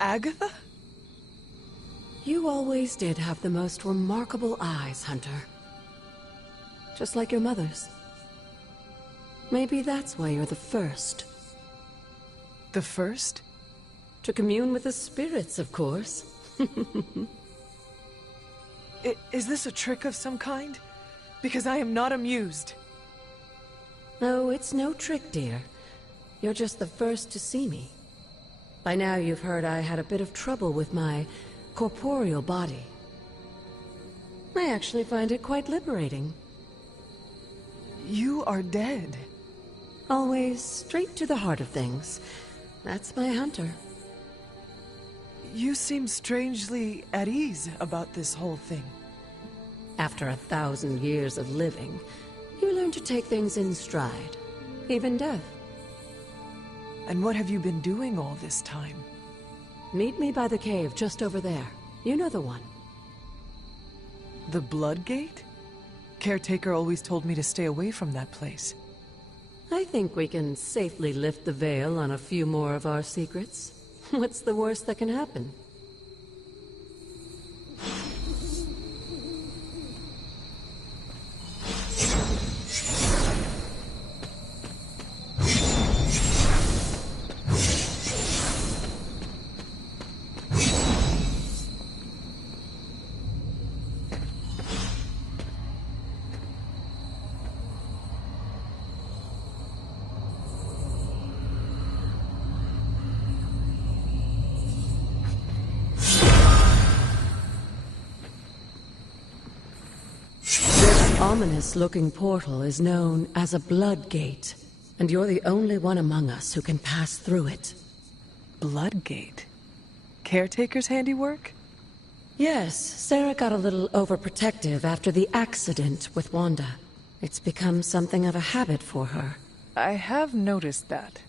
Agatha? You always did have the most remarkable eyes, Hunter. Just like your mother's. Maybe that's why you're the first. The first? To commune with the spirits, of course. Is this a trick of some kind? Because I am not amused. No, it's no trick, dear. You're just the first to see me. By now you've heard I had a bit of trouble with my corporeal body. I actually find it quite liberating. You are dead. Always straight to the heart of things. That's my Hunter. You seem strangely at ease about this whole thing. After 1,000 years of living, you learn to take things in stride. Even death. And what have you been doing all this time? Meet me by the cave just over there. You know the one. The Blood Gate? Caretaker always told me to stay away from that place. I think we can safely lift the veil on a few more of our secrets. What's the worst that can happen? Ominous-looking portal is known as a Blood Gate, and you're the only one among us who can pass through it. Blood Gate? Caretaker's handiwork? Yes, Sarah got a little overprotective after the accident with Wanda. It's become something of a habit for her. I have noticed that.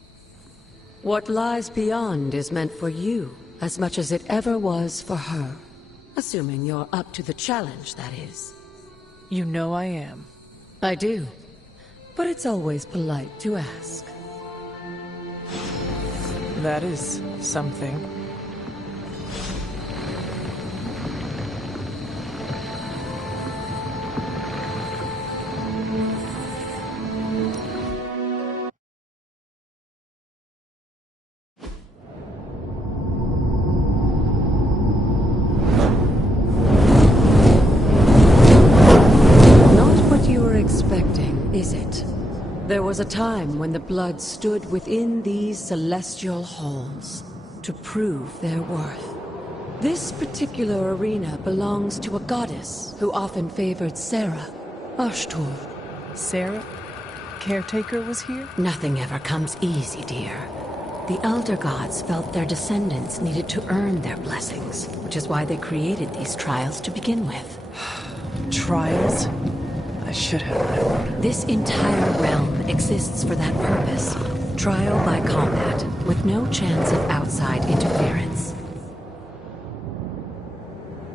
What lies beyond is meant for you, as much as it ever was for her. Assuming you're up to the challenge, that is. You know I am. I do. But it's always polite to ask. That is something. Is it? There was a time when the blood stood within these celestial halls to prove their worth. This particular arena belongs to a goddess who often favored Sarah, Ashtor. Sarah? Caretaker was here? Nothing ever comes easy, dear. The Elder Gods felt their descendants needed to earn their blessings, which is why they created these trials to begin with. Trials? I should have known. This entire realm exists for that purpose. Trial by combat, with no chance of outside interference.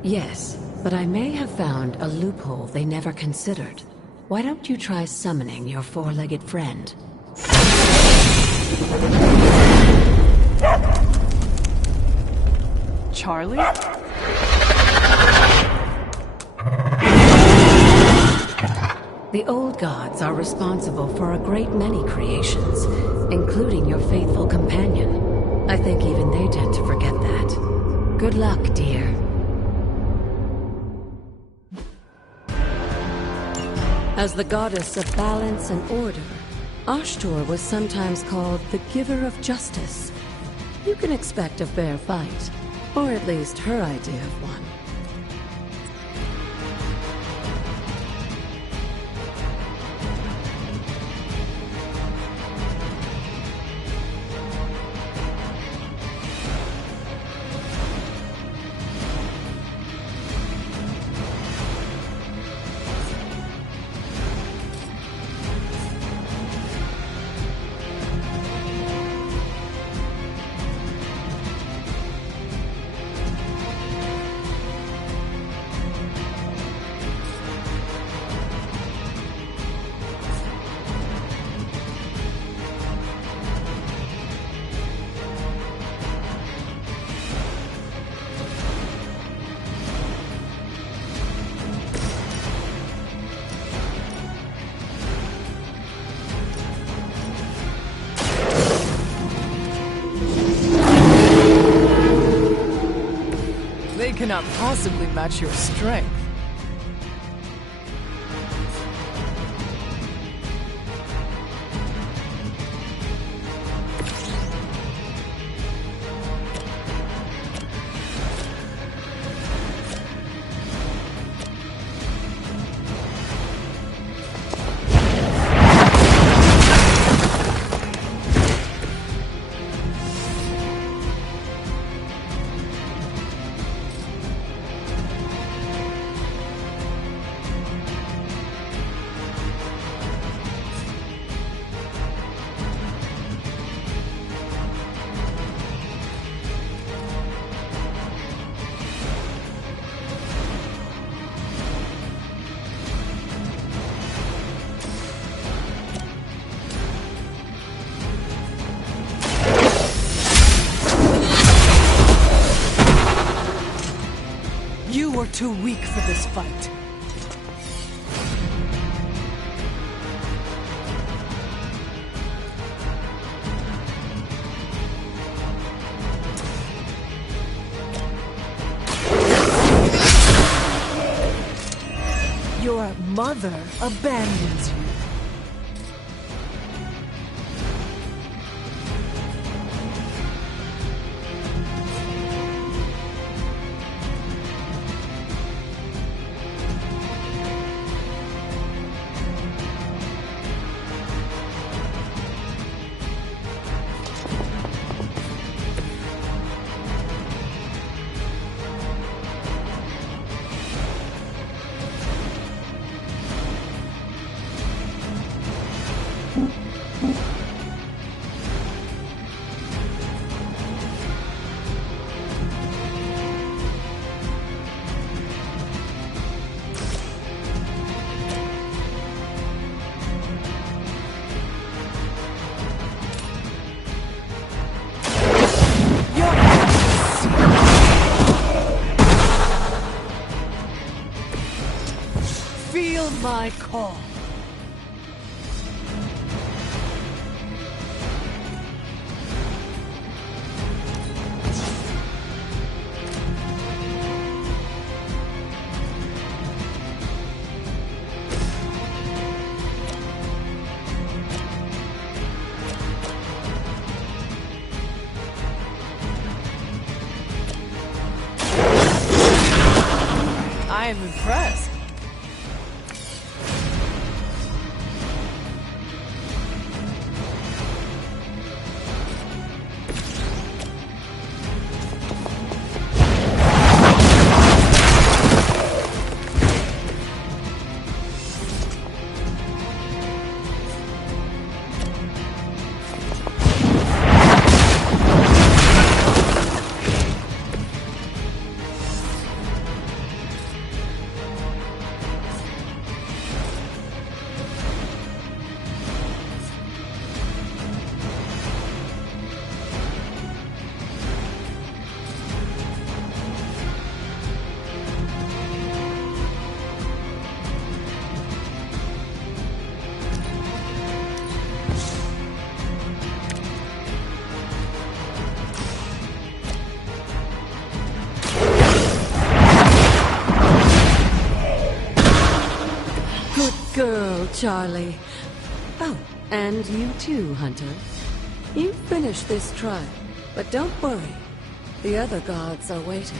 Yes, but I may have found a loophole they never considered. Why don't you try summoning your four-legged friend? Charlie? The old gods are responsible for a great many creations, including your faithful companion. I think even they tend to forget that. Good luck, dear. As the goddess of balance and order, Ashtor was sometimes called the giver of justice. You can expect a fair fight, or at least her idea of one. possibly match your strength. You were too weak for this fight. Your mother abandons you. Feel my call. I am impressed. Girl, Charlie. Oh, and you too, Hunter. You finished this trial, but don't worry. The other gods are waiting.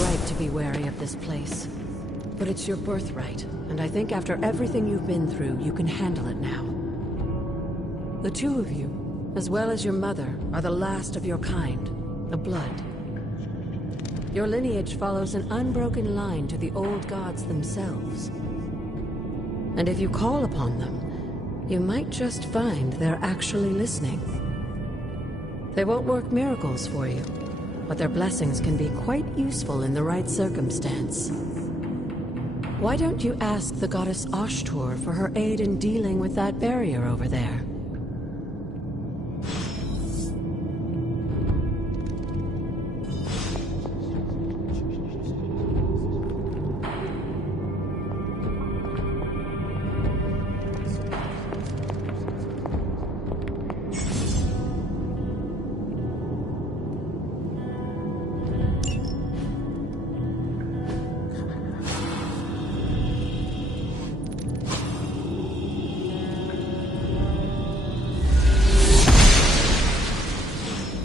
right to be wary of this place. But it's your birthright, and I think after everything you've been through, you can handle it now. The two of you, as well as your mother, are the last of your kind, the Blood. Your lineage follows an unbroken line to the old gods themselves. And if you call upon them, you might just find they're actually listening. They won't work miracles for you, but their blessings can be quite useful in the right circumstance. Why don't you ask the goddess Ashtur for her aid in dealing with that barrier over there?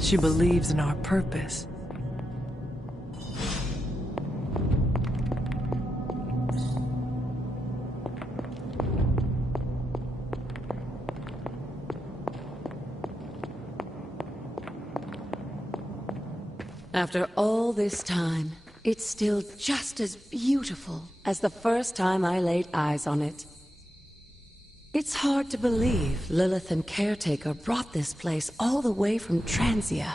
She believes in our purpose. After all this time, it's still just as beautiful as the first time I laid eyes on it. It's hard to believe Lilith and Caretaker brought this place all the way from Transia.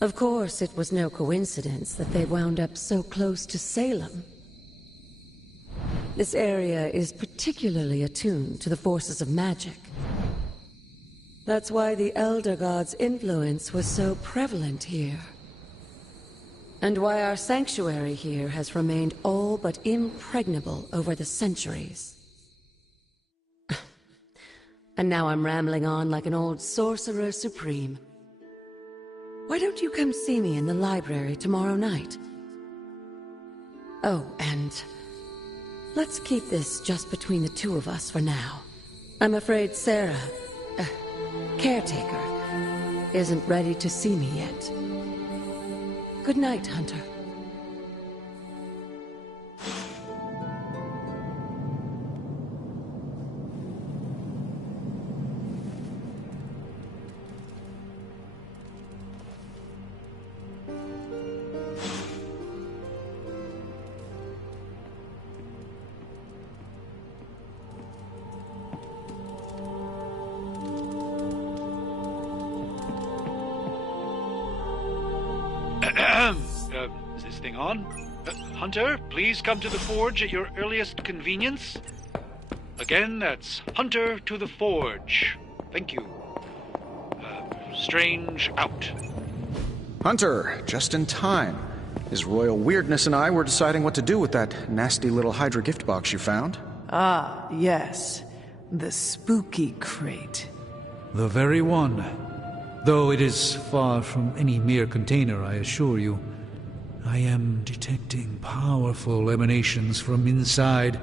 Of course, it was no coincidence that they wound up so close to Salem. This area is particularly attuned to the forces of magic. That's why the Elder God's influence was so prevalent here. And why our sanctuary here has remained all but impregnable over the centuries. And now I'm rambling on like an old sorcerer supreme. Why don't you come see me in the library tomorrow night? Oh, and let's keep this just between the two of us for now. I'm afraid Sarah, Caretaker, isn't ready to see me yet. Good night, Hunter. Is this thing on? Hunter, please come to the forge at your earliest convenience. Again, that's Hunter to the forge. Thank you. Strange out. Hunter, just in time. His royal weirdness and I were deciding what to do with that nasty little Hydra gift box you found. Ah, yes. The spooky crate. The very one. Though it is far from any mere container, I assure you. I am detecting powerful emanations from inside.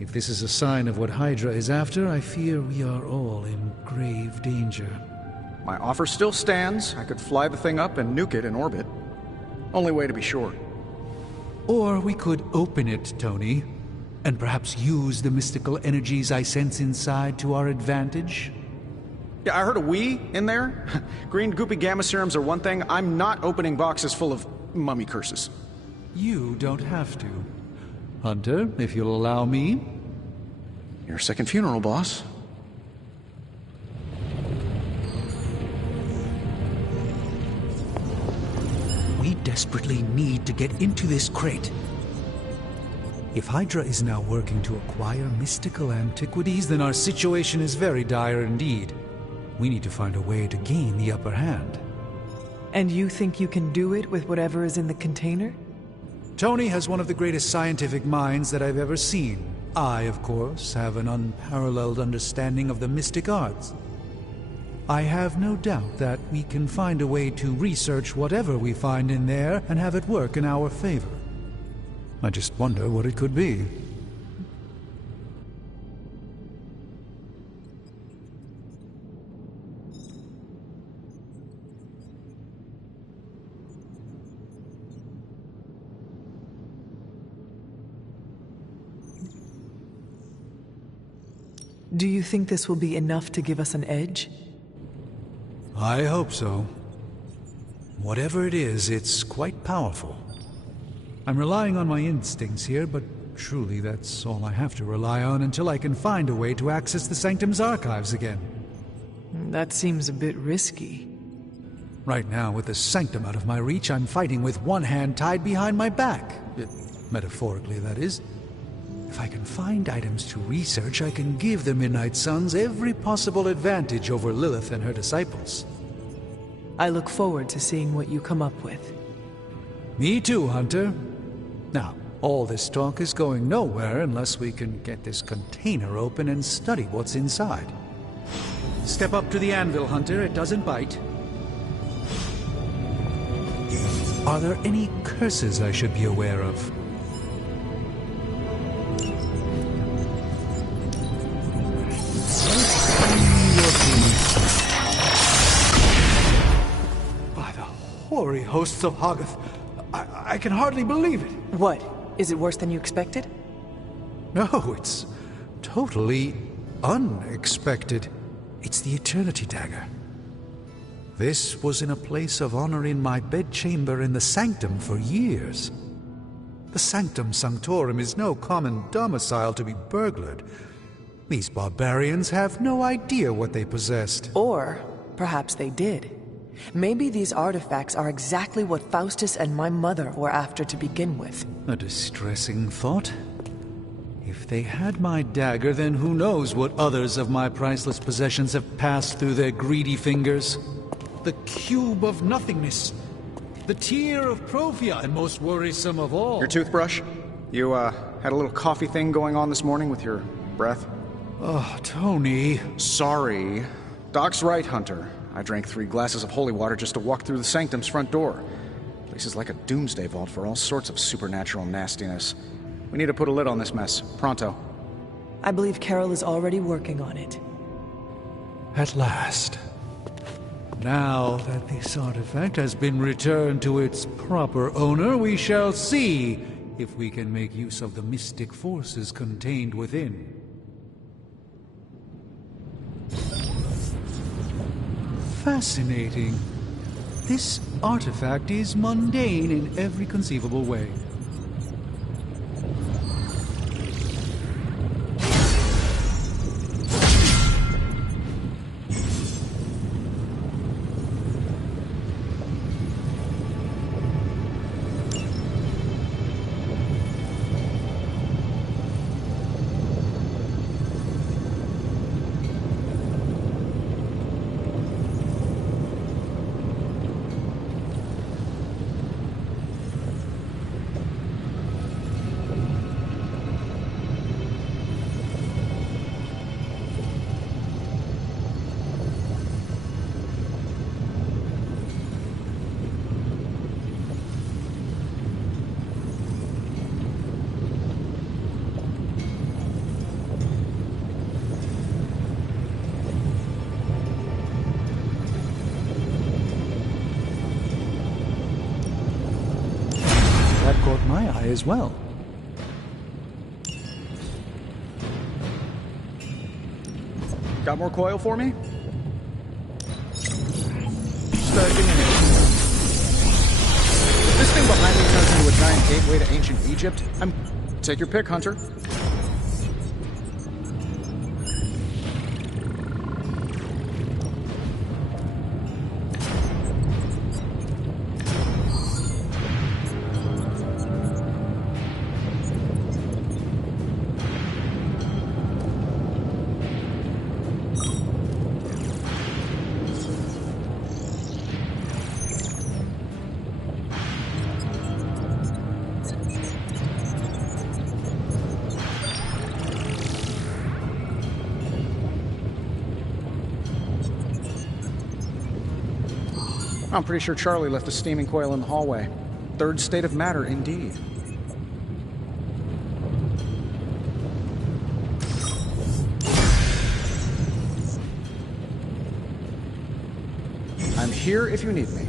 If this is a sign of what Hydra is after, I fear we are all in grave danger. My offer still stands. I could fly the thing up and nuke it in orbit. Only way to be sure. Or we could open it, Tony, and perhaps use the mystical energies I sense inside to our advantage. Yeah, I heard a "we" in there. Green goopy gamma serums are one thing. I'm not opening boxes full of mummy curses. You don't have to. Hunter, if you'll allow me. Your second funeral, boss. We desperately need to get into this crate. If Hydra is now working to acquire mystical antiquities, then our situation is very dire indeed. We need to find a way to gain the upper hand. And you think you can do it with whatever is in the container? Tony has one of the greatest scientific minds that I've ever seen. I, of course, have an unparalleled understanding of the mystic arts. I have no doubt that we can find a way to research whatever we find in there and have it work in our favor. I just wonder what it could be. Do you think this will be enough to give us an edge? I hope so. Whatever it is, it's quite powerful. I'm relying on my instincts here, but truly that's all I have to rely on until I can find a way to access the Sanctum's archives again. That seems a bit risky. Right now, with the Sanctum out of my reach, I'm fighting with one hand tied behind my back. Metaphorically, that is. If I can find items to research, I can give the Midnight Suns every possible advantage over Lilith and her disciples. I look forward to seeing what you come up with. Me too, Hunter. Now, all this talk is going nowhere unless we can get this container open and study what's inside. Step up to the anvil, Hunter. It doesn't bite. Are there any curses I should be aware of? By the hoary hosts of Hoggoth, I can hardly believe it. What? Is it worse than you expected? No, it's totally unexpected. It's the Eternity Dagger. This was in a place of honor in my bedchamber in the Sanctum for years. The Sanctum Sanctorum is no common domicile to be burglared. These barbarians have no idea what they possessed. Or perhaps they did. Maybe these artifacts are exactly what Faustus and my mother were after to begin with. A distressing thought. If they had my dagger, then who knows what others of my priceless possessions have passed through their greedy fingers. The Cube of Nothingness. The Tear of Profia, and most worrisome of all. Your toothbrush? You, had a little coffee thing going on this morning with your breath? Oh, Tony. Sorry. Doc's right, Hunter. I drank 3 glasses of holy water just to walk through the Sanctum's front door. Place is like a doomsday vault for all sorts of supernatural nastiness. We need to put a lid on this mess. Pronto. I believe Carol is already working on it. At last. Now that this artifact has been returned to its proper owner, we shall see if we can make use of the mystic forces contained within. Fascinating. This artifact is mundane in every conceivable way. Caught my eye as well. Got more coil for me? This thing behind me turns into a giant gateway to ancient Egypt. Take your pick, Hunter. I'm pretty sure Charlie left a steaming coil in the hallway. Third state of matter, indeed. I'm here if you need me.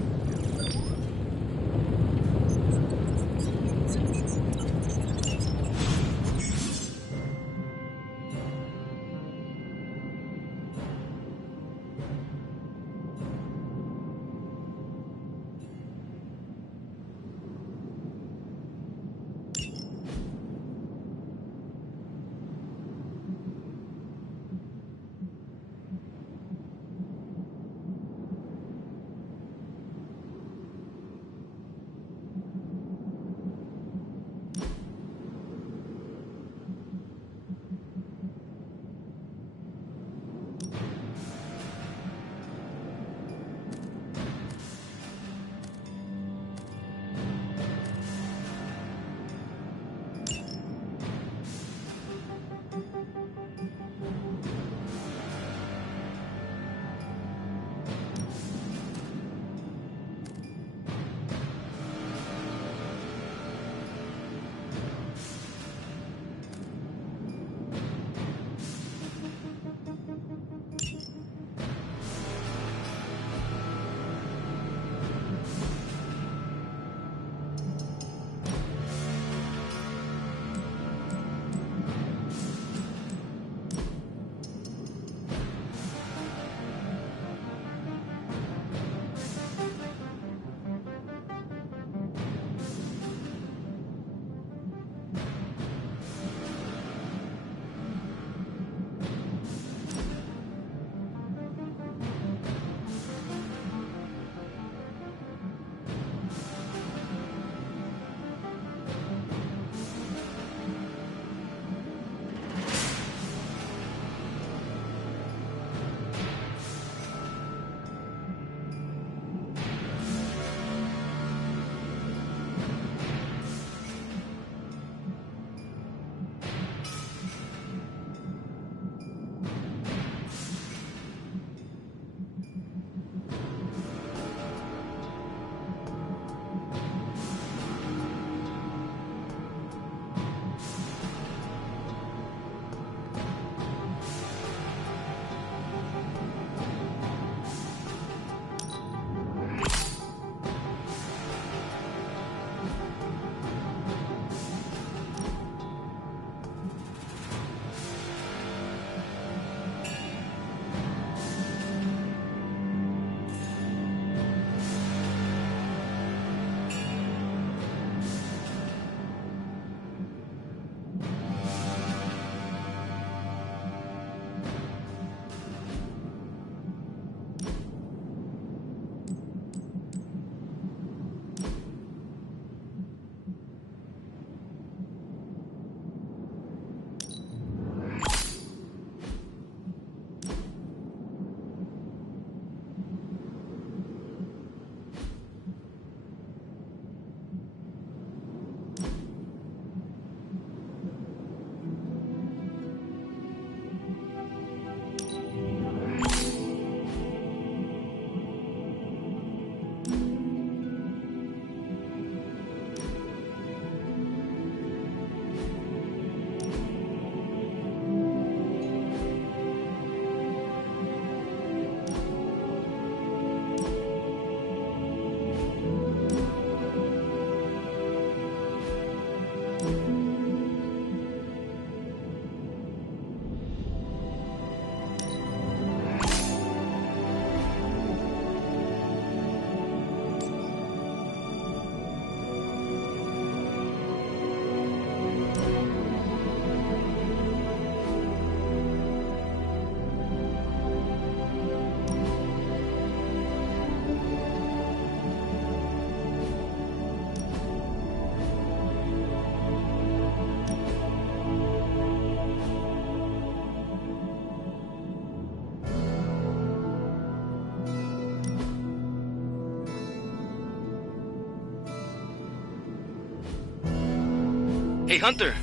Hey, Hunter.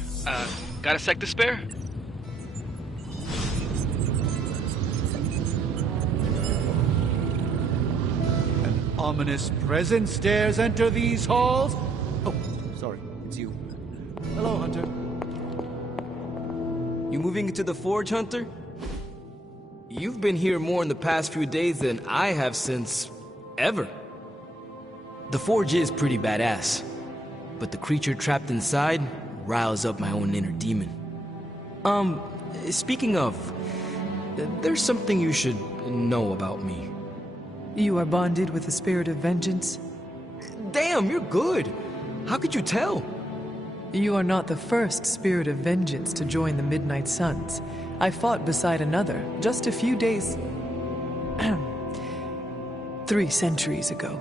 Got a sec to spare? An ominous presence dares enter these halls? Oh, sorry, it's you. Hello, Hunter. You moving into the Forge, Hunter? You've been here more in the past few days than I have since... ever. The Forge is pretty badass, but the creature trapped inside riles up my own inner demon. Speaking of, there's something you should know about me. You are bonded with the spirit of vengeance? Damn, you're good! How could you tell? You are not the first spirit of vengeance to join the Midnight Suns. I fought beside another just a few days... 3 centuries ago.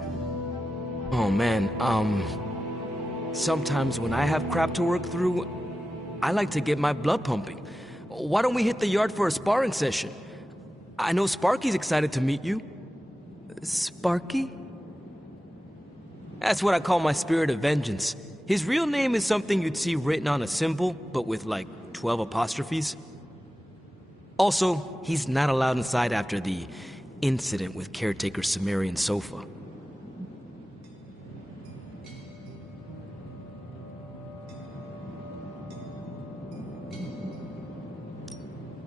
Oh man, sometimes when I have crap to work through, I like to get my blood pumping. Why don't we hit the yard for a sparring session? I know Sparky's excited to meet you. Sparky? That's what I call my spirit of vengeance. His real name is something you'd see written on a symbol, but with like 12 apostrophes. Also, he's not allowed inside after the incident with caretaker Sumerian Sofa.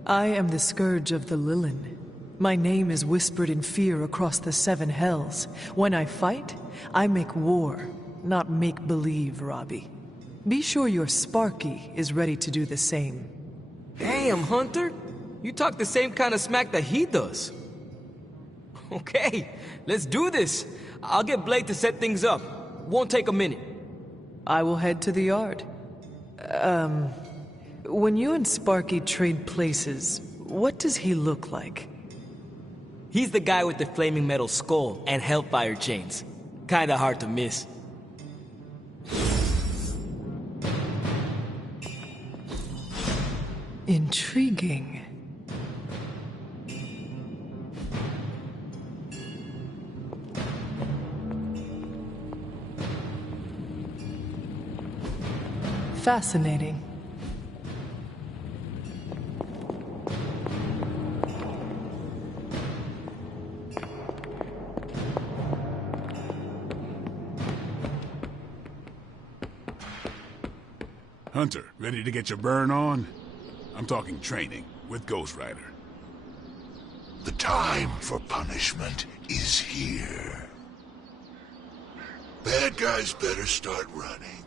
I am the Scourge of the Lilin. My name is whispered in fear across the 7 hells. When I fight, I make war, not make-believe, Robbie. Be sure your Sparky is ready to do the same. Damn, Hunter! You talk the same kind of smack that he does. Okay, let's do this. I'll get Blade to set things up. Won't take a minute. I will head to the yard. When you and Sparky trade places, what does he look like? He's the guy with the flaming metal skull and hellfire chains. Kinda hard to miss. Intriguing. Fascinating. Hunter, ready to get your burn on? I'm talking training with Ghost Rider. The time for punishment is here. Bad guys better start running.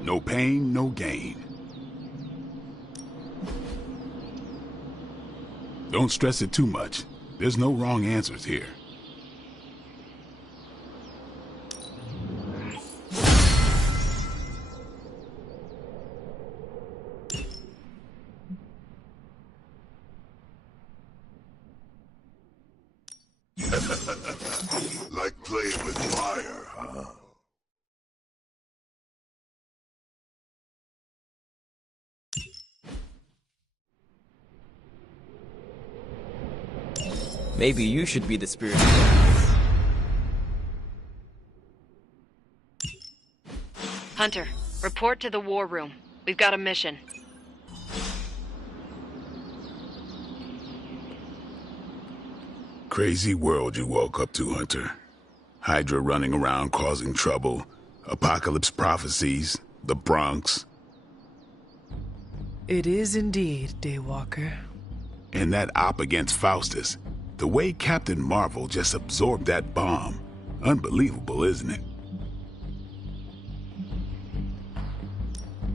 No pain, no gain. Don't stress it too much. There's no wrong answers here. Like playing with fire, huh? Maybe you should be the spirit. Hunter, report to the war room. We've got a mission. Crazy world you woke up to, Hunter. Hydra running around causing trouble, apocalypse prophecies, the Bronx. It is indeed, Daywalker. And that op against Faustus. The way Captain Marvel just absorbed that bomb. Unbelievable, isn't it?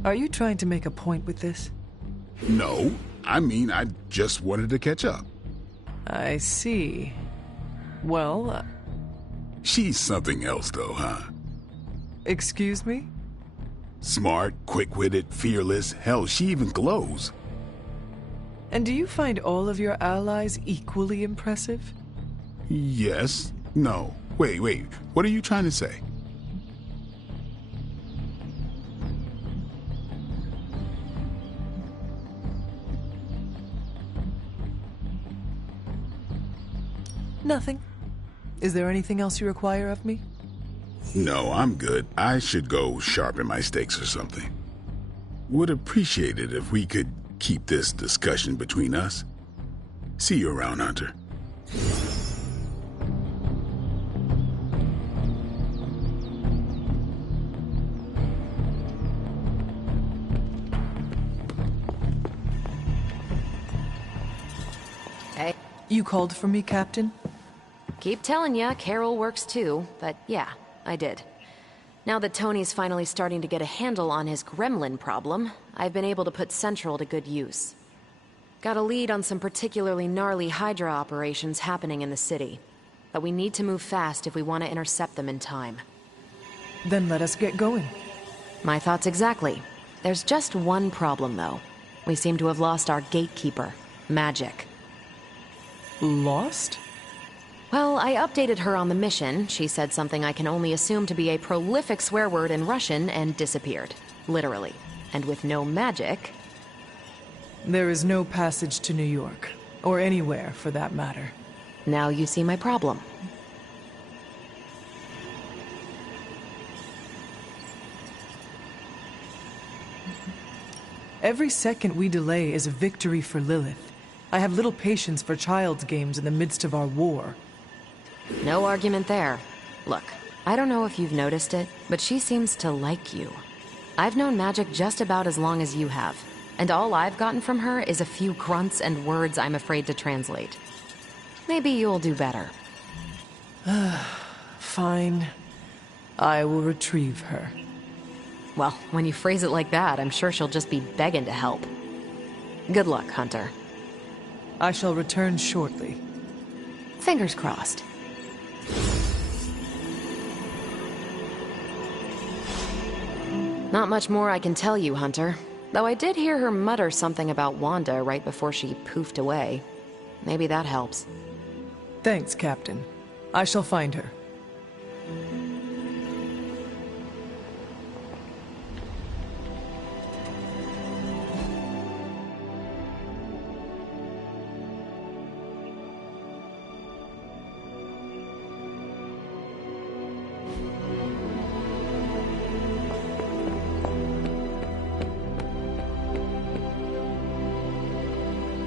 Are you trying to make a point with this? No, I mean, I just wanted to catch up. I see. Well, She's something else, though, huh? excuse me? Smart, quick-witted, fearless. Hell, she even glows. And do you find all of your allies equally impressive? Yes. No. Wait. What are you trying to say? Nothing. Is there anything else you require of me? No, I'm good. I should go sharpen my stakes or something. Would appreciate it if we could keep this discussion between us. See you around, Hunter. Hey. You called for me, Captain? Keep telling ya, Carol works too, but yeah, I did. Now that Tony's finally starting to get a handle on his gremlin problem, I've been able to put Central to good use. Got a lead on some particularly gnarly Hydra operations happening in the city. But we need to move fast if we want to intercept them in time. Then let us get going. My thoughts exactly. There's just one problem, though. We seem to have lost our gatekeeper, Magic. Lost? Well, I updated her on the mission. She said something I can only assume to be a prolific swear word in Russian and disappeared. Literally. And with no magic... There is no passage to New York. Or anywhere, for that matter. Now you see my problem. Every second we delay is a victory for Lilith. I have little patience for child's games in the midst of our war. No argument there. Look, I don't know if you've noticed it, but she seems to like you. I've known Magic just about as long as you have, and all I've gotten from her is a few grunts and words I'm afraid to translate. Maybe you'll do better. Fine. I will retrieve her. Well, when you phrase it like that, I'm sure she'll just be begging to help. Good luck, Hunter. I shall return shortly. Fingers crossed. Not much more I can tell you, Hunter. Though I did hear her mutter something about Wanda right before she poofed away. Maybe that helps. Thanks, Captain. I shall find her.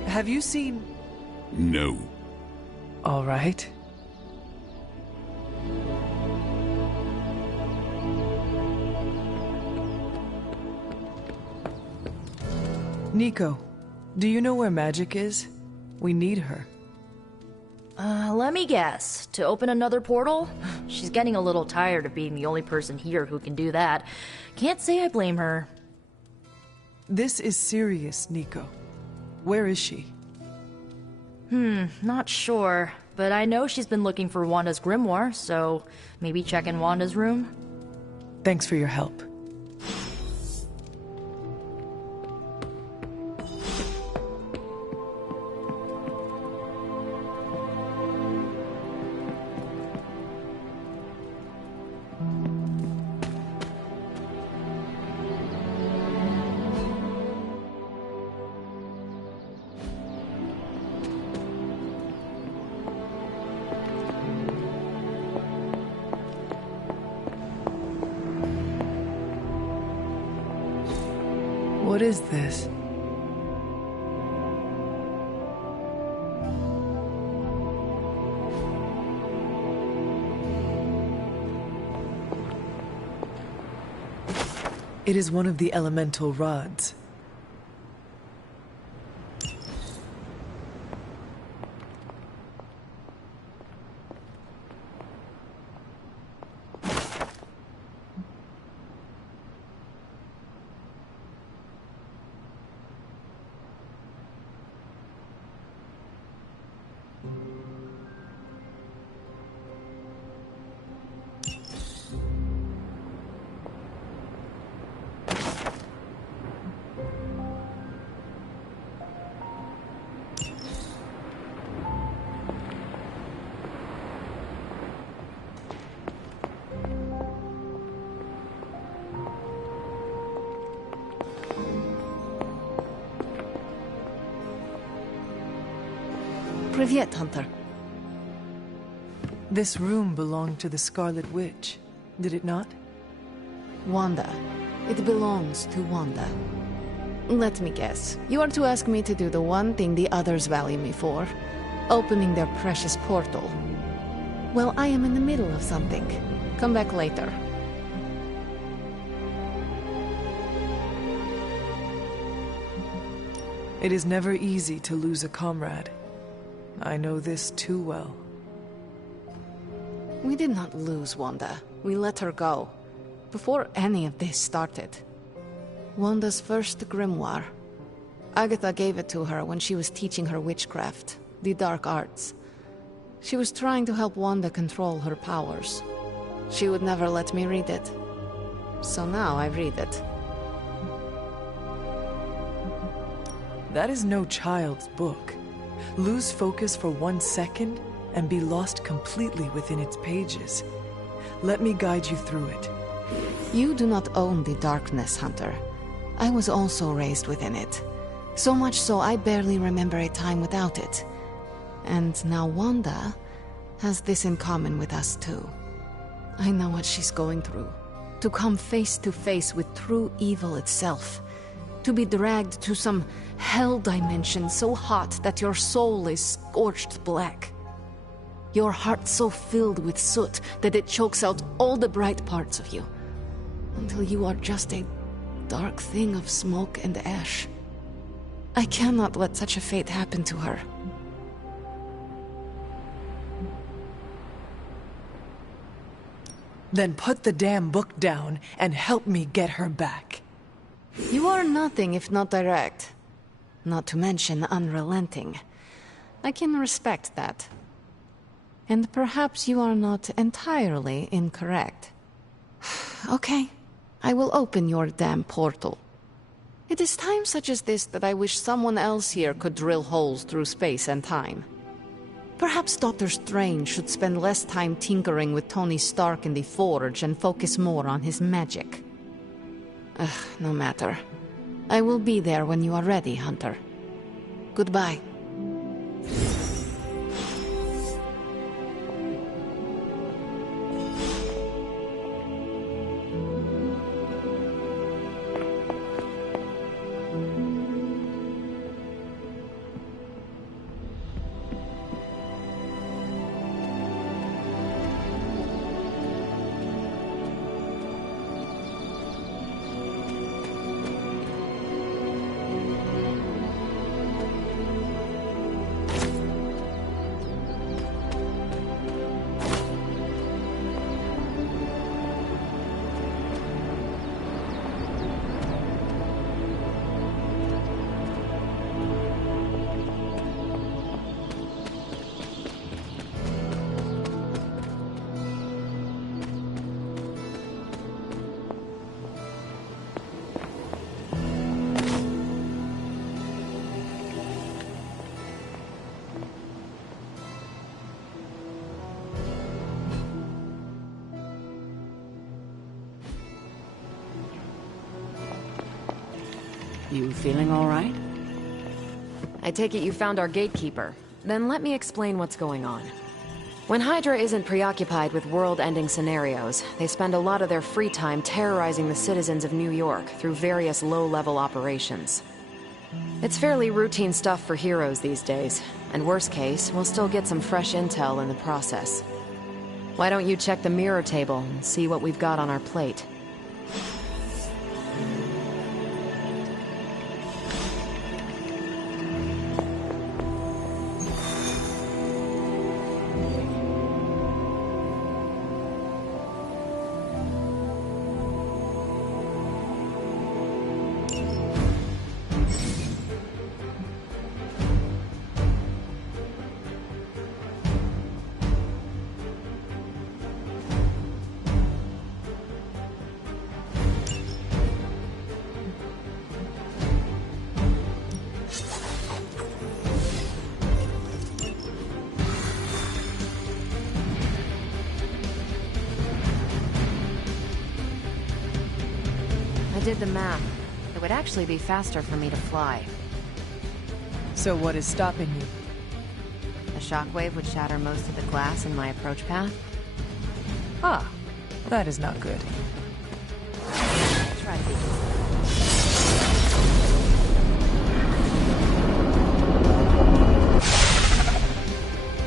Have you seen... No. All right. Nico, do you know where Magic is? We need her. Let me guess. To open another portal? She's getting a little tired of being the only person here who can do that. Can't say I blame her. This is serious, Nico. Where is she? Not sure. But I know she's been looking for Wanda's grimoire, so maybe check in Wanda's room? Thanks for your help. What is this? It is one of the elemental rods. Привет, Hunter. This room belonged to the Scarlet Witch, did it not? Wanda. It belongs to Wanda. Let me guess. You are to ask me to do the one thing the others value me for. Opening their precious portal. Well, I am in the middle of something. Come back later. It is never easy to lose a comrade. I know this too well. We did not lose Wanda. We let her go. Before any of this started. Wanda's first grimoire. Agatha gave it to her when she was teaching her witchcraft, the dark arts. She was trying to help Wanda control her powers. She would never let me read it. So now I read it. That is no child's book. Lose focus for 1 second and be lost completely within its pages. Let me guide you through it. You do not own the darkness, Hunter. I was also raised within it. So much so I barely remember a time without it. And now Wanda has this in common with us too. I know what she's going through. To come face to face with true evil itself. To be dragged to some hell dimension so hot that your soul is scorched black. Your heart so filled with soot that it chokes out all the bright parts of you. Until you are just a dark thing of smoke and ash. I cannot let such a fate happen to her. Then put the damn book down and help me get her back. You are nothing if not direct. Not to mention unrelenting. I can respect that. And perhaps you are not entirely incorrect. Okay, I will open your damn portal. It is times such as this that I wish someone else here could drill holes through space and time. Perhaps Doctor Strange should spend less time tinkering with Tony Stark in the Forge and focus more on his magic. No matter. I will be there when you are ready, Hunter. Goodbye. You feeling all right? I take it you found our gatekeeper. Then let me explain what's going on. When Hydra isn't preoccupied with world-ending scenarios, they spend a lot of their free time terrorizing the citizens of New York through various low-level operations. It's fairly routine stuff for heroes these days, and worst case, we'll still get some fresh intel in the process. Why don't you check the mirror table and see what we've got on our plate? I did the math. It would actually be faster for me to fly. So what is stopping you? A shockwave would shatter most of the glass in my approach path. Ah, that is not good. Try to be.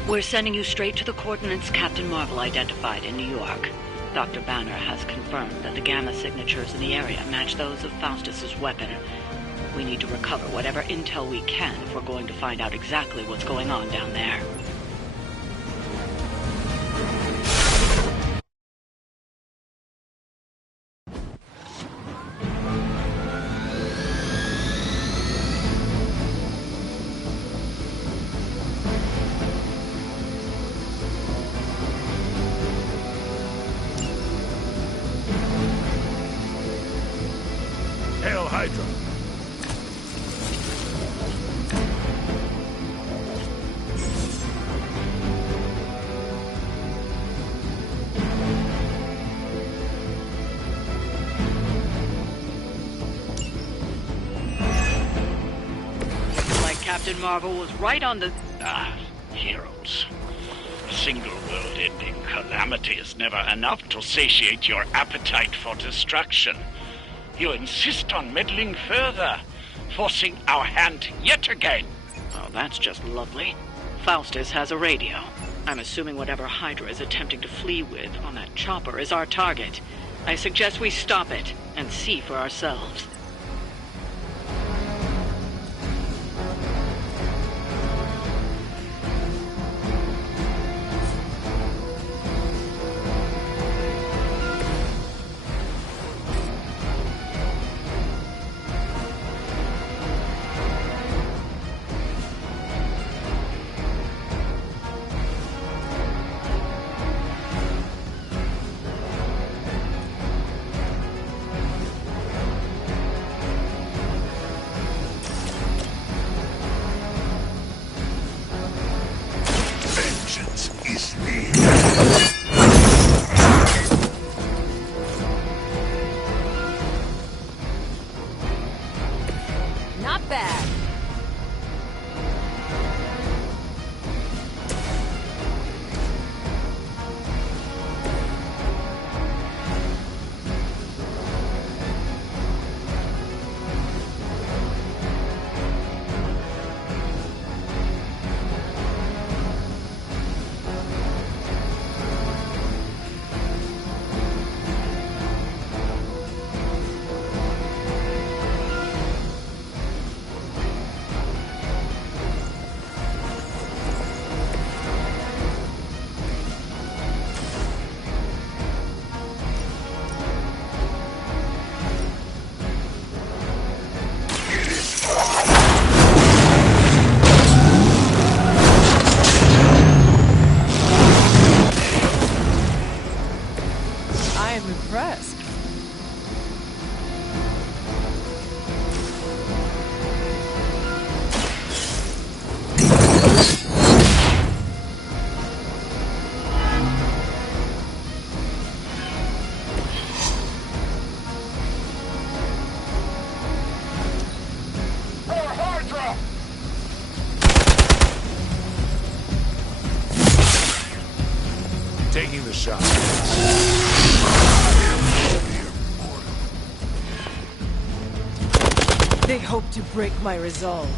We're sending you straight to the coordinates Captain Marvel identified in New York. Dr. Banner has confirmed that the gamma signatures in the area match those of Faustus's weapon. We need to recover whatever intel we can if we're going to find out exactly what's going on down there. Hail Hydra. Like Captain Marvel was right on the... Heroes. A single world-ending calamity is never enough to satiate your appetite for destruction. You insist on meddling further, forcing our hand yet again. Oh, that's just lovely. Faustus has a radio. I'm assuming whatever Hydra is attempting to flee with on that chopper is our target. I suggest we stop it and see for ourselves. Not bad. Impressed. Taking the shot. They hope to break my resolve.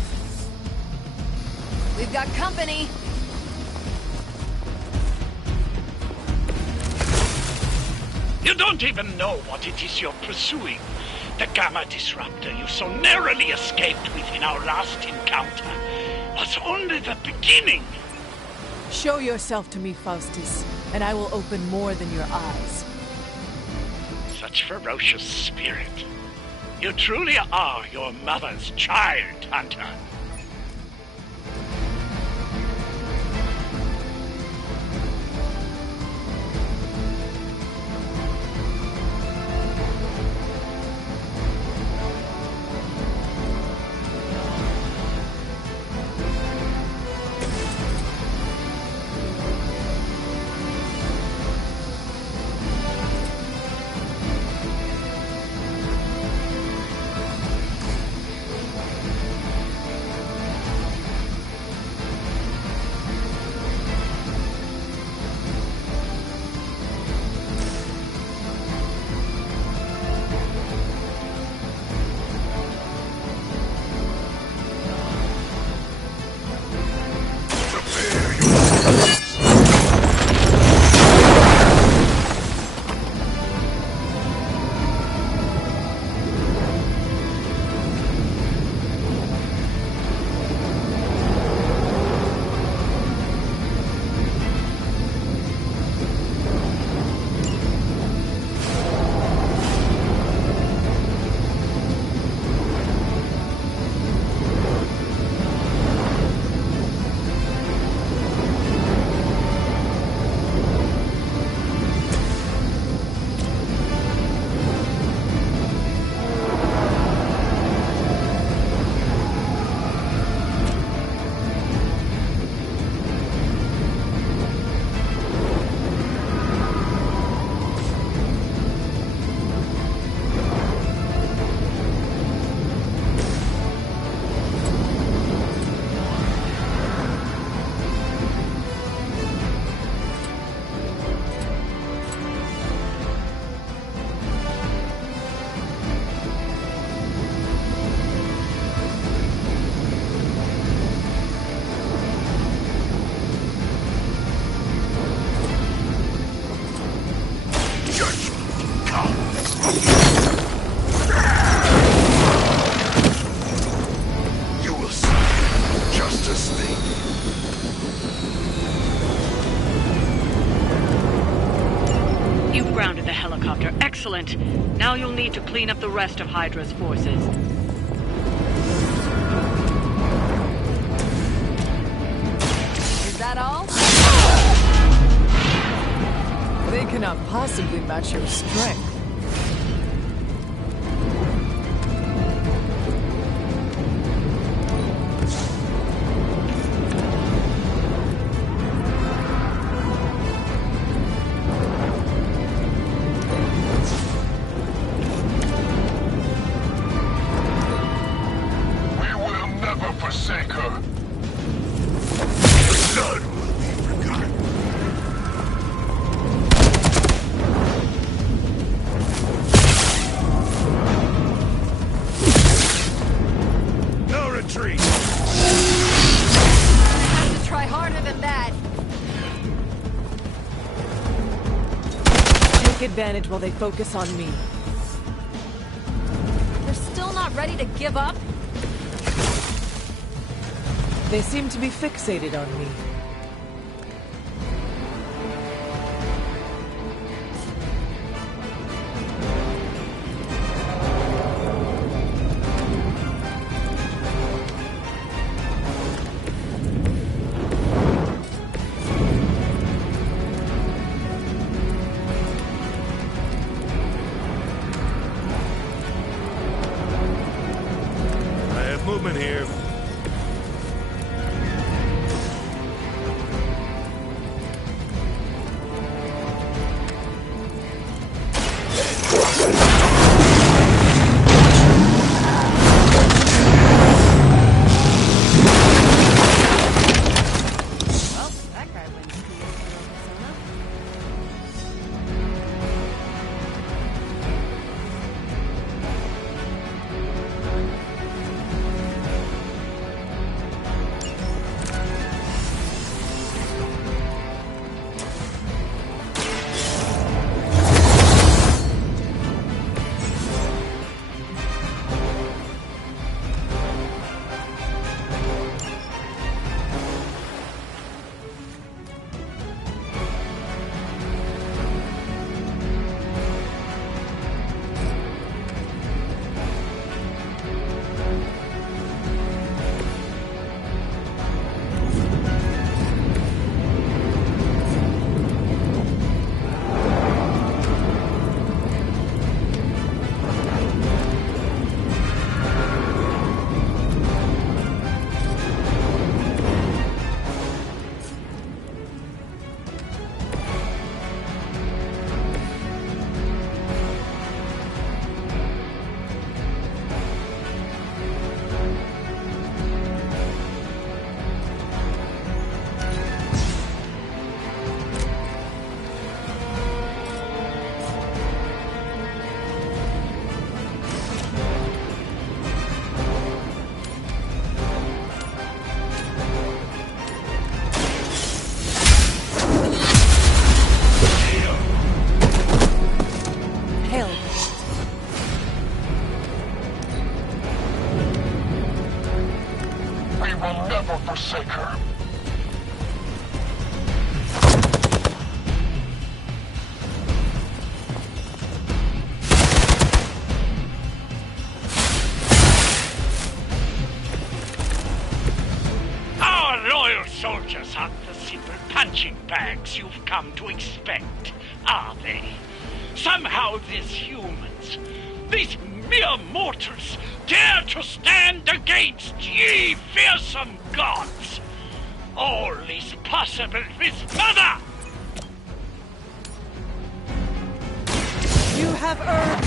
We've got company. You don't even know what it is you're pursuing. The Gamma Disruptor you so narrowly escaped with in our last encounter was only the beginning. Show yourself to me, Faustus, and I will open more than your eyes. Such ferocious spirit. You truly are your mother's child, Hunter. Excellent. Now you'll need to clean up the rest of Hydra's forces. Is that all? They cannot possibly match your strength. Advantage while they focus on me. They're still not ready to give up? They seem to be fixated on me. Movement here. forsake her. Our loyal soldiers aren't the simple punching bags you've come to expect, are they? Somehow these humans, these mere mortals, dare to stand against ye fearsome gods. All is possible with Mother! You have earned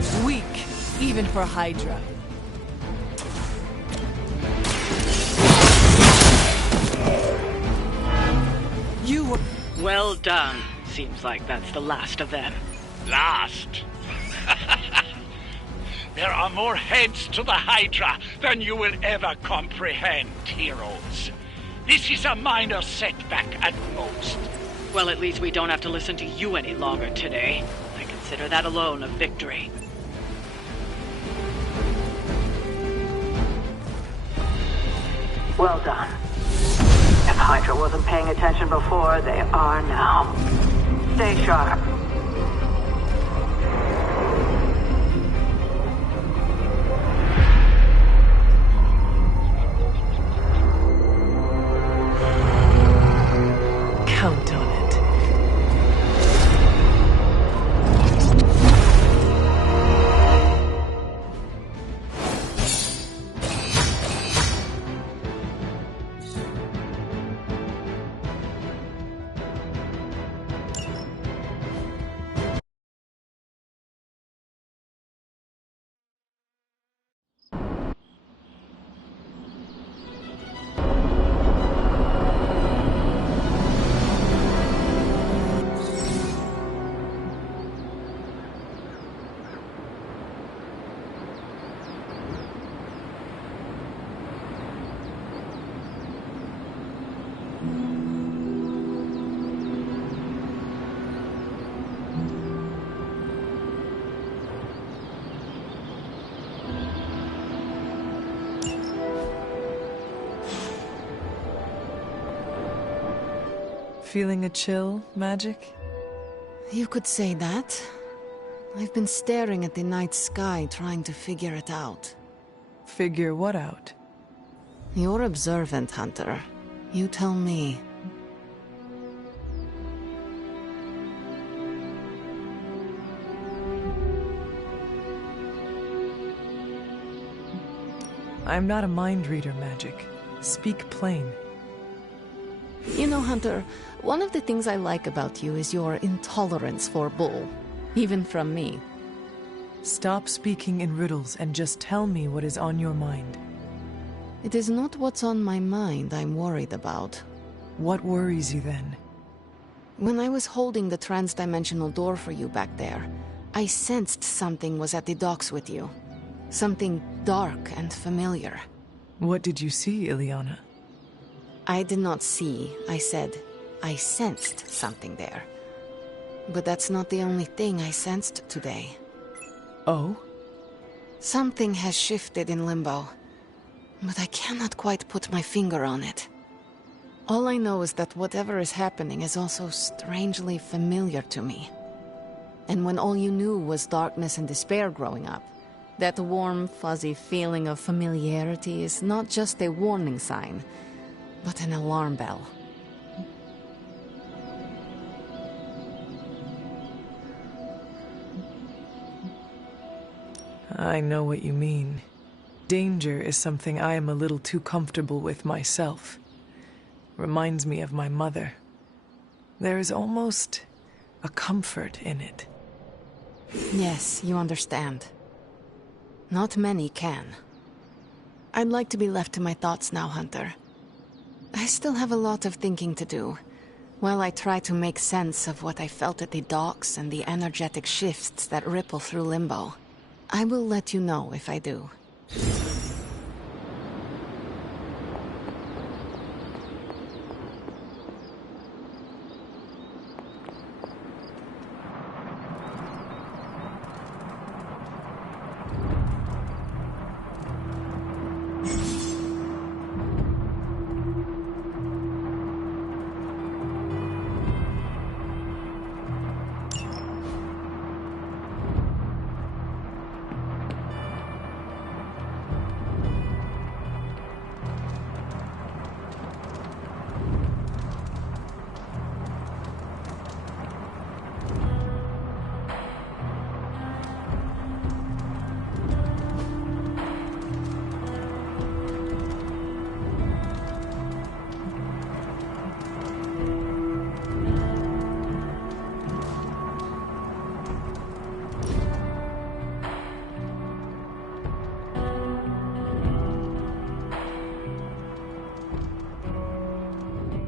this. Weak, even for Hydra. You were... Well done. Seems like that's the last of them. Last? There are more heads to the Hydra than you will ever comprehend, heroes. This is a minor setback at most. Well, at least we don't have to listen to you any longer today. I consider that alone a victory. Well done. If Hydra wasn't paying attention before, they are now. Stay sharp. Count on it. Feeling a chill, Magic? You could say that. I've been staring at the night sky trying to figure it out. Figure what out? You're observant, Hunter. You tell me. I'm not a mind reader, Magic. Speak plain. You know, Hunter, one of the things I like about you is your intolerance for bull. Even from me. Stop speaking in riddles and just tell me what is on your mind. It is not what's on my mind I'm worried about. What worries you then? When I was holding the trans-dimensional door for you back there, I sensed something was at the docks with you. Something dark and familiar. What did you see, Illyana? I did not see, I said. I sensed something there. But that's not the only thing I sensed today. Oh? Something has shifted in Limbo. But I cannot quite put my finger on it. All I know is that whatever is happening is also strangely familiar to me. And when all you knew was darkness and despair growing up, that warm, fuzzy feeling of familiarity is not just a warning sign, but an alarm bell. I know what you mean. Danger is something I am a little too comfortable with myself. Reminds me of my mother. There is almost a comfort in it. Yes, you understand. Not many can. I'd like to be left to my thoughts now, Hunter. I still have a lot of thinking to do, while I try to make sense of what I felt at the docks and the energetic shifts that ripple through Limbo. I will let you know if I do.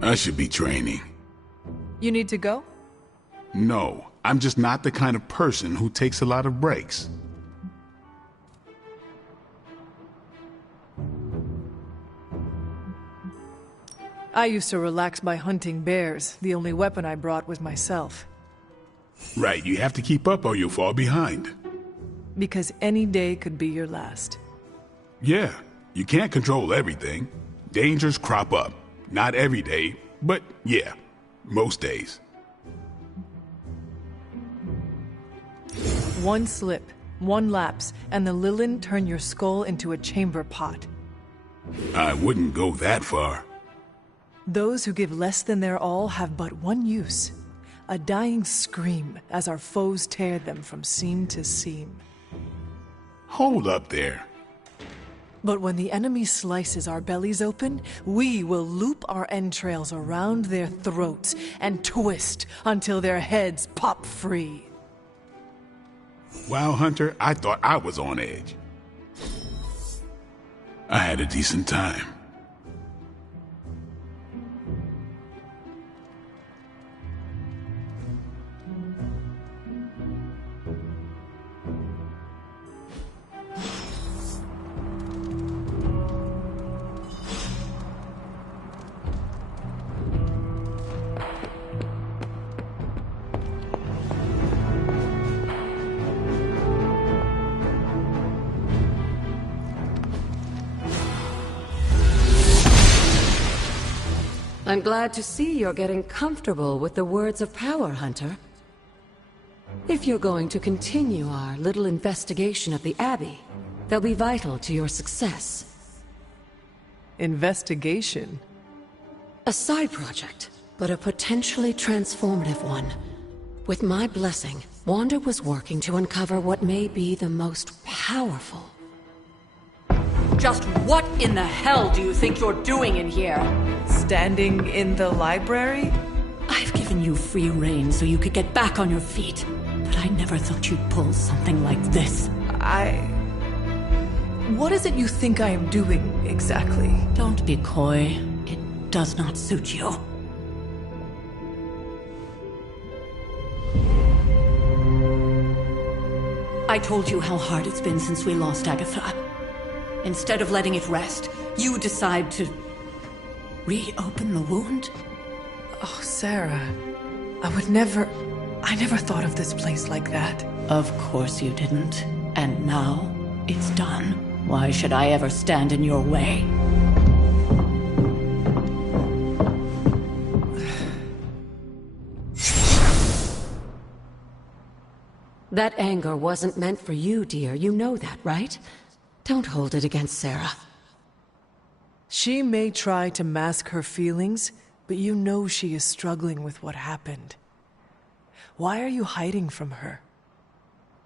I should be training. You need to go? No, I'm just not the kind of person who takes a lot of breaks. I used to relax by hunting bears. The only weapon I brought was myself. Right, you have to keep up or you'll fall behind. Because any day could be your last. Yeah, you can't control everything. Dangers crop up. Not every day, but yeah, most days. One slip, one lapse, and the Lilin turn your skull into a chamber pot. I wouldn't go that far. Those who give less than their all have but one use. A dying scream as our foes tear them from seam to seam. Hold up there. But when the enemy slices our bellies open, we will loop our entrails around their throats and twist until their heads pop free. Wow, Hunter, I thought I was on edge. I had a decent time. I'm glad to see you're getting comfortable with the words of power, Hunter. If you're going to continue our little investigation of the Abbey, they'll be vital to your success. Investigation? A side project, but a potentially transformative one. With my blessing, Wanda was working to uncover what may be the most powerful. Just what in the hell do you think you're doing in here? Standing in the library? I've given you free rein so you could get back on your feet, but I never thought you'd pull something like this. What is it you think I am doing, exactly? Don't be coy. It does not suit you. I told you how hard it's been since we lost Agatha. Instead of letting it rest, you decide to reopen the wound? Oh, Sarah. I never thought of this place like that. Of course you didn't. And now, it's done. Why should I ever stand in your way? That anger wasn't meant for you, dear. You know that, right? Don't hold it against Sarah. She may try to mask her feelings, but you know she is struggling with what happened. Why are you hiding from her?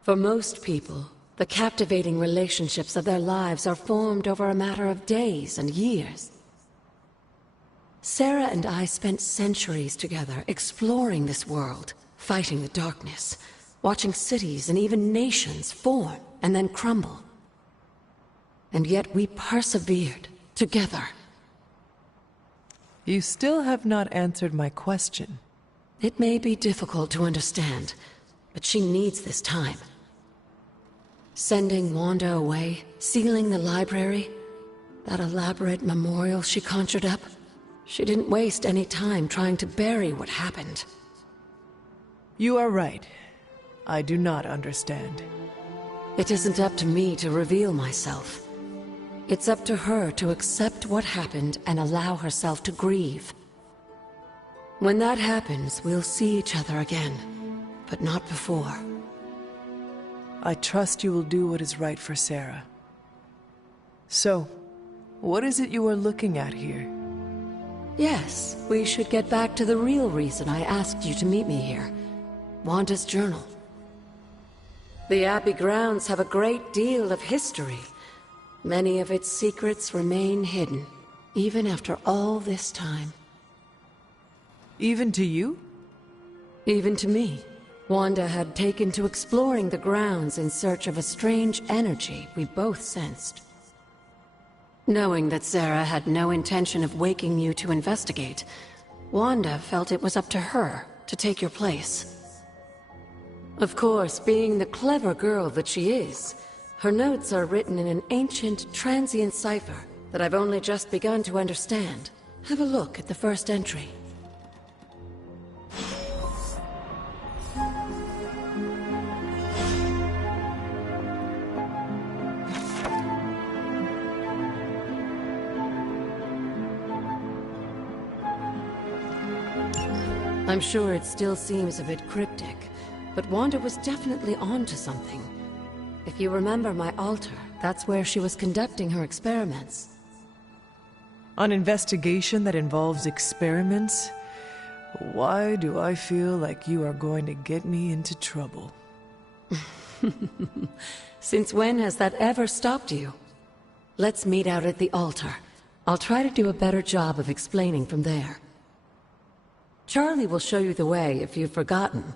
For most people, the captivating relationships of their lives are formed over a matter of days and years. Sarah and I spent centuries together exploring this world, fighting the darkness, watching cities and even nations form and then crumble. And yet we persevered, together. You still have not answered my question. It may be difficult to understand, but she needs this time. Sending Wanda away, sealing the library, that elaborate memorial she conjured up, she didn't waste any time trying to bury what happened. You are right. I do not understand. It isn't up to me to reveal myself. It's up to her to accept what happened and allow herself to grieve. When that happens, we'll see each other again, but not before. I trust you will do what is right for Sarah. So, what is it you are looking at here? Yes, we should get back to the real reason I asked you to meet me here. Wanda's journal. The Abbey grounds have a great deal of history. Many of its secrets remain hidden, even after all this time. Even to you? Even to me. Wanda had taken to exploring the grounds in search of a strange energy we both sensed. Knowing that Sarah had no intention of waking you to investigate, Wanda felt it was up to her to take your place. Of course, being the clever girl that she is, her notes are written in an ancient, transient cipher that I've only just begun to understand. Have a look at the first entry. I'm sure it still seems a bit cryptic, but Wanda was definitely onto something. If you remember my altar, that's where she was conducting her experiments. An investigation that involves experiments? Why do I feel like you are going to get me into trouble? Since when has that ever stopped you? Let's meet out at the altar. I'll try to do a better job of explaining from there. Charlie will show you the way if you've forgotten.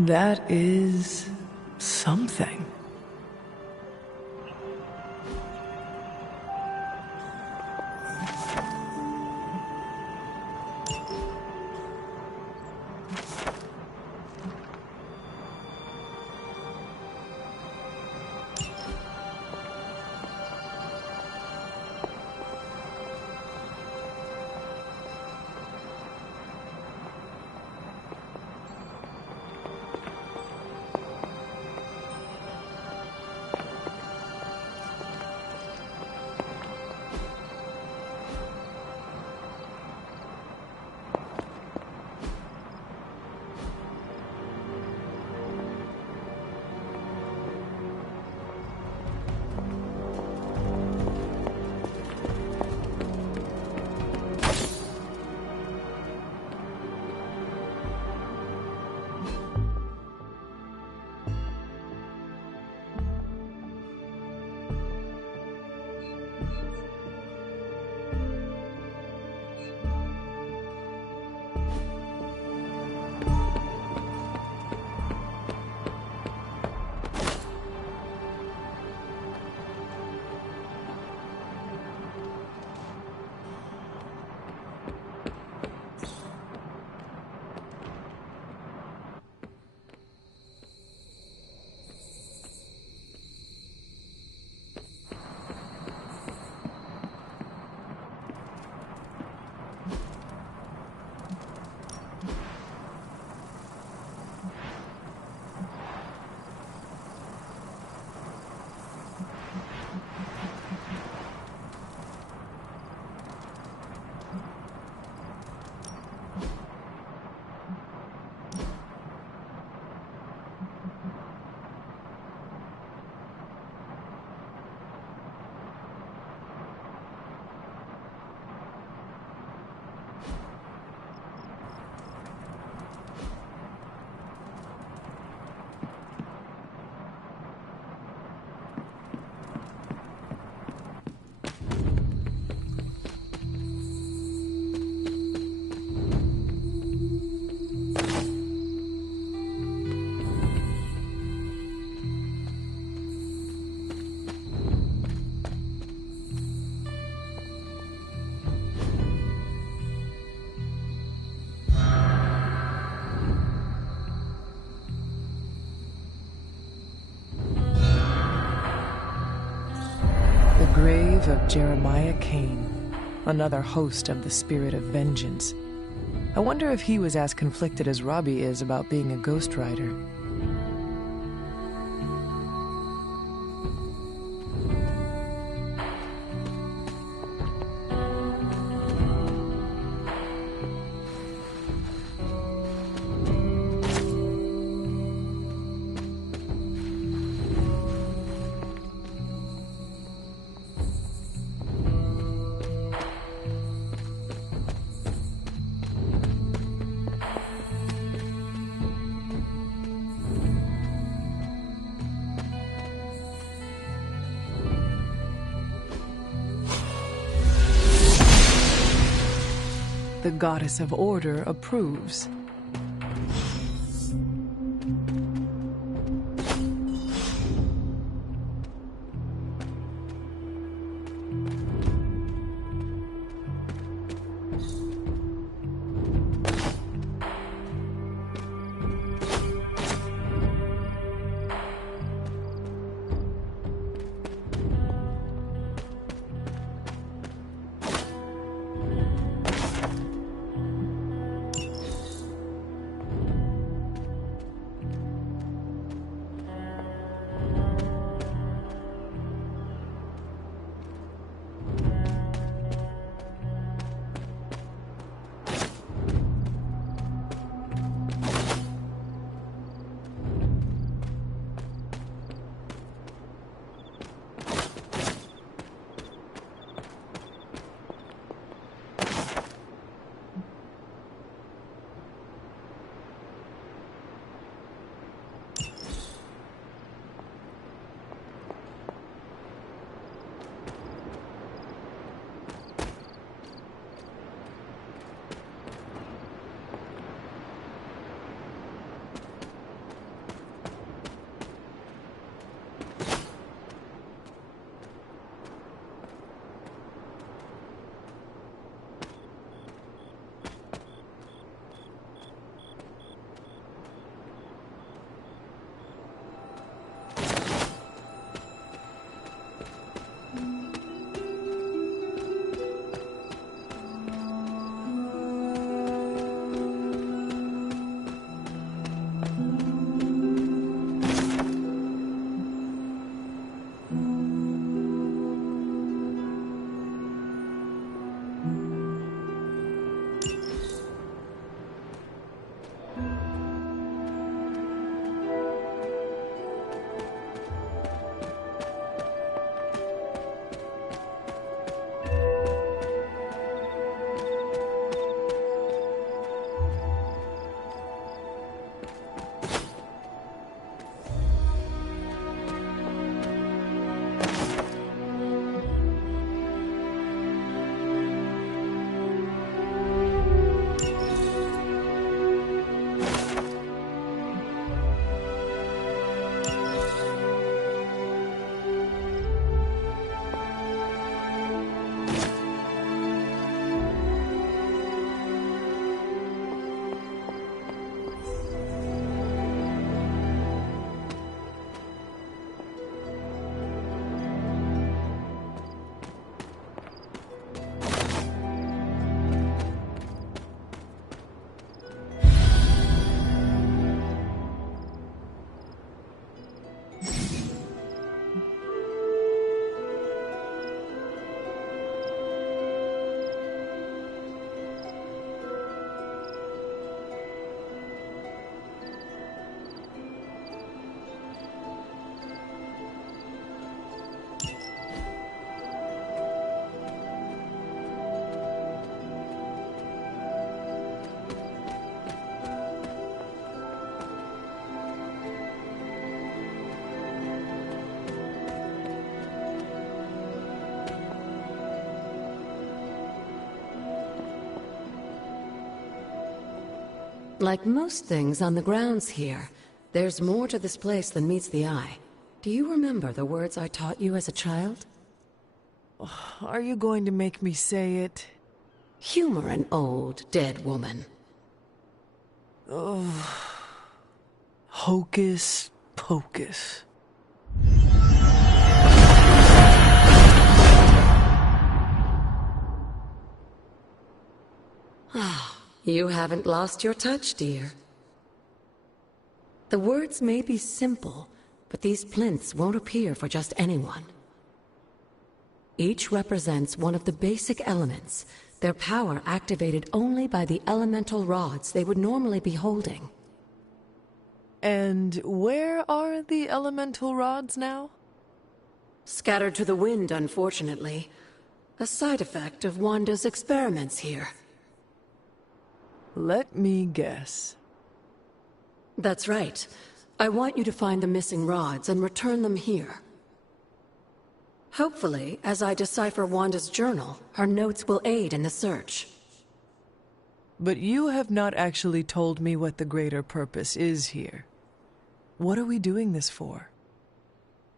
That is something. grave of Jeremiah Kane, another host of the Spirit of Vengeance. I wonder if he was as conflicted as Robbie is about being a Ghost Rider. The Goddess of Order approves. Like most things on the grounds here, there's more to this place than meets the eye. Do you remember the words I taught you as a child? Are you going to make me say it? Humor an old, dead woman. Hocus pocus. You haven't lost your touch, dear. The words may be simple, but these plinths won't appear for just anyone. Each represents one of the basic elements, their power activated only by the elemental rods they would normally be holding. And where are the elemental rods now? Scattered to the wind, unfortunately. A side effect of Wanda's experiments here. Let me guess. That's right. I want you to find the missing rods and return them here. Hopefully, as I decipher Wanda's journal, her notes will aid in the search. But you have not actually told me what the greater purpose is here. What are we doing this for?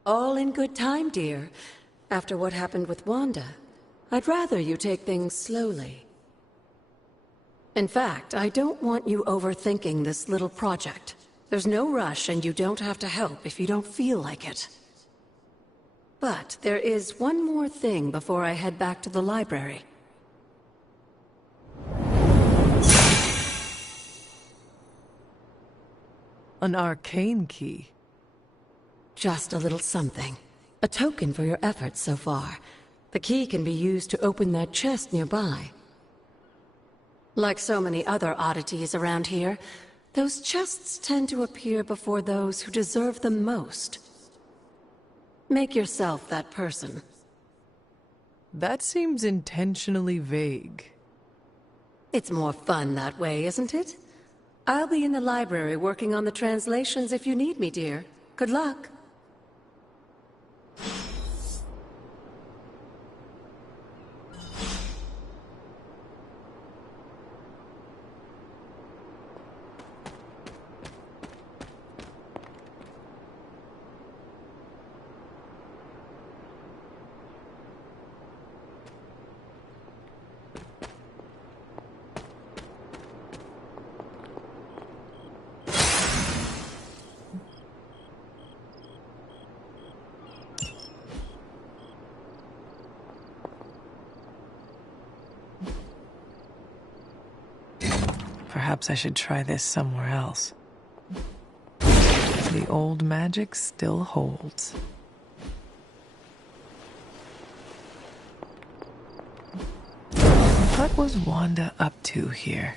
All in good time, dear. After what happened with Wanda, I'd rather you take things slowly. In fact, I don't want you overthinking this little project. There's no rush, and you don't have to help if you don't feel like it. But there is one more thing before I head back to the library. An arcane key. Just a little something. A token for your efforts so far. The key can be used to open that chest nearby. Like so many other oddities around here, those chests tend to appear before those who deserve them most. Make yourself that person. That seems intentionally vague. It's more fun that way, isn't it? I'll be in the library working on the translations if you need me, dear. Good luck. Perhaps I should try this somewhere else. The old magic still holds. What was Wanda up to here?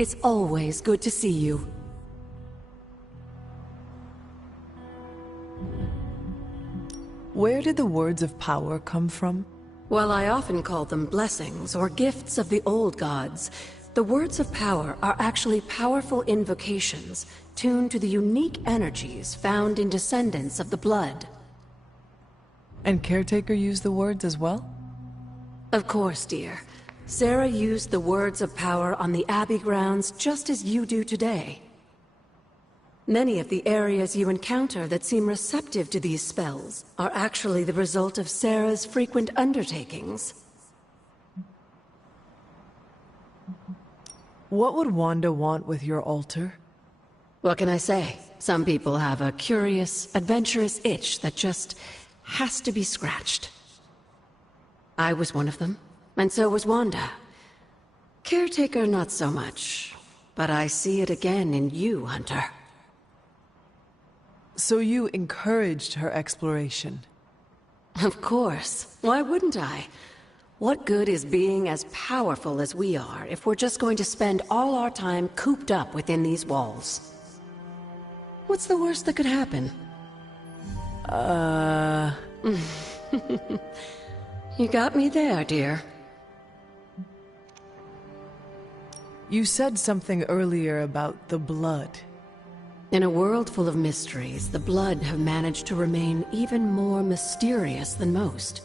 It's always good to see you. Where did the words of power come from? While I often call them blessings or gifts of the old gods, the words of power are actually powerful invocations tuned to the unique energies found in descendants of the blood. And Caretaker used the words as well? Of course, dear. Sarah used the words of power on the Abbey grounds just as you do today. Many of the areas you encounter that seem receptive to these spells are actually the result of Sarah's frequent undertakings. What would Wanda want with your altar? What can I say? Some people have a curious, adventurous itch that just has to be scratched. I was one of them, and so was Wanda. Caretaker, not so much. But I see it again in you, Hunter. So you encouraged her exploration? Of course. Why wouldn't I? What good is being as powerful as we are if we're just going to spend all our time cooped up within these walls? What's the worst that could happen? You got me there, dear. You said something earlier about the blood. In a world full of mysteries, the blood have managed to remain even more mysterious than most.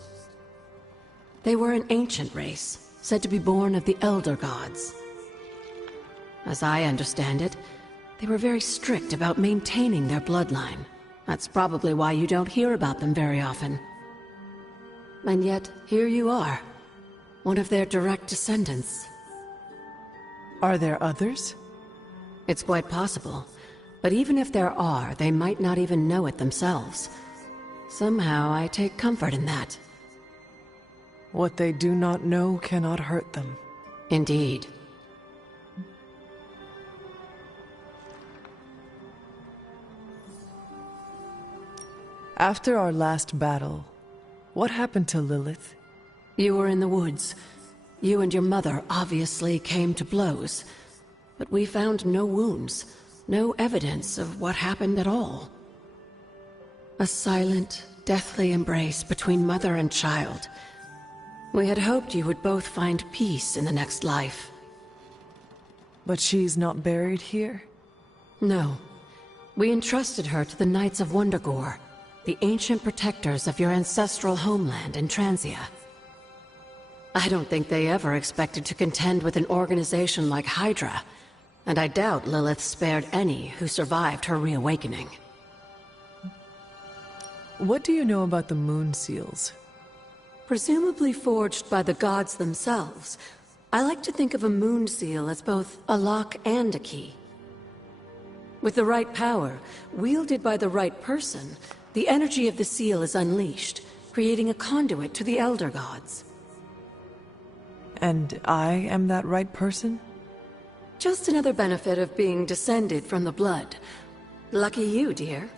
They were an ancient race, said to be born of the Elder Gods. As I understand it, they were very strict about maintaining their bloodline. That's probably why you don't hear about them very often. And yet, here you are, one of their direct descendants. Are there others? It's quite possible. But even if there are, they might not even know it themselves. Somehow, I take comfort in that. What they do not know cannot hurt them. Indeed. After our last battle, what happened to Lilith? You were in the woods. You and your mother obviously came to blows. But we found no wounds. No evidence of what happened at all. A silent, deathly embrace between mother and child. We had hoped you would both find peace in the next life. But she's not buried here? No. We entrusted her to the Knights of Wundagore, the ancient protectors of your ancestral homeland in Transia. I don't think they ever expected to contend with an organization like Hydra. And I doubt Lilith spared any who survived her reawakening. What do you know about the Moon Seals? Presumably forged by the gods themselves, I like to think of a Moon Seal as both a lock and a key. With the right power, wielded by the right person, the energy of the seal is unleashed, creating a conduit to the Elder Gods. And I am that right person? Just another benefit of being descended from the blood. Lucky you, dear.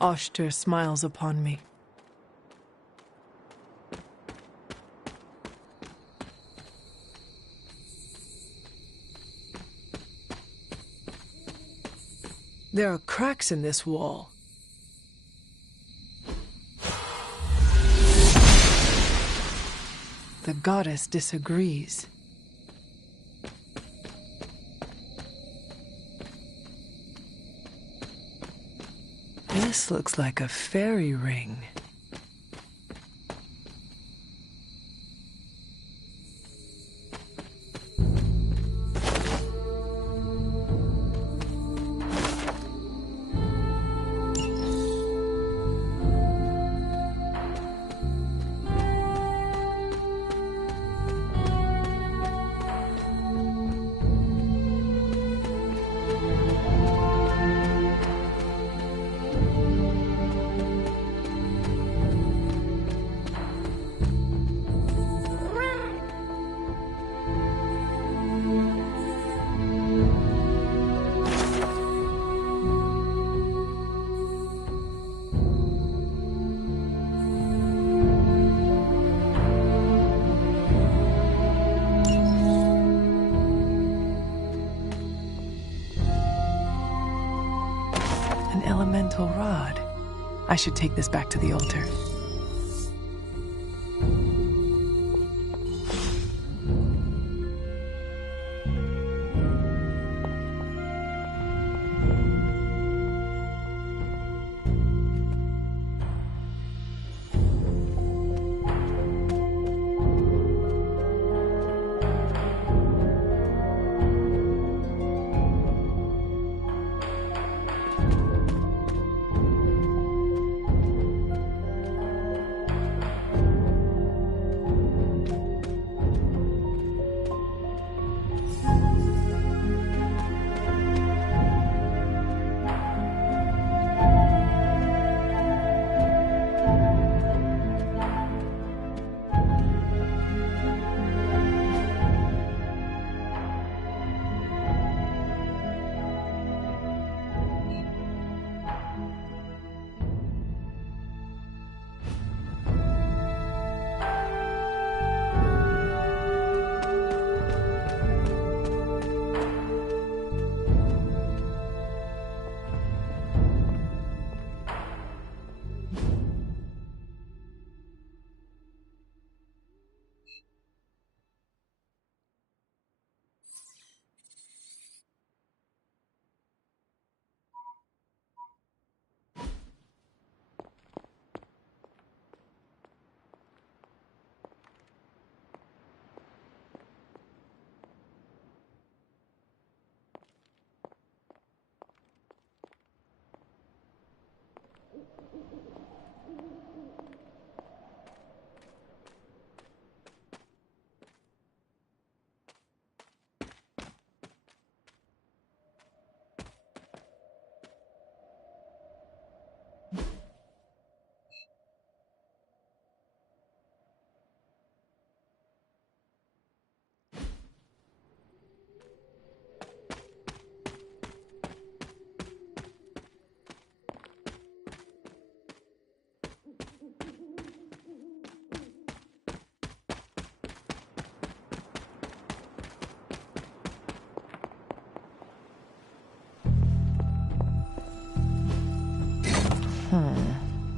Oshter smiles upon me. There are cracks in this wall. The goddess disagrees. This looks like a fairy ring. should take this back to the altar.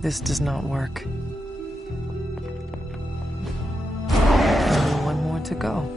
This does not work. Only one more to go.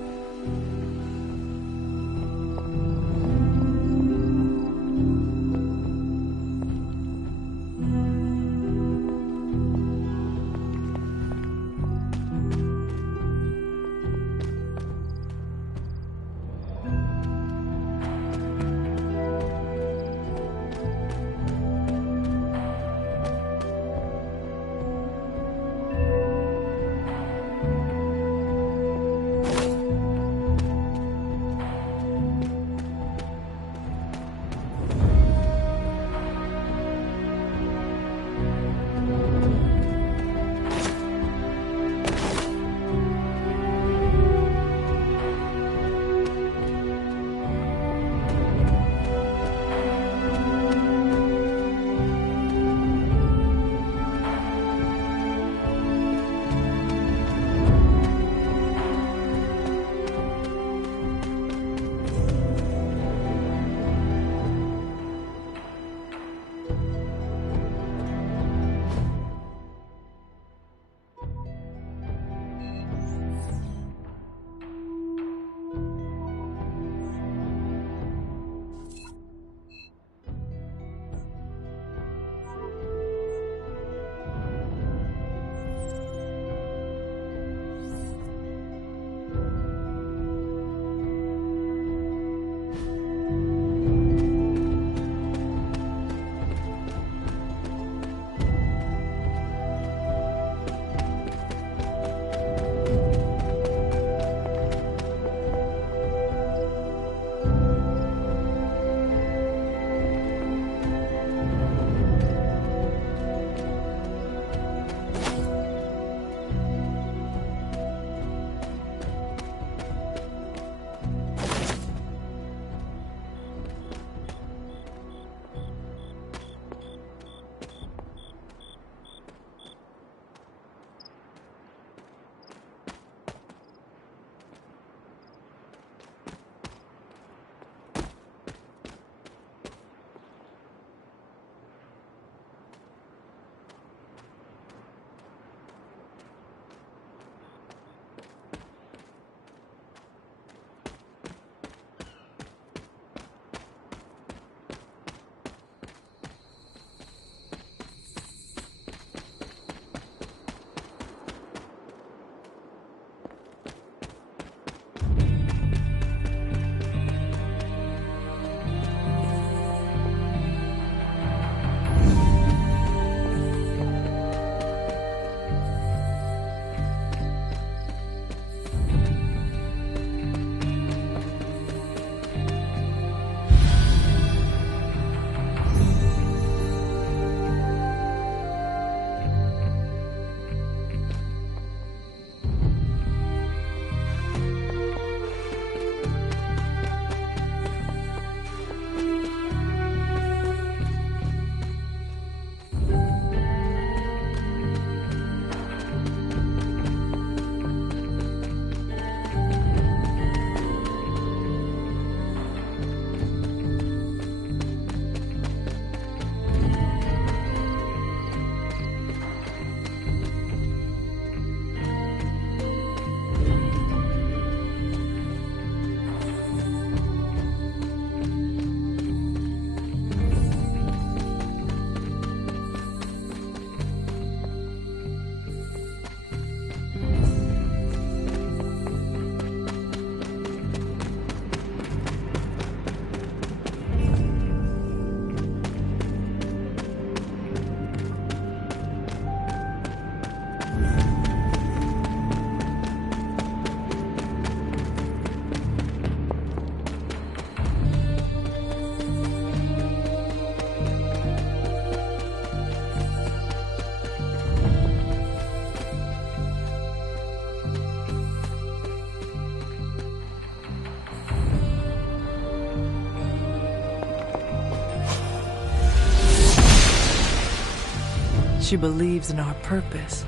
She believes in our purpose.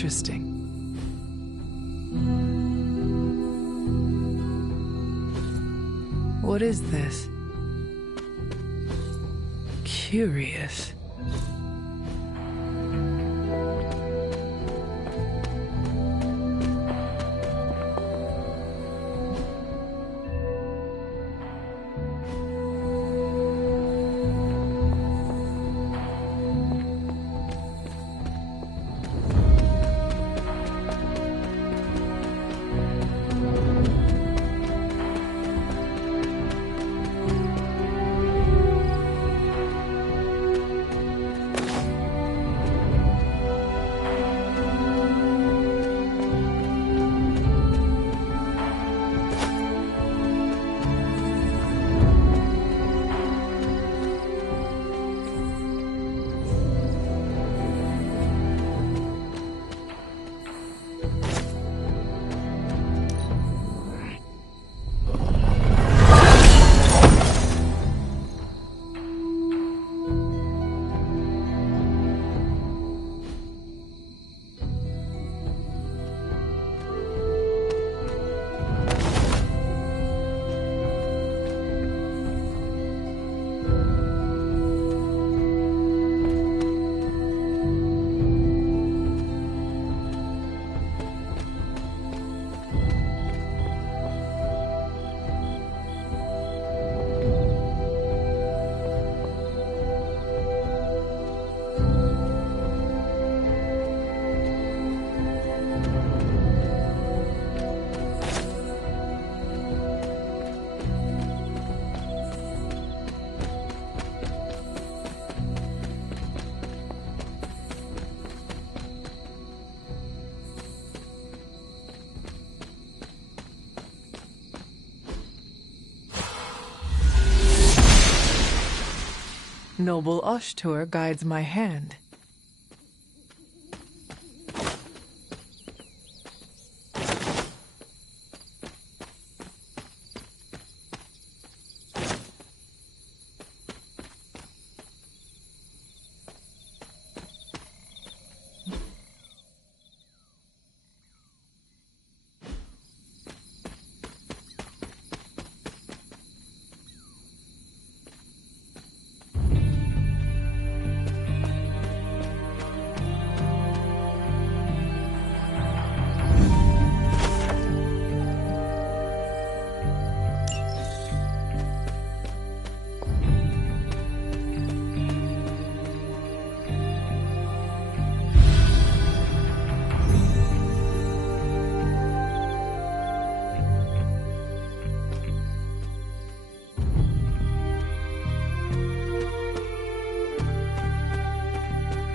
Interesting. What is this? Curious. Noble Ashtur guides my hand.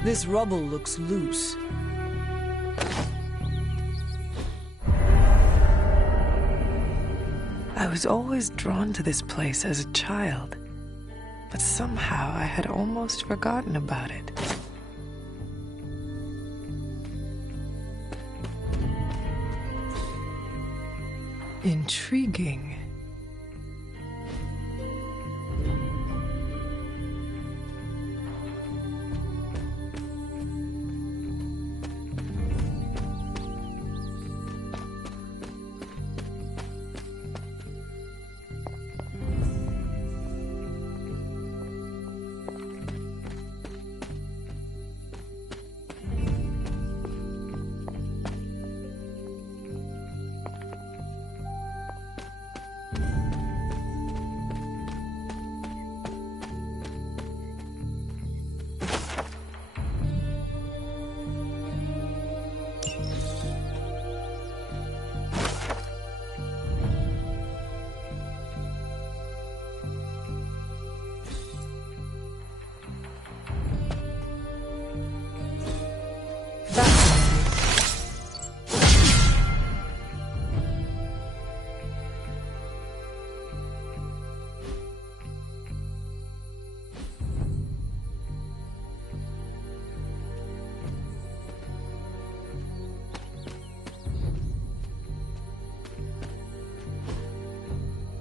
This rubble looks loose. I was always drawn to this place as a child, but somehow I had almost forgotten about it. Intriguing.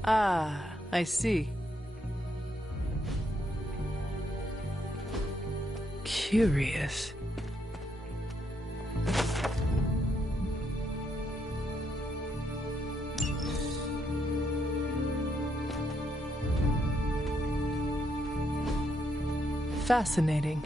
Ah, I see. Curious. Fascinating.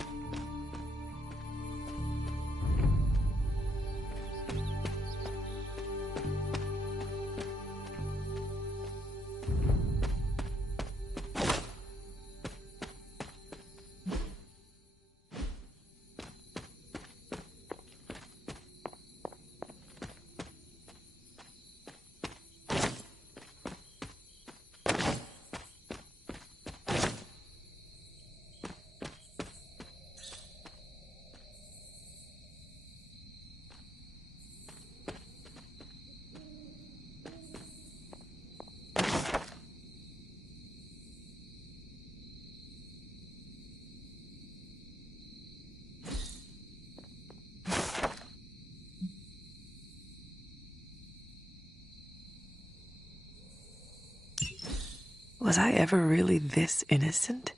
Was I ever really this innocent?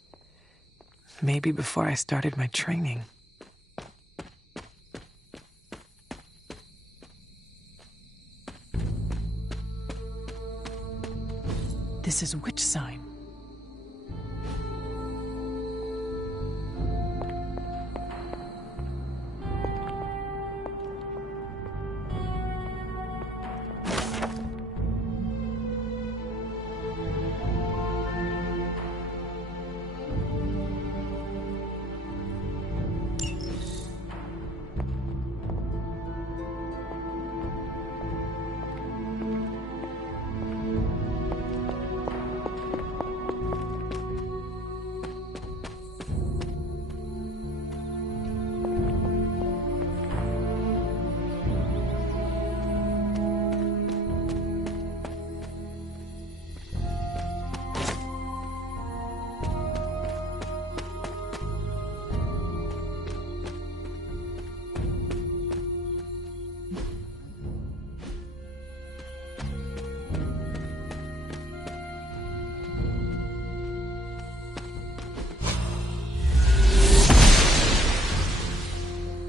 Maybe before I started my training. This is which sign?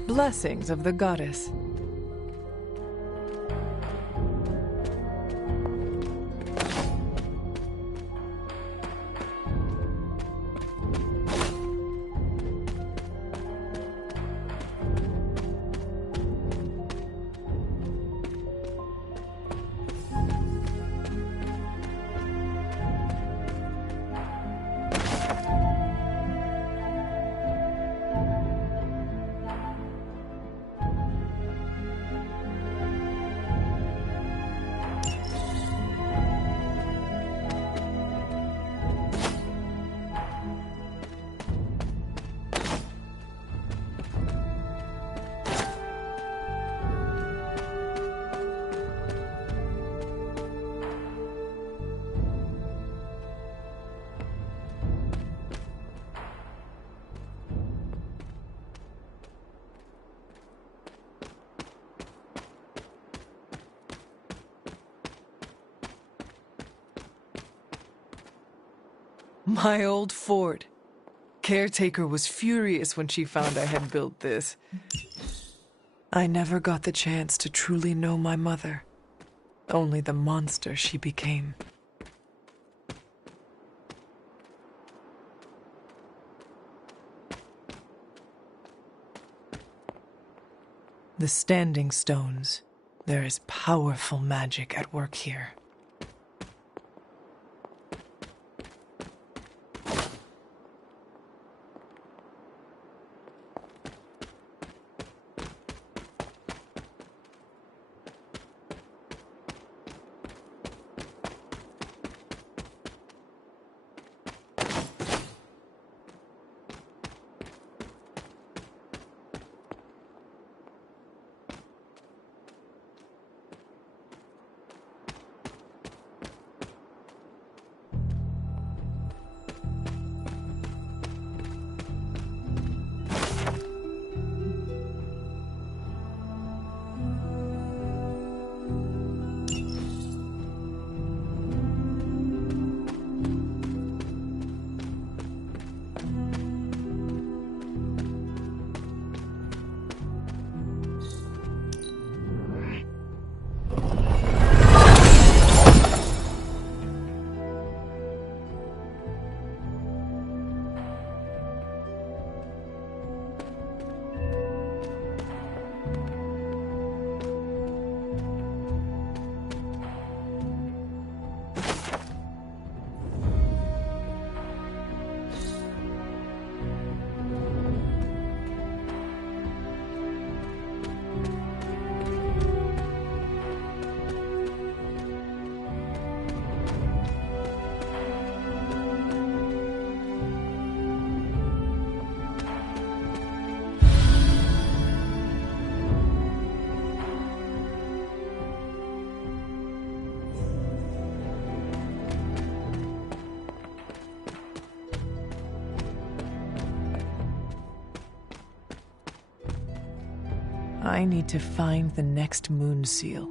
Blessings of the goddess. My old fort. Caretaker was furious when she found I had built this. I never got the chance to truly know my mother. Only the monster she became. The Standing Stones. There is powerful magic at work here. I need to find the next moon seal.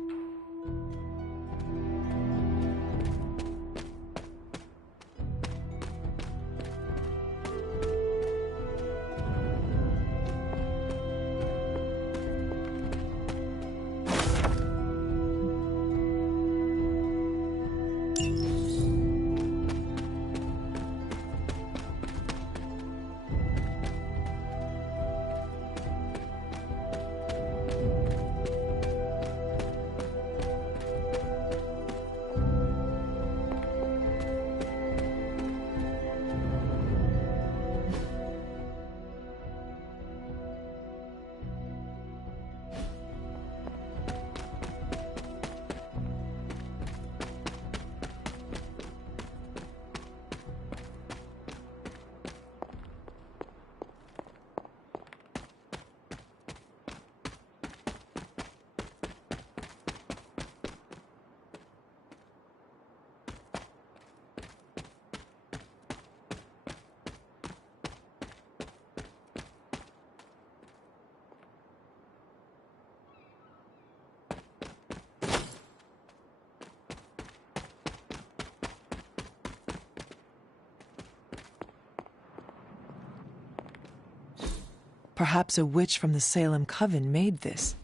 Perhaps a witch from the Salem Coven made this.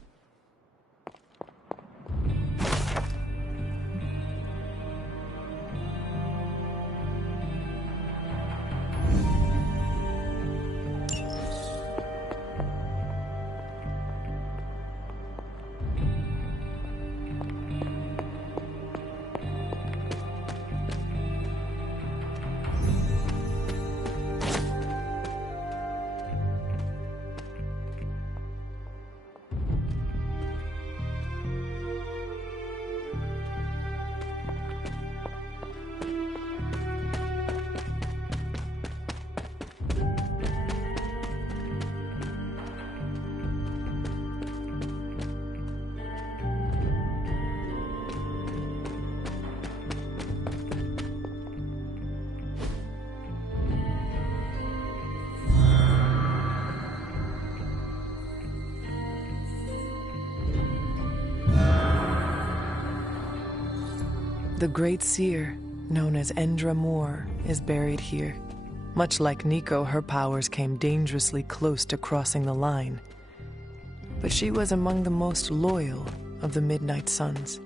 The Great Seer, known as Endra Moore, is buried here. Much like Nico, her powers came dangerously close to crossing the line. But she was among the most loyal of the Midnight Suns.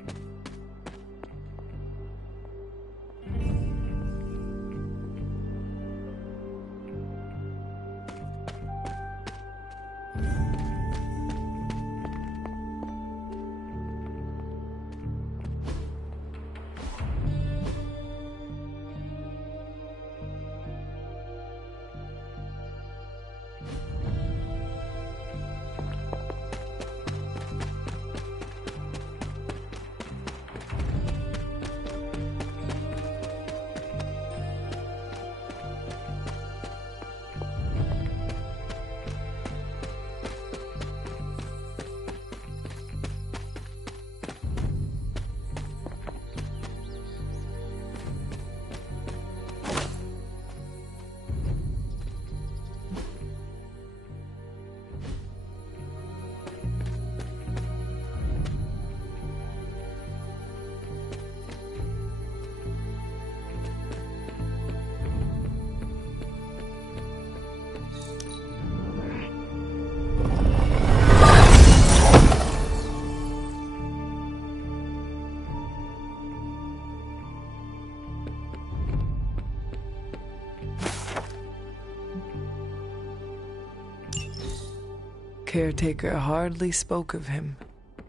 Caretaker hardly spoke of him,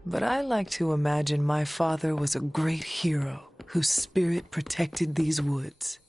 but I like to imagine my father was a great hero whose spirit protected these woods.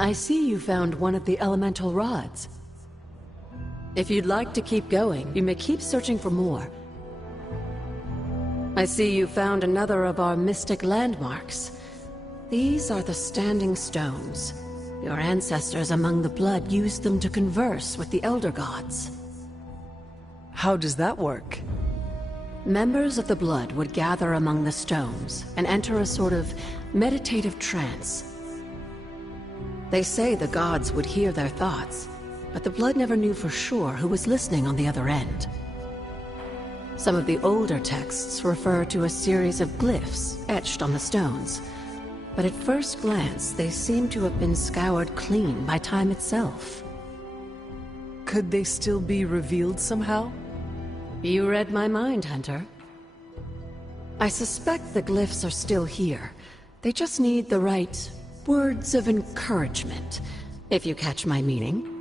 I see you found one of the elemental rods. If you'd like to keep going, you may keep searching for more. I see you found another of our mystic landmarks. These are the Standing Stones. Your ancestors among the Blood used them to converse with the Elder Gods. How does that work? Members of the Blood would gather among the stones and enter a sort of meditative trance. They say the gods would hear their thoughts, but the Blood never knew for sure who was listening on the other end. Some of the older texts refer to a series of glyphs etched on the stones, but at first glance they seem to have been scoured clean by time itself. Could they still be revealed somehow? You read my mind, Hunter. I suspect the glyphs are still here. They just need the right words of encouragement, if you catch my meaning.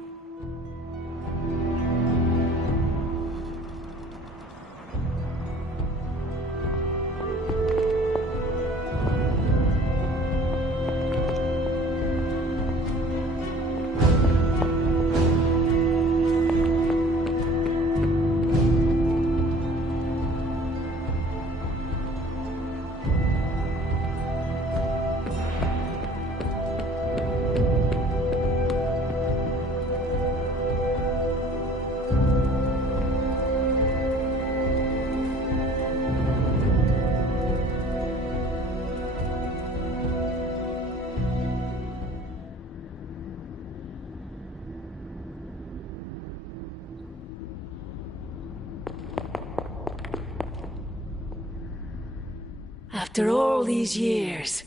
After all these years,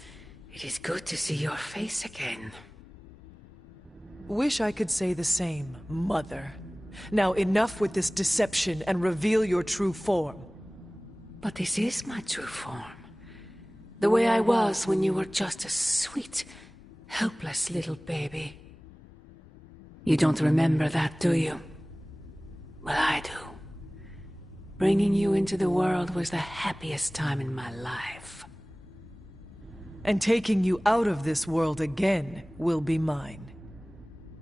it is good to see your face again. Wish I could say the same, Mother. Now enough with this deception and reveal your true form. But this is my true form. The way I was when you were just a sweet, helpless little baby. You don't remember that, do you? Well, I do. Bringing you into the world was the happiest time in my life. And taking you out of this world again will be mine.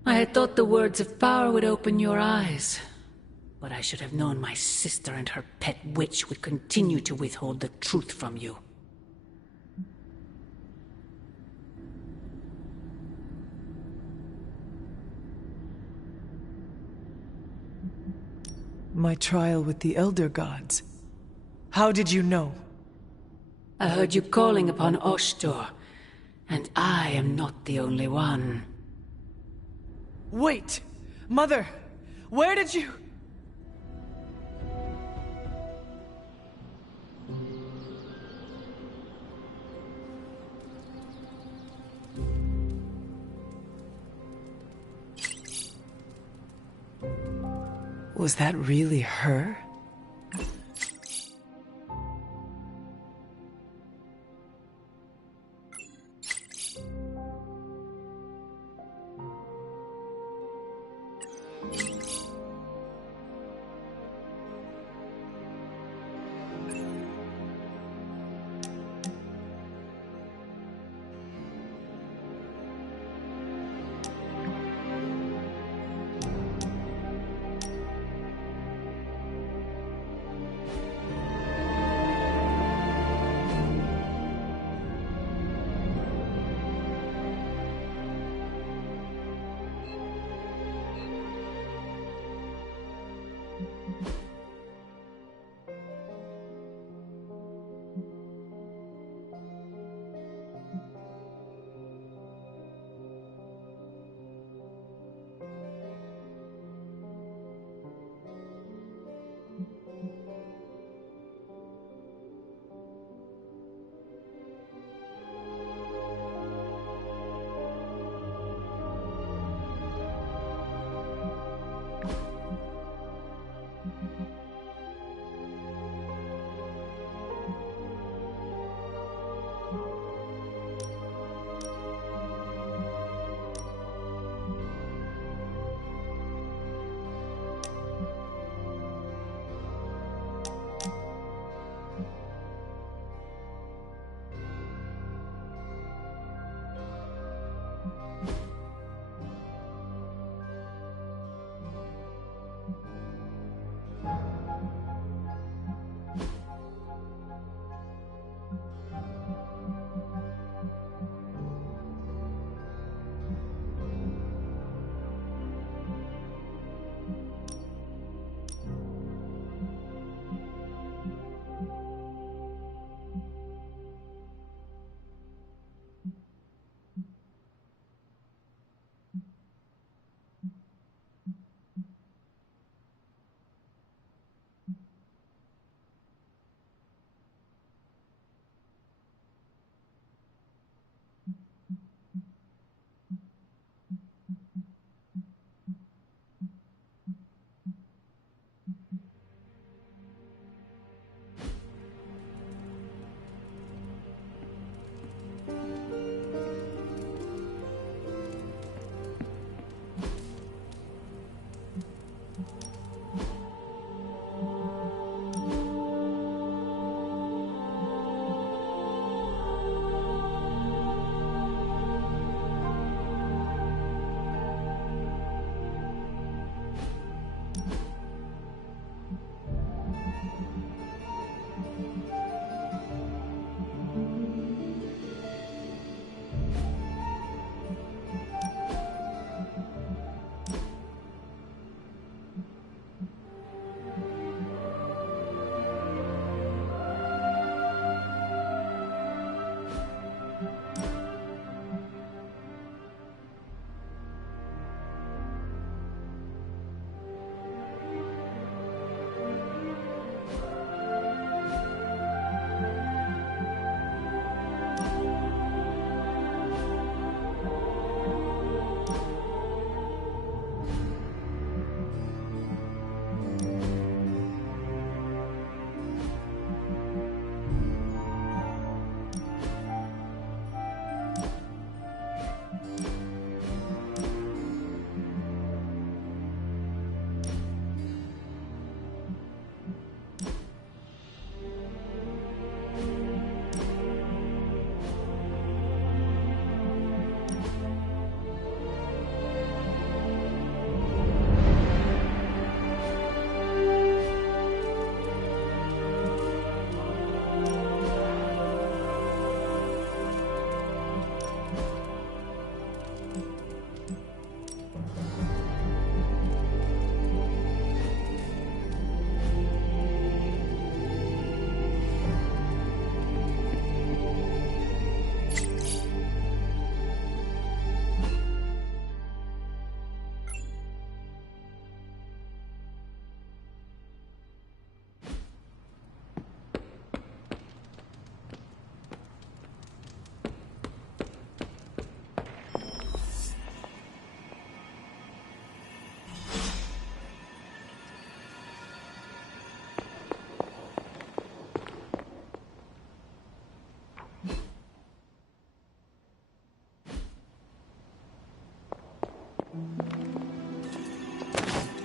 I had thought the words of power would open your eyes. But I should have known my sister and her pet witch would continue to withhold the truth from you. My trial with the Elder Gods. How did you know? I heard you calling upon Oshtur, and I am not the only one. Wait! Mother! Where did you... Was that really her?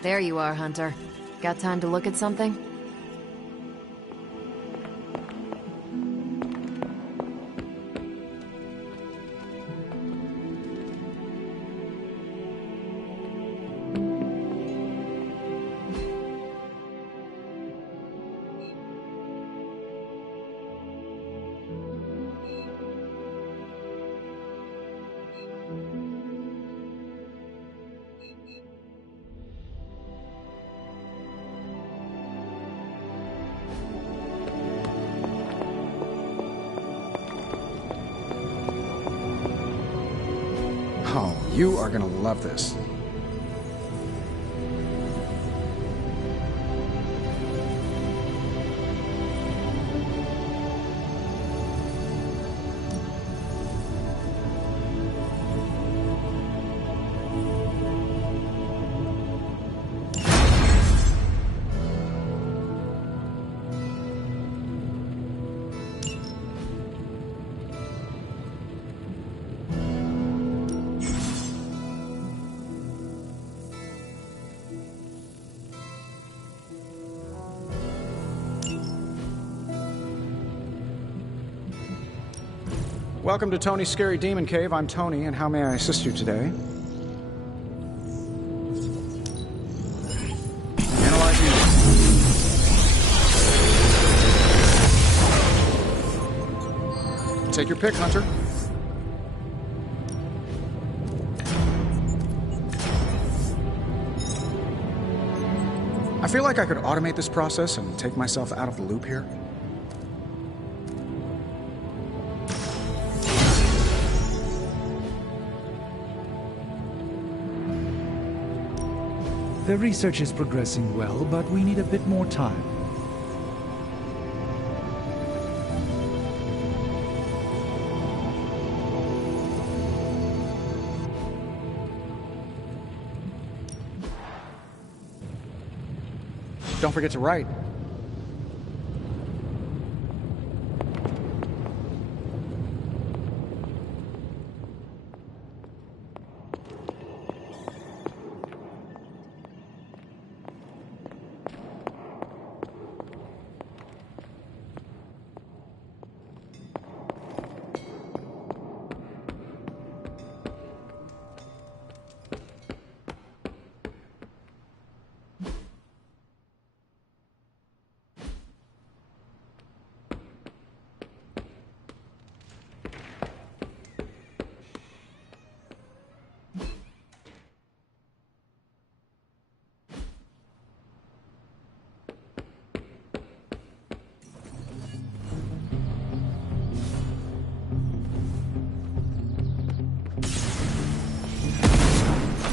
There you are, Hunter. Got time to look at something? Oh, you are gonna love this. Welcome to Tony's Scary Demon Cave. I'm Tony, and how may I assist you today? Analyzing. Take your pick, Hunter. I feel like I could automate this process and take myself out of the loop here. The research is progressing well, but we need a bit more time. Don't forget to write.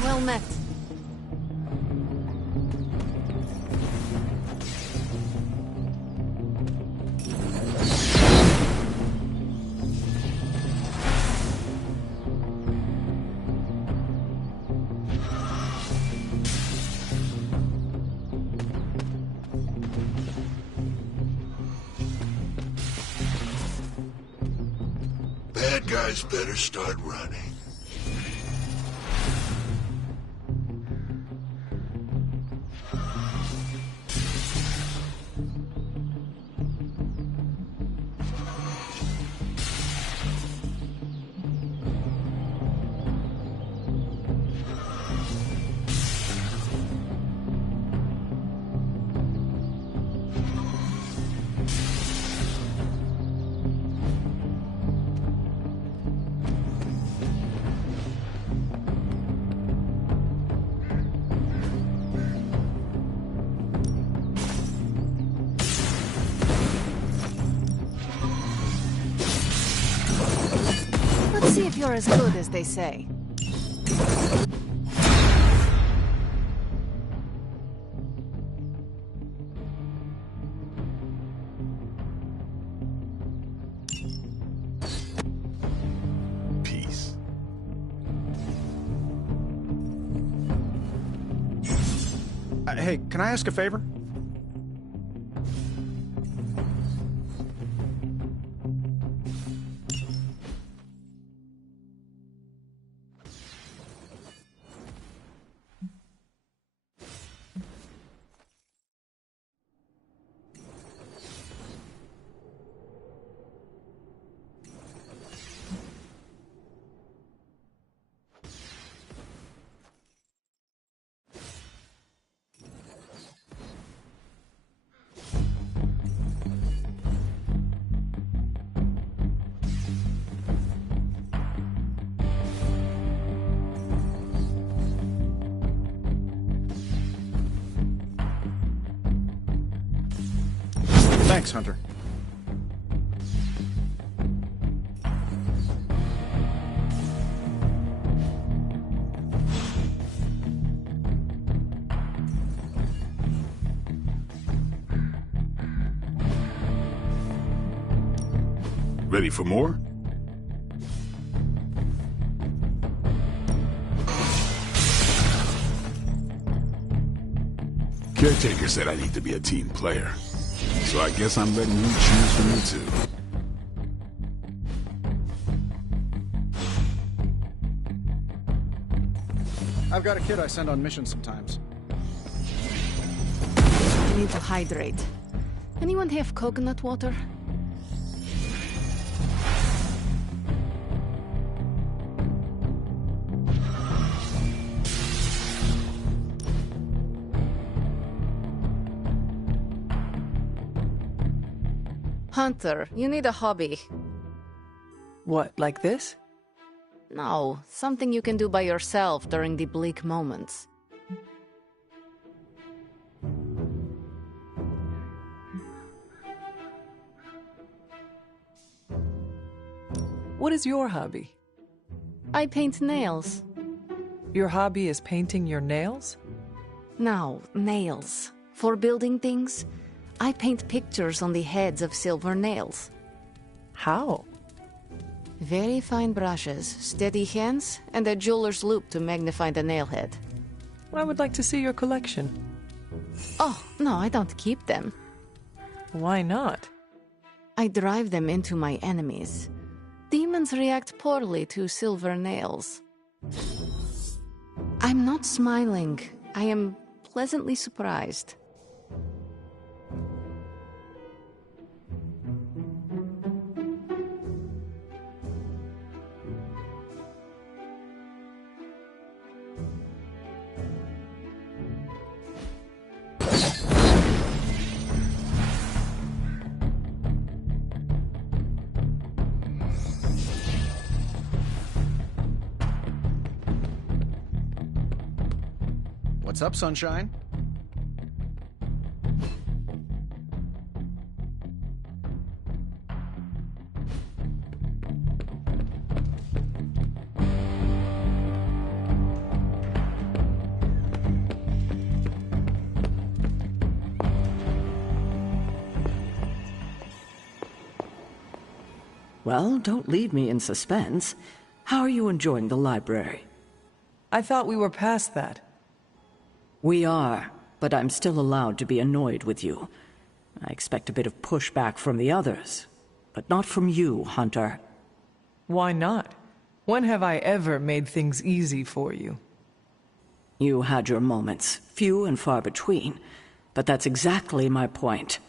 Well met. Bad guys better start running. Let's see if you're as good as they say. Peace. Hey, can I ask a favor? Thanks, Hunter. Ready for more? Caretaker said I need to be a team player, so I guess I'm letting you choose for me too. I've got a kid I send on missions sometimes. I need to hydrate. Anyone have coconut water? Hunter, you need a hobby. What, like this? No, something you can do by yourself during the bleak moments. What is your hobby? I paint nails. Your hobby is painting your nails? No, nails. For building things, I paint pictures on the heads of silver nails. How? Very fine brushes, steady hands, and a jeweler's loupe to magnify the nail head. I would like to see your collection. Oh, no, I don't keep them. Why not? I drive them into my enemies. Demons react poorly to silver nails. I'm not smiling. I am pleasantly surprised. What's up, Sunshine? Well, don't leave me in suspense. How are you enjoying the library? I thought we were past that. We are, but I'm still allowed to be annoyed with you. I expect a bit of pushback from the others, but not from you, Hunter. Why not? When have I ever made things easy for you? You had your moments, few and far between, but that's exactly my point.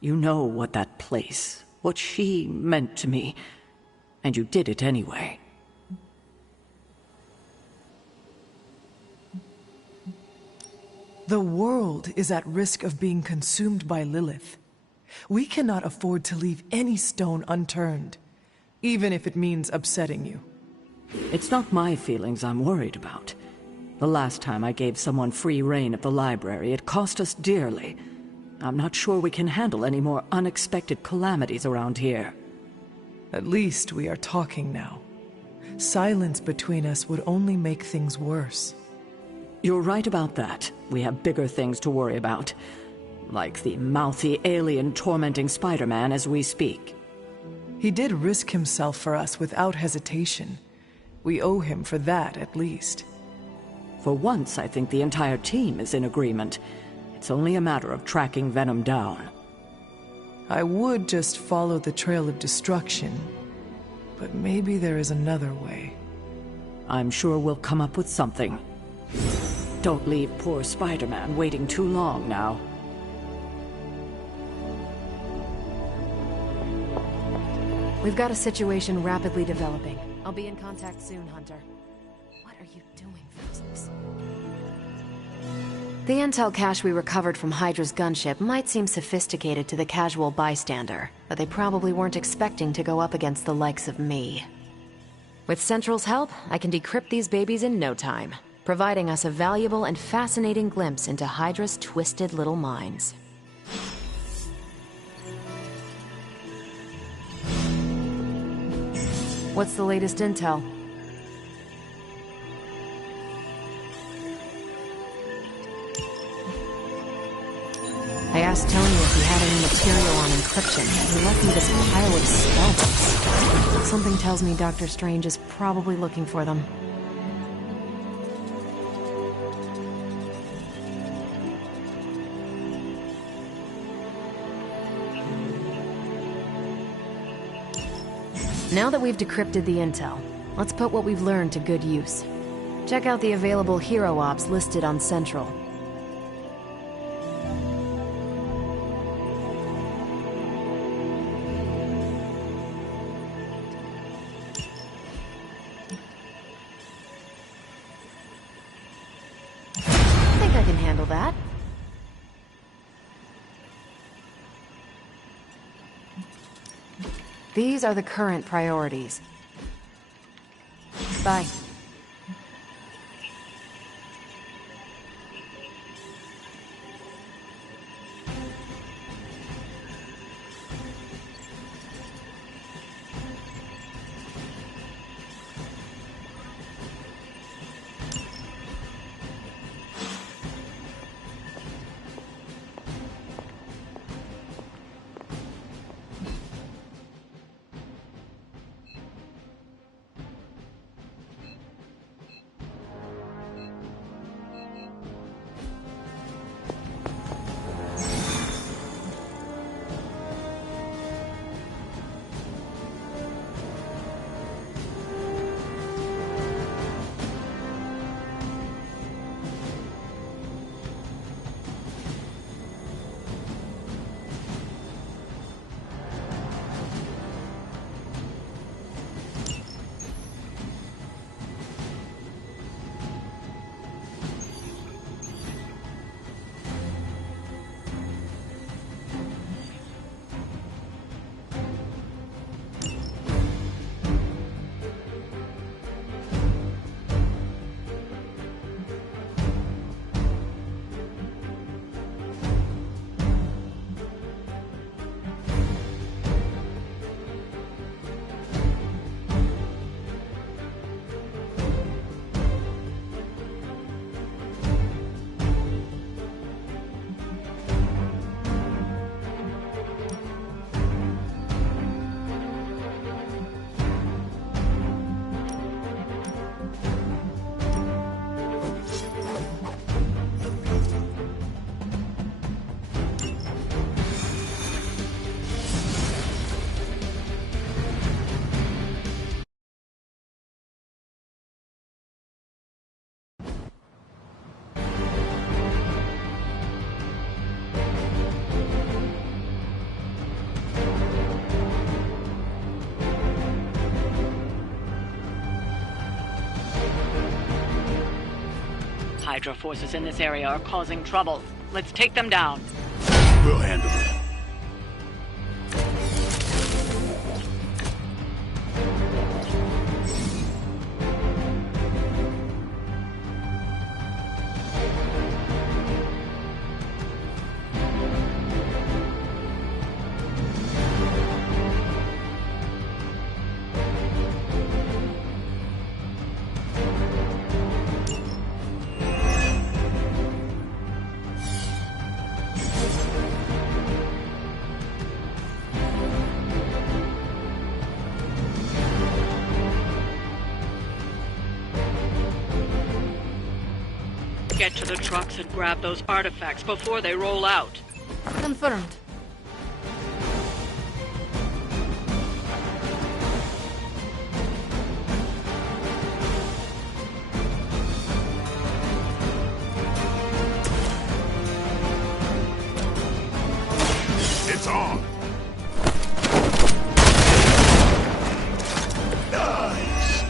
You know what that place, what she meant to me, and you did it anyway. The world is at risk of being consumed by Lilith. We cannot afford to leave any stone unturned, even if it means upsetting you. It's not my feelings I'm worried about. The last time I gave someone free rein of the library, it cost us dearly. I'm not sure we can handle any more unexpected calamities around here. At least we are talking now. Silence between us would only make things worse. You're right about that. We have bigger things to worry about. Like the mouthy alien tormenting Spider-Man as we speak. He did risk himself for us without hesitation. We owe him for that, at least. For once, I think the entire team is in agreement. It's only a matter of tracking Venom down. I would just follow the trail of destruction, but maybe there is another way. I'm sure we'll come up with something. Don't leave poor Spider-Man waiting too long now. We've got a situation rapidly developing. I'll be in contact soon, Hunter. What are you doing, Phoenix? The intel cache we recovered from Hydra's gunship might seem sophisticated to the casual bystander, but they probably weren't expecting to go up against the likes of me. With Central's help, I can decrypt these babies in no time, providing us a valuable and fascinating glimpse into Hydra's twisted little minds. What's the latest intel? I asked Tony if he had any material on encryption. He left me this pile of spellbooks. Something tells me Dr. Strange is probably looking for them. Now that we've decrypted the intel, let's put what we've learned to good use. Check out the available hero ops listed on Central. I think I can handle that. These are the current priorities. Bye. Hydra forces in this area are causing trouble. Let's take them down. We'll handle it. Get to the trucks and grab those artifacts before they roll out. Confirmed. It's on. Nice.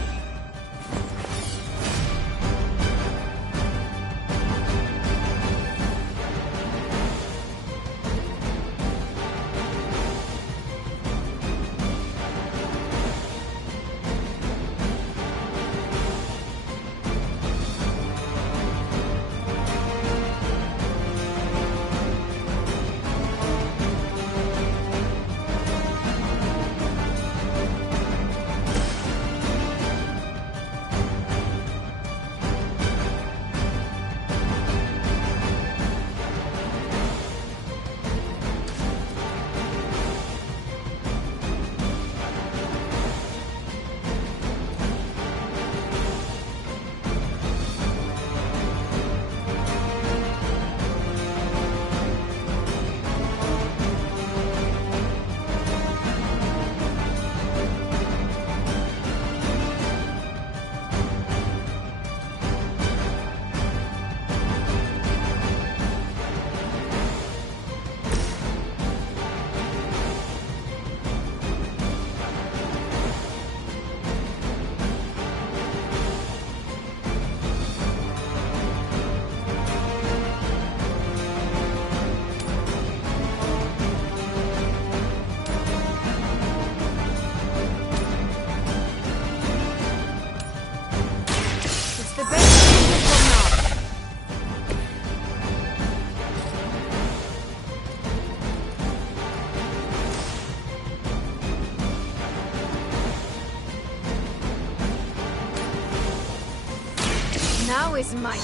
Now is my I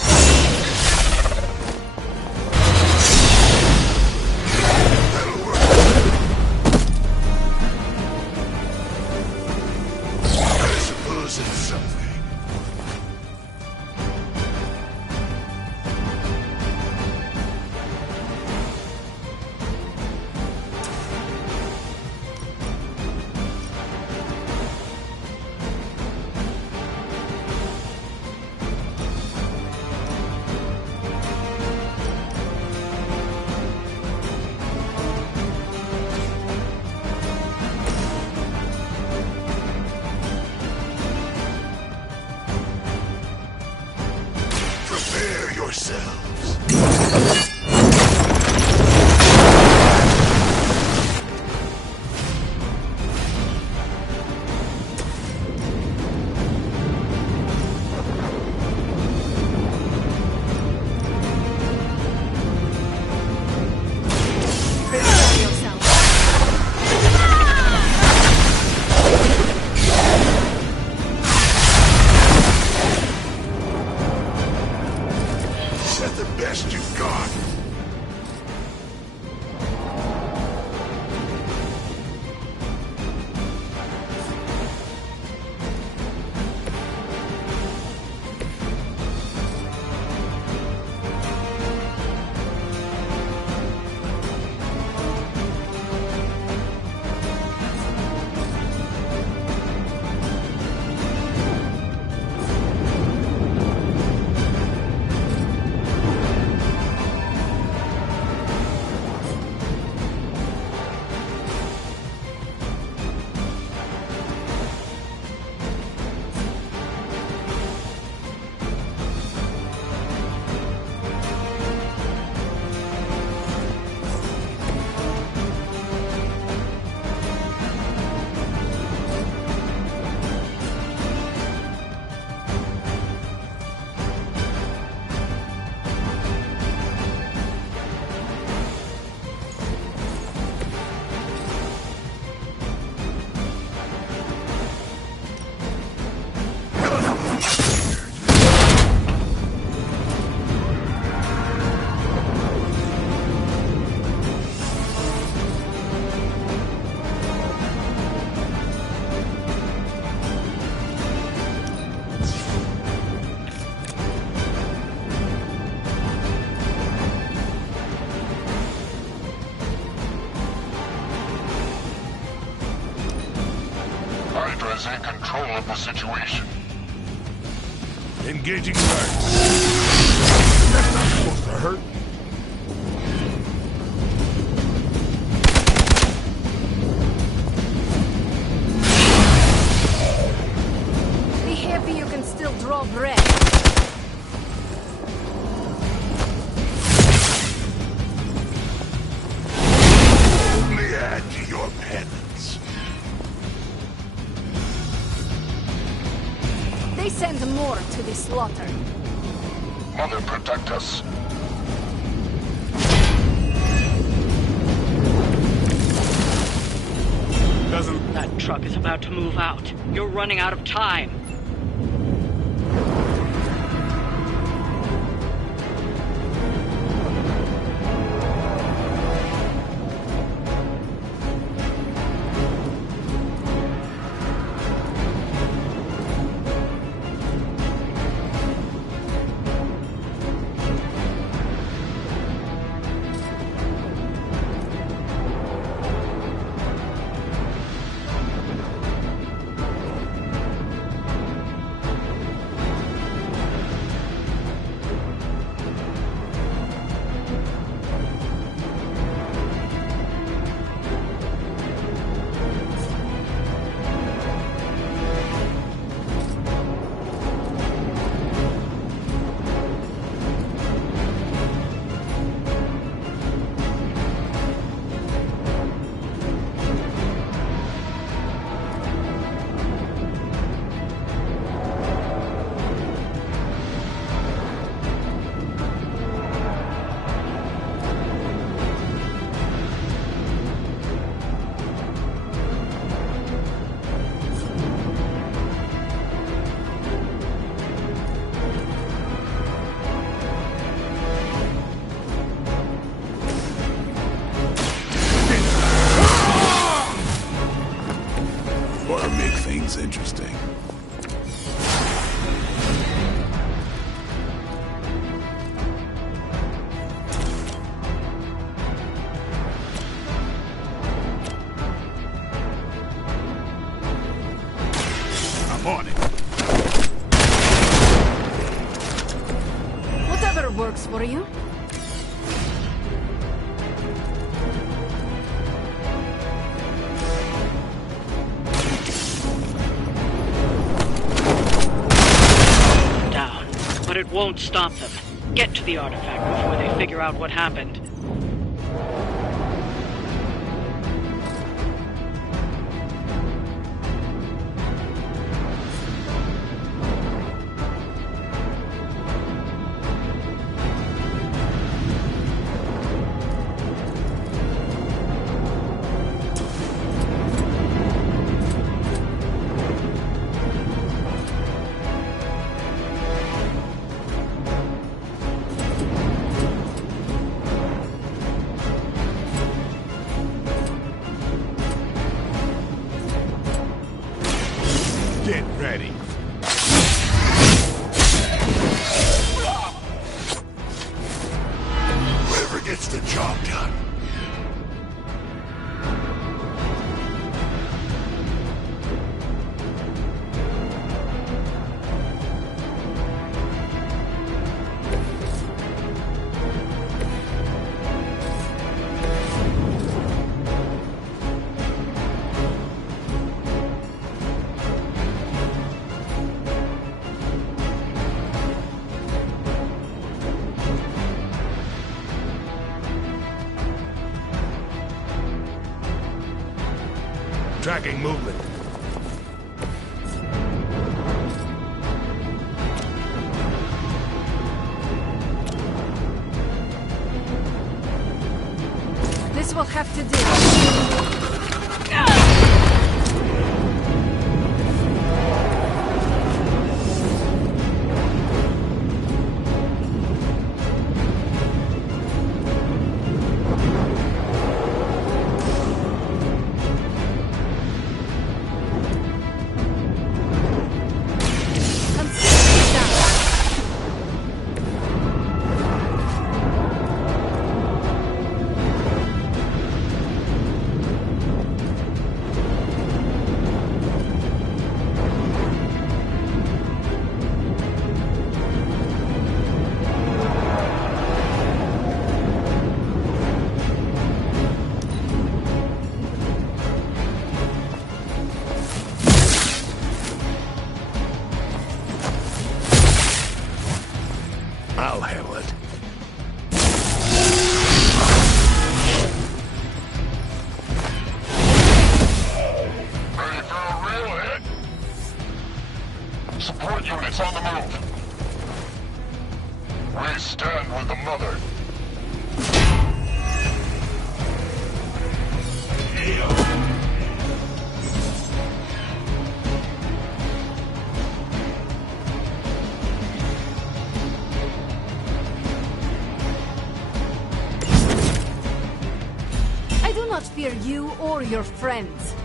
suppose it's something. Prepare yourselves. Set the best you've got. Hydra's in control of the situation. Engaging guards. That's not supposed to hurt. Be happy you can still draw breath. Only add to your penance. They send more to the slaughter. Mother, protect us. That truck is about to move out. You're running out of time. sounds interesting. I'm on it. Whatever works for you. But it won't stop them. Get to the artifact before they figure out what happened. Get ready. Whoever gets the job done. Tracking movement. This will have to do. I'll handle it. Ready for a real hit? Support units on the move. We stand with the mother. I do not fear you or your friends.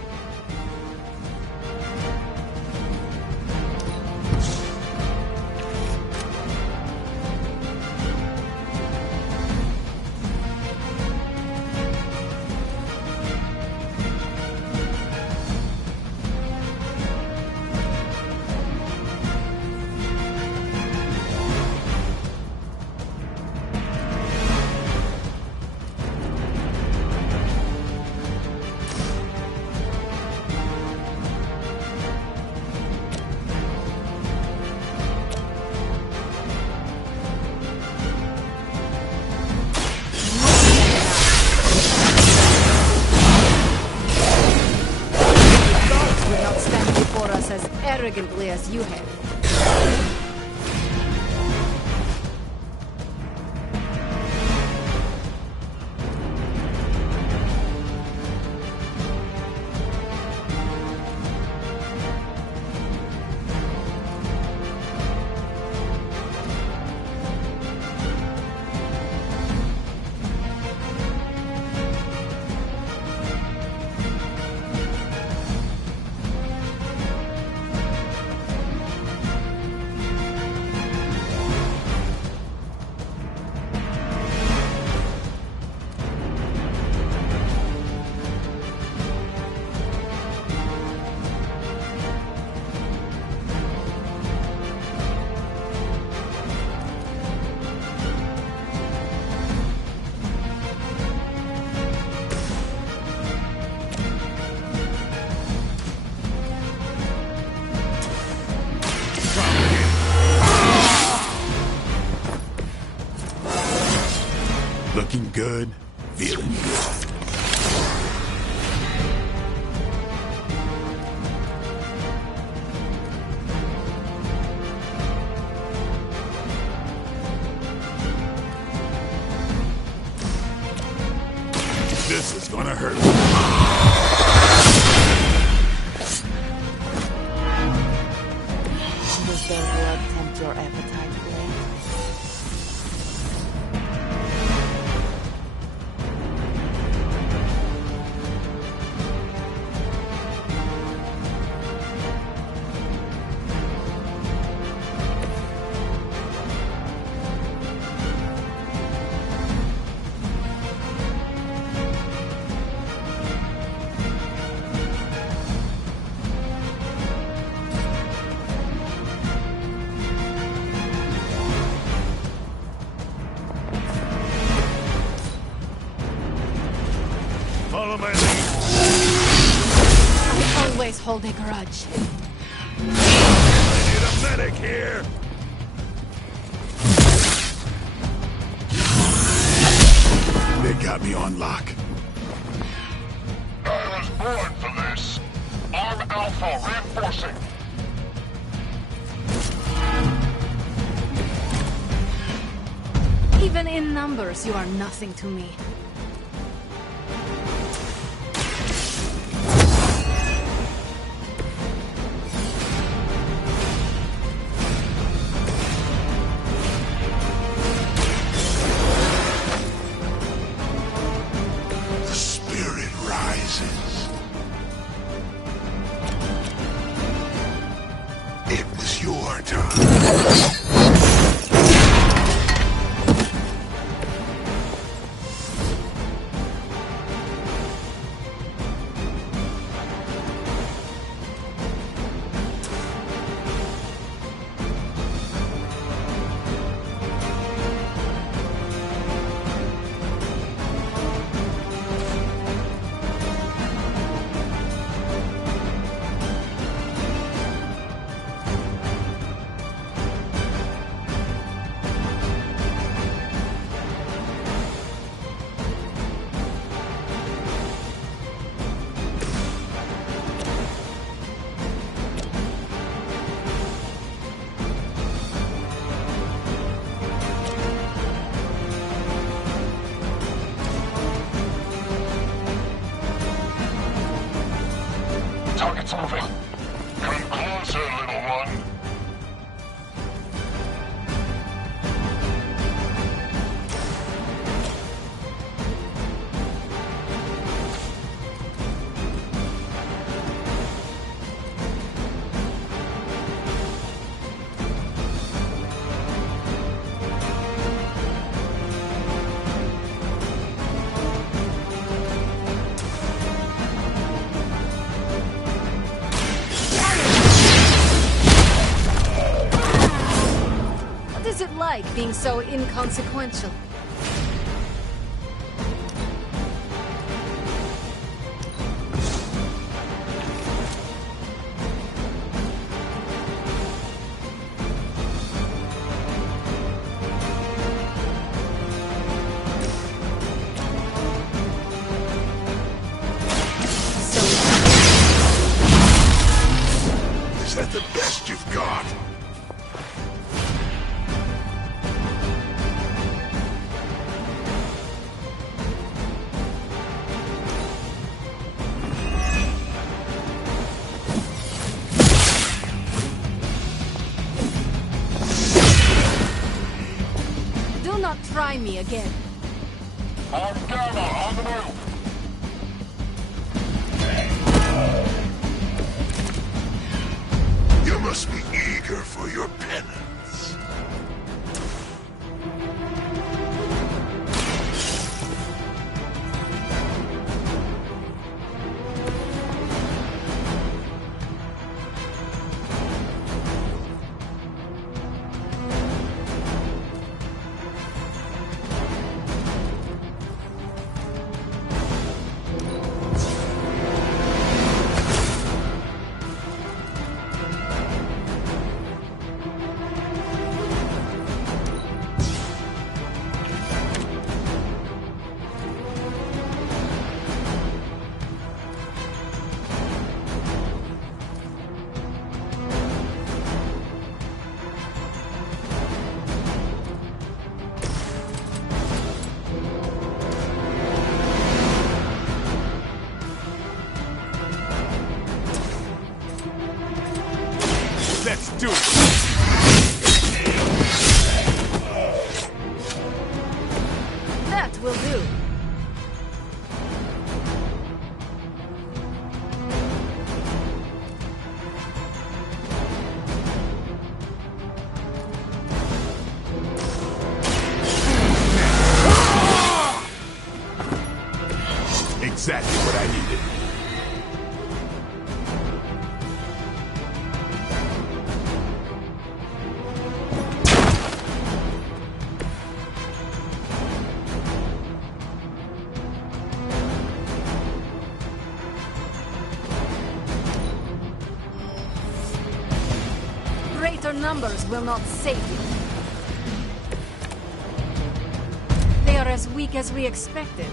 As arrogantly as you have. follow my lead. I always hold a grudge. I need a medic here. They got me on lock. I was born for this. Arm Alpha reinforcing. Even in numbers, you are nothing to me. The spirit rises. It was your time. Target's moving. Come closer, little one. What is it like being so inconsequential? Is that the best you've got? Do not try me again. Arm Gamma on the move. You must be eager for your penance. Let's do it. That will do. Exactly what I needed. numbers will not save you. They are as weak as we expected.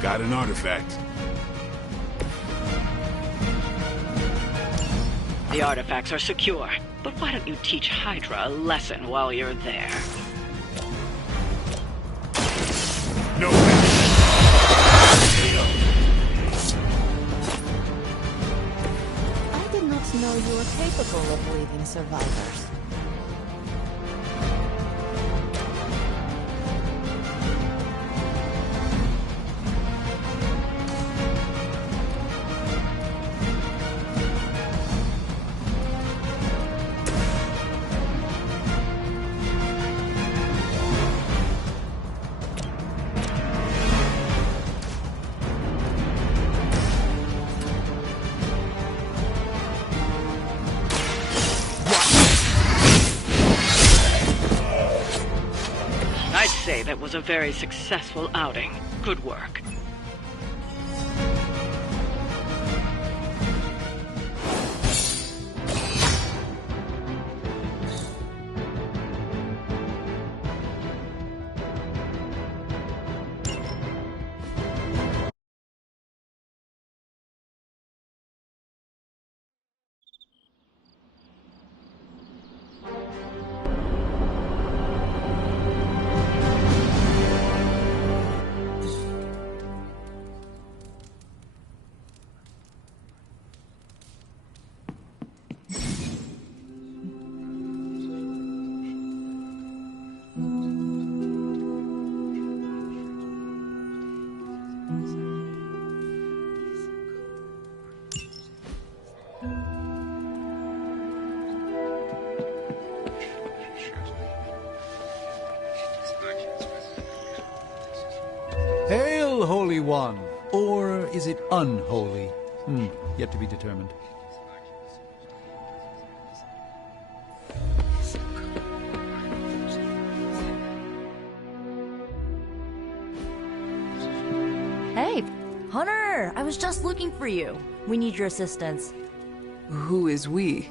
Got an artifact. The artifacts are secure, but why don't you teach Hydra a lesson while you're there? No. I did not know you were capable of leading survivors. I'd say that was a very successful outing. Good work. Hail, Holy One! Or is it unholy? Yet to be determined. Hey, Hunter! I was just looking for you. We need your assistance. Who is we?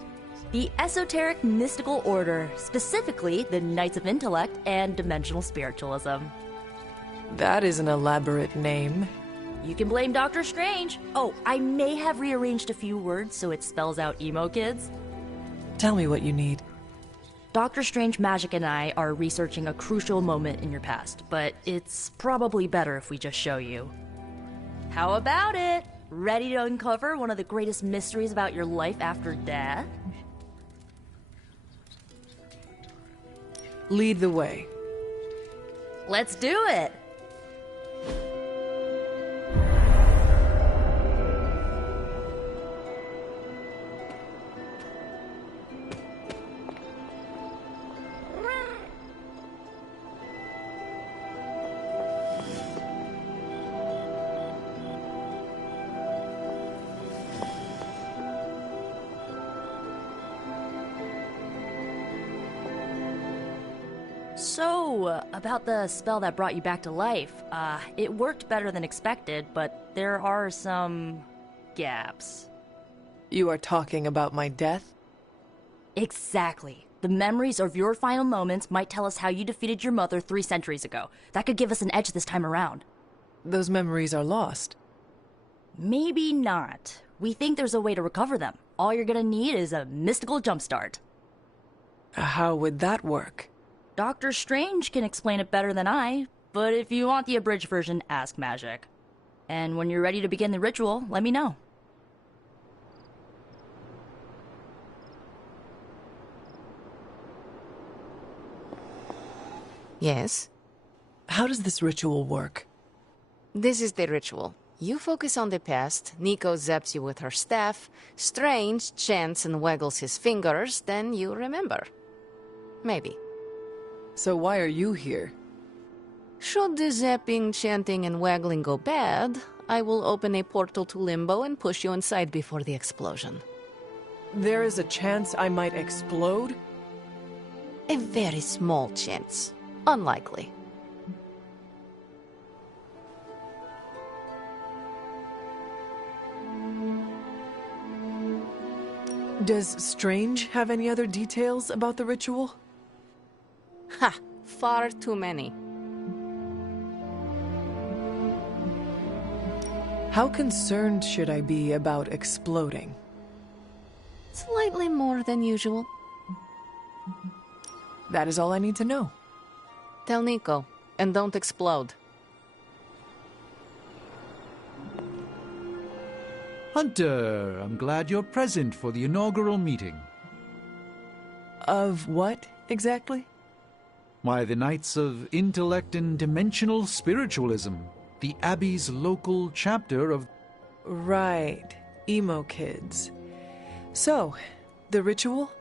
The Esoteric Mystical Order, specifically the Knights of Intellect and Dimensional Spiritualism. That is an elaborate name. You can blame Dr. Strange. Oh, I may have rearranged a few words so it spells out emo kids. Tell me what you need. Dr. Strange Magic and I are researching a crucial moment in your past, but it's probably better if we just show you. How about it? Ready to uncover one of the greatest mysteries about your life after death? Lead the way. Let's do it! So, about the spell that brought you back to life, it worked better than expected, but there are some gaps. You are talking about my death? Exactly. The memories of your final moments might tell us how you defeated your mother 3 centuries ago. That could give us an edge this time around. Those memories are lost. Maybe not. We think there's a way to recover them. All you're gonna need is a mystical jumpstart. How would that work? Dr. Strange can explain it better than I, but if you want the abridged version, ask Magic. And when you're ready to begin the ritual, let me know. Yes? How does this ritual work? This is the ritual. You focus on the past, Nico zaps you with her staff, Strange chants and waggles his fingers, then you remember. Maybe. So why are you here? Should the zapping, chanting, and waggling go bad, I will open a portal to Limbo and push you inside before the explosion. There is a chance I might explode? A very small chance. Unlikely. Does Strange have any other details about the ritual? Ha! Far too many. How concerned should I be about exploding? Slightly more than usual. That is all I need to know. Tell Nico, and don't explode. Hunter, I'm glad you're present for the inaugural meeting. Of what, exactly? Why, the Knights of Intellect and Dimensional Spiritualism, the Abbey's local chapter of... Right, emo kids. So, the ritual?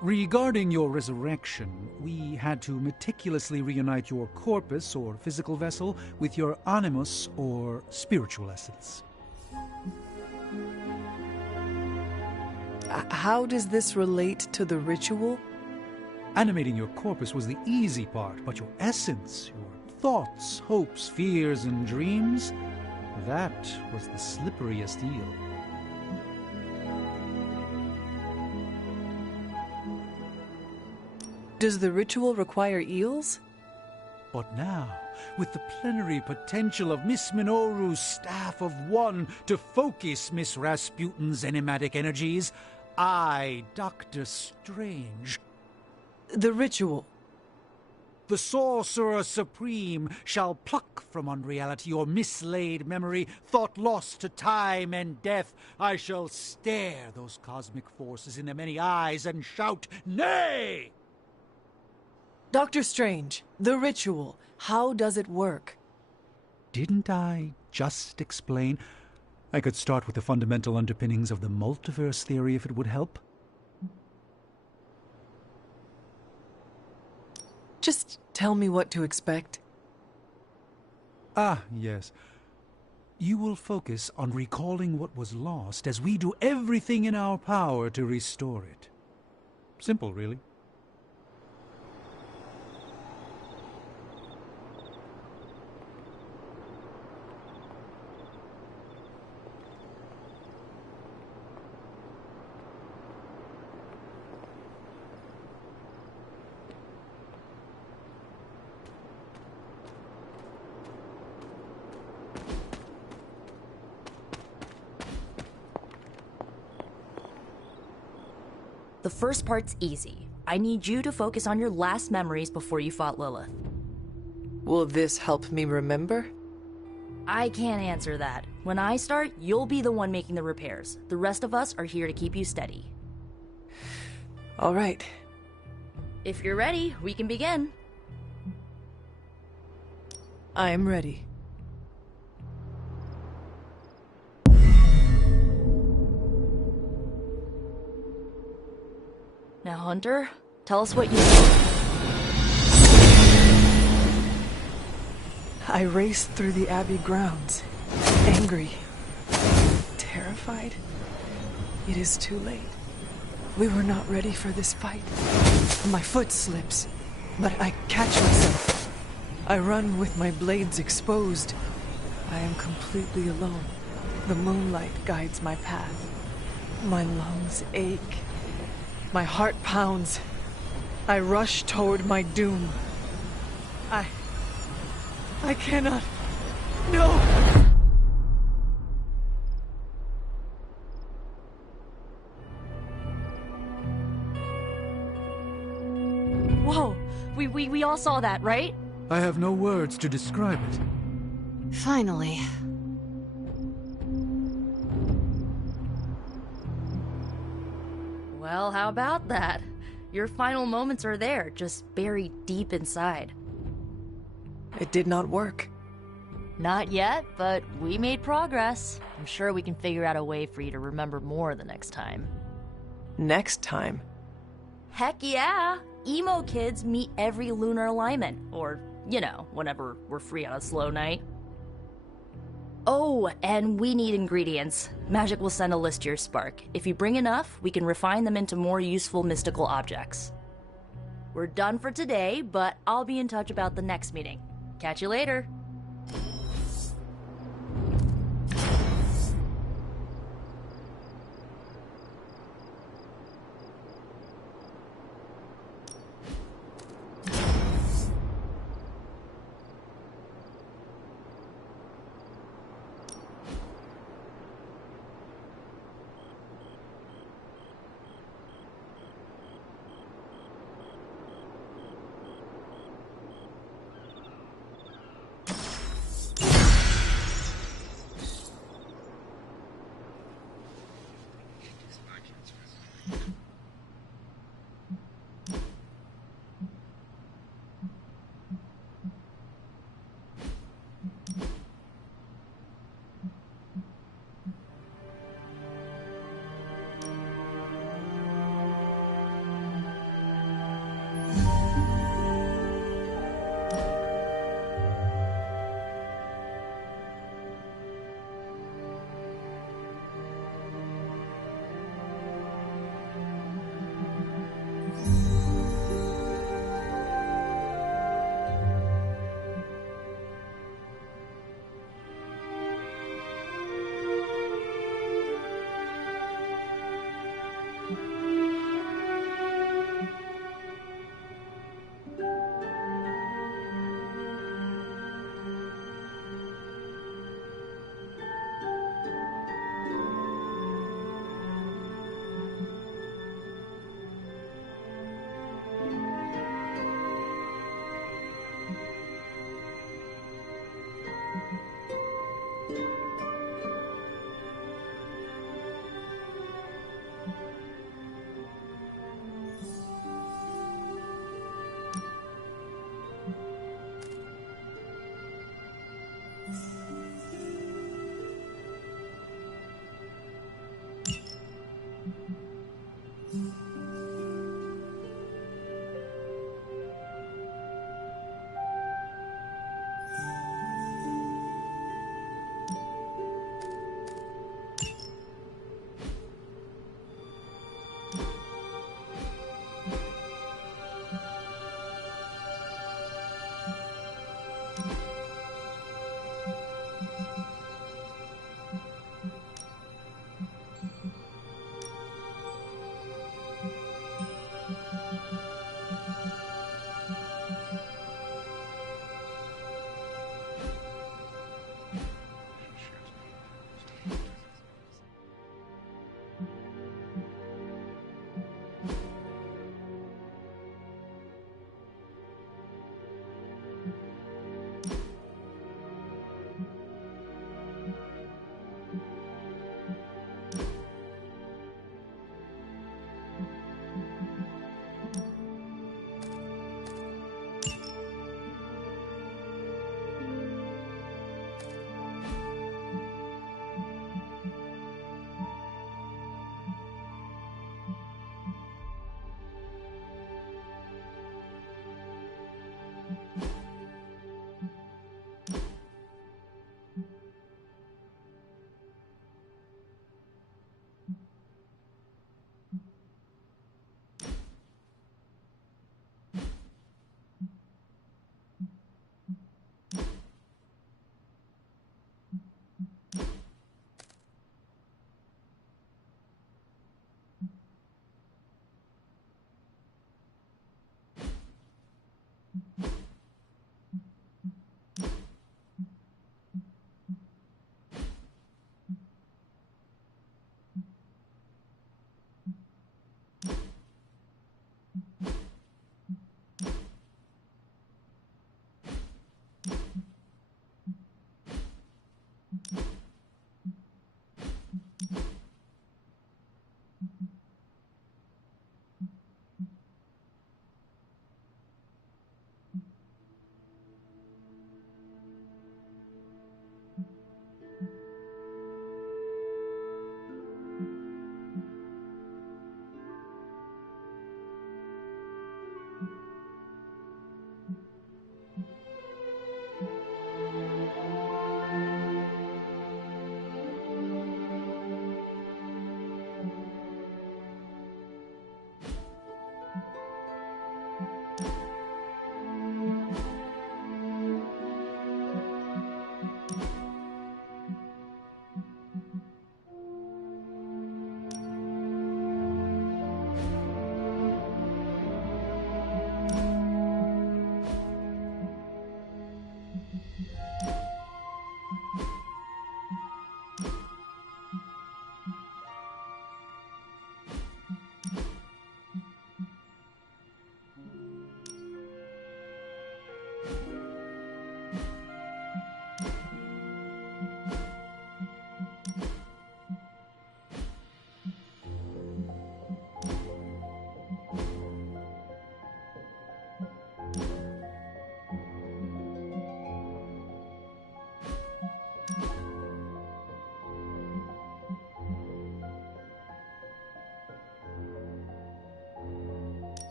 Regarding your resurrection, we had to meticulously reunite your corpus, or physical vessel, with your animus, or spiritual essence. How does this relate to the ritual? Animating your corpus was the easy part, but your essence, your thoughts, hopes, fears, and dreams, that was the slipperiest eel. Does the ritual require eels? But now, with the plenary potential of Miss Minoru's Staff of One to focus Miss Rasputin's enigmatic energies, I, Dr. Strange... The ritual. The Sorcerer Supreme shall pluck from unreality your mislaid memory, thought lost to time and death. I shall stare those cosmic forces in their many eyes and shout, "Nay!" Dr. Strange, the ritual, how does it work? Didn't I just explain? I could start with the fundamental underpinnings of the multiverse theory if it would help. Just tell me what to expect. Ah, yes. You will focus on recalling what was lost as we do everything in our power to restore it. Simple, really. The first part's easy. I need you to focus on your last memories before you fought Lilith. Will this help me remember? I can't answer that. When I start, you'll be the one making the repairs. The rest of us are here to keep you steady. All right. If you're ready, we can begin. I am ready. Now, Hunter, tell us what you... I raced through the Abbey grounds, angry, terrified. It is too late. We were not ready for this fight. My foot slips, but I catch myself. I run with my blades exposed. I am completely alone. The moonlight guides my path. My lungs ache. My heart pounds. I rush toward my doom. I cannot. No! Whoa! We all saw that, right? I have no words to describe it. Finally. Well, how about that? Your final moments are there, just buried deep inside. It did not work. Not yet, but we made progress. I'm sure we can figure out a way for you to remember more the next time. Next time? Heck yeah! Emo kids meet every lunar alignment. Or, you know, whenever we're free on a slow night. Oh, and we need ingredients. Magic will send a list to your Spark. If you bring enough, we can refine them into more useful mystical objects. We're done for today, but I'll be in touch about the next meeting. Catch you later.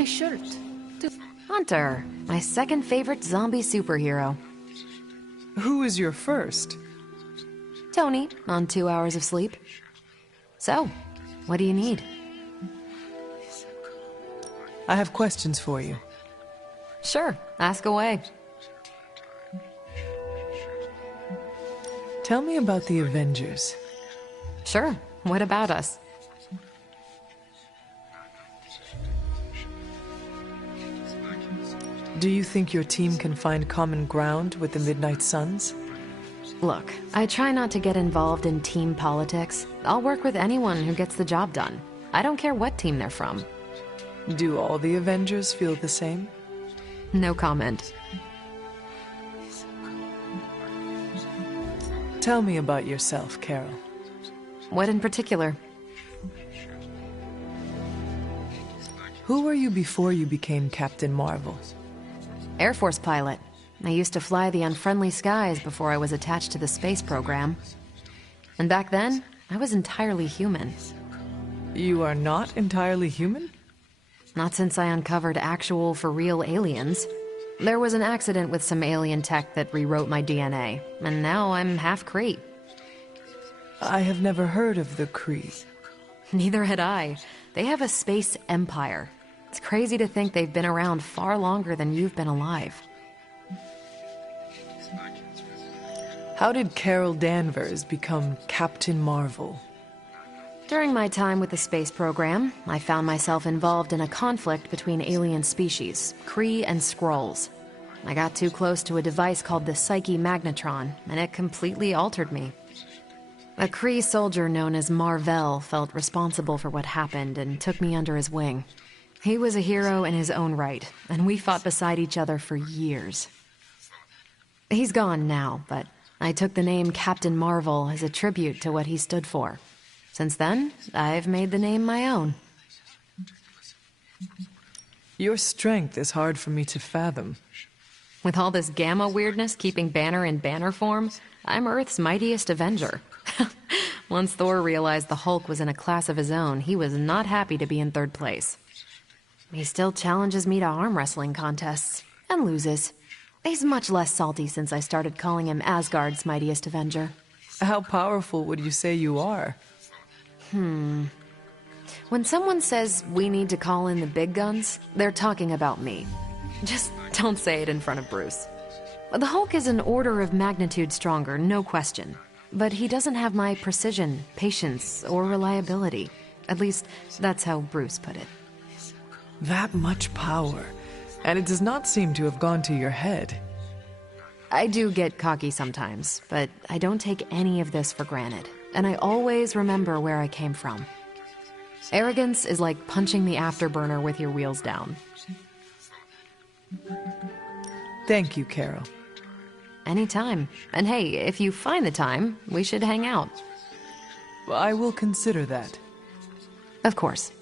my shirt. Hunter, my second favorite zombie superhero. Who is your first? Tony, on 2 hours of sleep. So, what do you need? I have questions for you. Sure, ask away. Tell me about the Avengers. Sure, what about us? Do you think your team can find common ground with the Midnight Suns? Look, I try not to get involved in team politics. I'll work with anyone who gets the job done. I don't care what team they're from. Do all the Avengers feel the same? No comment. Tell me about yourself, Carol. What in particular? Who were you before you became Captain Marvel? Air Force pilot. I used to fly the unfriendly skies before I was attached to the space program. And back then, I was entirely human. You are not entirely human? Not since I uncovered actual, for-real aliens. There was an accident with some alien tech that rewrote my DNA, and now I'm half Kree. I have never heard of the Kree. Neither had I. They have a space empire. It's crazy to think they've been around far longer than you've been alive. How did Carol Danvers become Captain Marvel? During my time with the space program, I found myself involved in a conflict between alien species, Kree and Skrulls. I got too close to a device called the Psyche Magnetron, and it completely altered me. A Kree soldier known as Mar-Vell felt responsible for what happened and took me under his wing. He was a hero in his own right, and we fought beside each other for years. He's gone now, but I took the name Captain Marvel as a tribute to what he stood for. Since then, I've made the name my own. Your strength is hard for me to fathom. With all this gamma weirdness keeping Banner in banner form, I'm Earth's mightiest Avenger. Once Thor realized the Hulk was in a class of his own, he was not happy to be in third place. He still challenges me to arm wrestling contests, and loses. He's much less salty since I started calling him Asgard's mightiest Avenger. How powerful would you say you are? When someone says we need to call in the big guns, they're talking about me. Just don't say it in front of Bruce. The Hulk is an order of magnitude stronger, no question. But he doesn't have my precision, patience, or reliability. At least, that's how Bruce put it. That much power, and it does not seem to have gone to your head. I do get cocky sometimes, but I don't take any of this for granted, and I always remember where I came from. Arrogance is like punching the afterburner with your wheels down. Thank you, Carol. Anytime. And hey, if you find the time, we should hang out. I will consider that. Of course.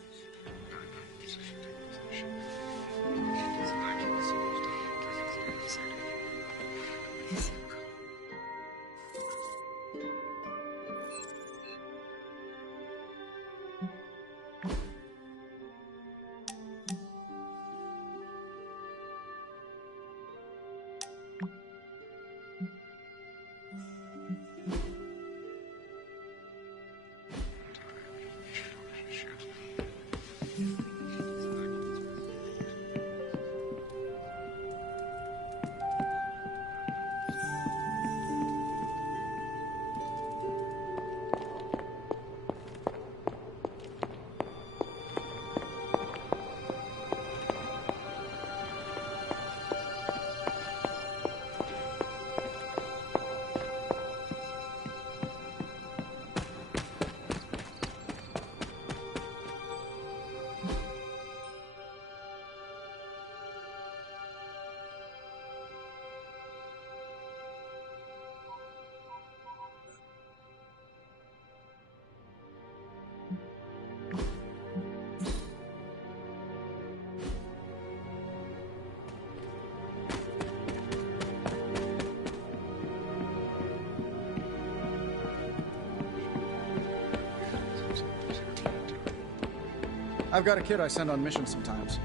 I've got a kid I send on missions sometimes.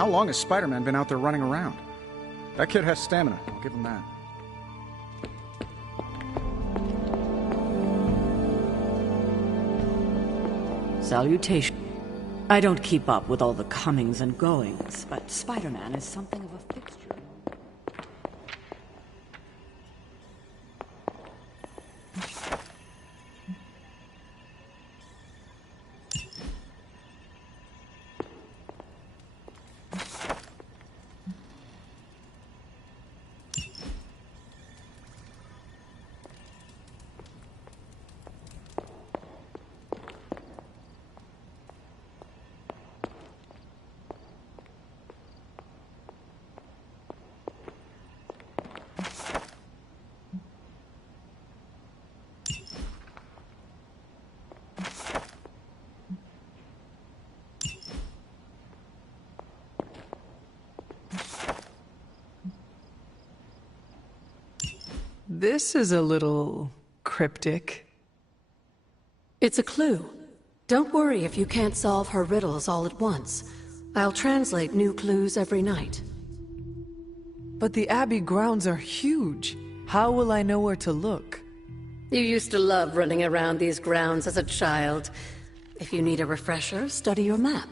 How long has Spider-Man been out there running around? That kid has stamina, I'll give him that. Salutation. I don't keep up with all the comings and goings, but Spider-Man is something of a fixture. This is a little cryptic. It's a clue. Don't worry if you can't solve her riddles all at once. I'll translate new clues every night. But the Abbey grounds are huge. How will I know where to look? You used to love running around these grounds as a child. If you need a refresher, study your map.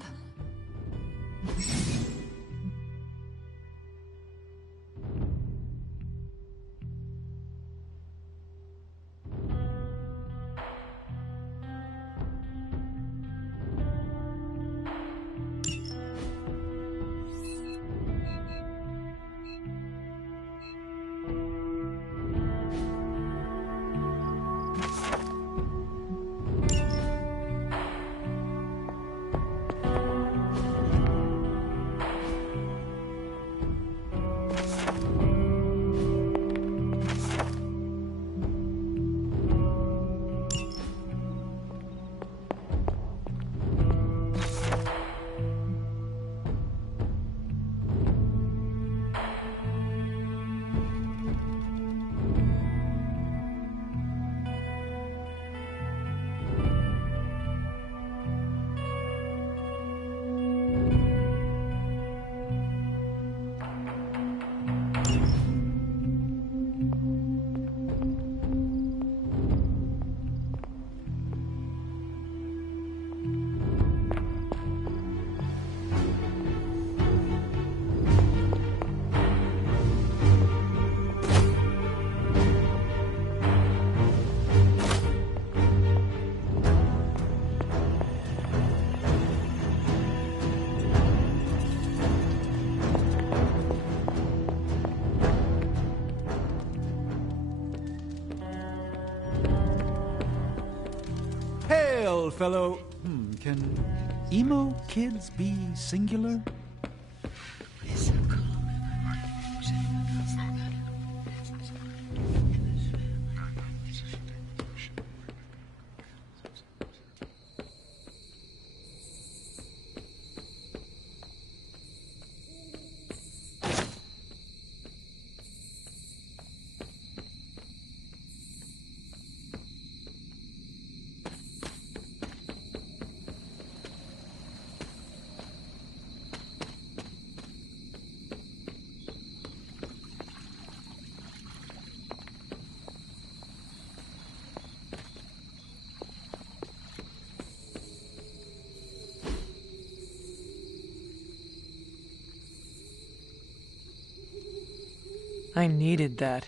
Fellow, can emo kids be singular? I needed that.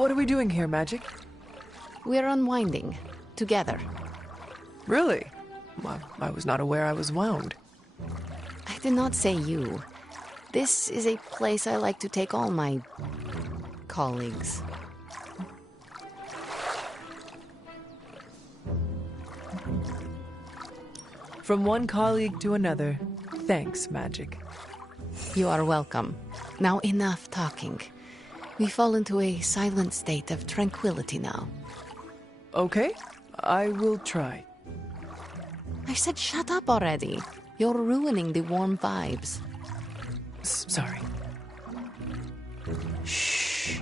What are we doing here, Magic? We're unwinding. Together. Really? I was not aware I was wound. I did not say you. This is a place I like to take all my... colleagues. From one colleague to another. Thanks, Magic. You are welcome. Now enough talking. We fall into a silent state of tranquility now. Okay, I will try. I said shut up already. You're ruining the warm vibes. Sorry. Shh.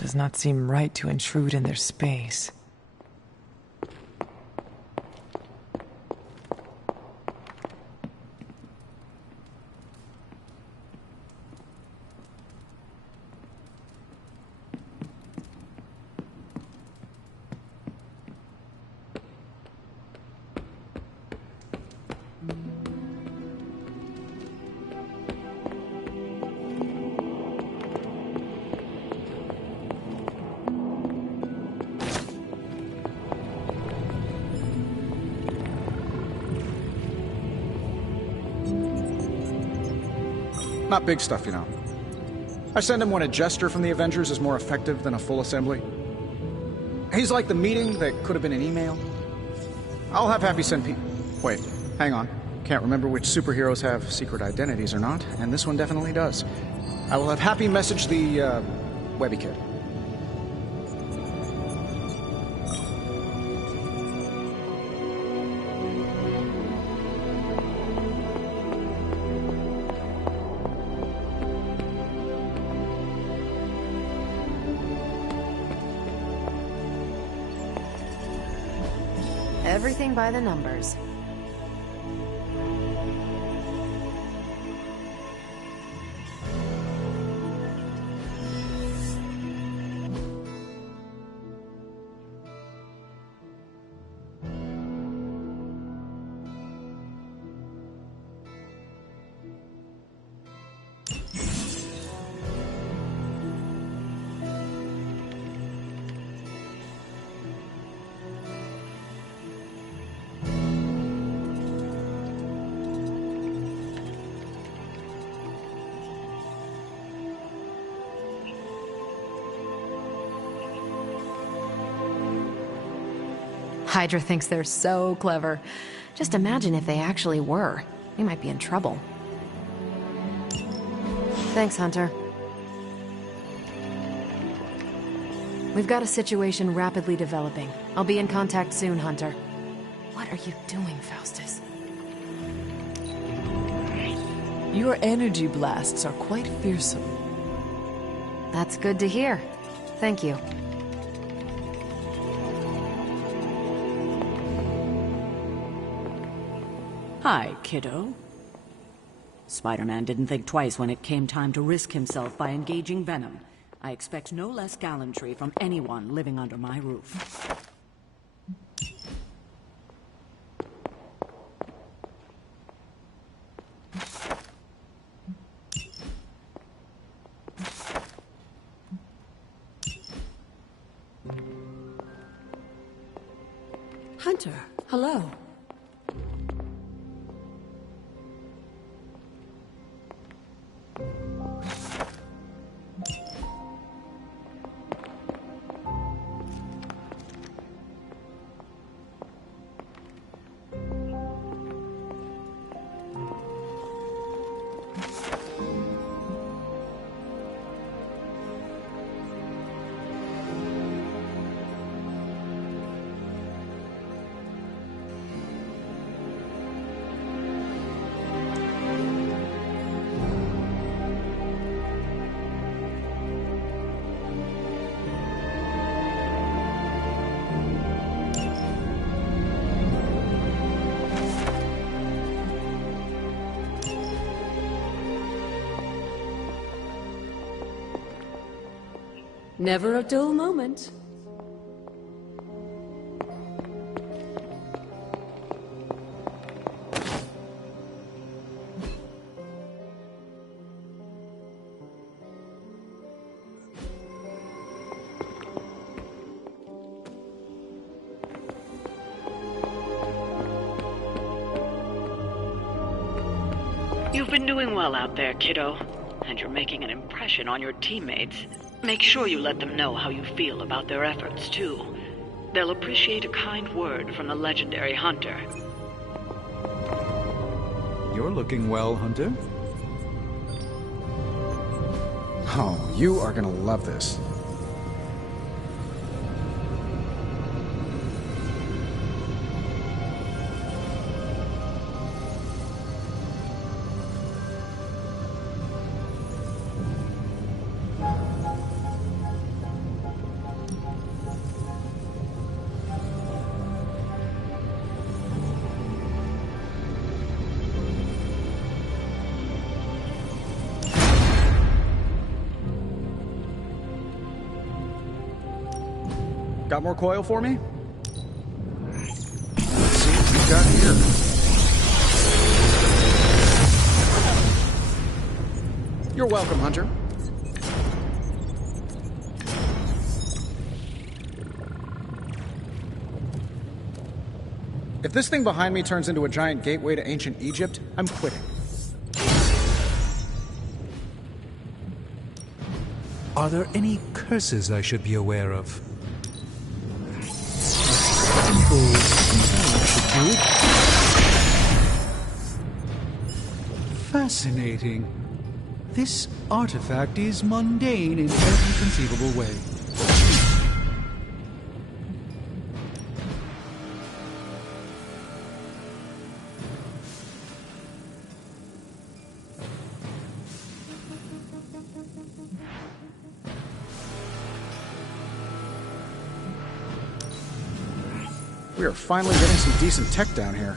Does not seem right to intrude in their space. Not big stuff, you know. I send him when a gesture from the Avengers is more effective than a full assembly. He's like the meeting that could have been an email. I'll have Happy send Wait, hang on. Can't remember which superheroes have secret identities or not, and this one definitely does. I will have Happy message the, Webby Kid. Everything by the numbers. Hydra thinks they're so clever. Just imagine if they actually were. We might be in trouble. Thanks, Hunter. We've got a situation rapidly developing. I'll be in contact soon, Hunter. What are you doing, Faustus? Your energy blasts are quite fearsome. That's good to hear. Thank you. Hi, kiddo. Spider-Man didn't think twice when it came time to risk himself by engaging Venom. I expect no less gallantry from anyone living under my roof. Hunter, hello. Never a dull moment. You've been doing well out there, kiddo, and you're making an impression on your teammates. Make sure you let them know how you feel about their efforts, too. They'll appreciate a kind word from the legendary Hunter. You're looking well, Hunter. Oh, you are gonna love this. Got more coil for me? Let's see what we got here. You're welcome, Hunter. If this thing behind me turns into a giant gateway to ancient Egypt, I'm quitting. Are there any curses I should be aware of? Fascinating. This artifact is mundane in every conceivable way. We are finally getting some decent tech down here.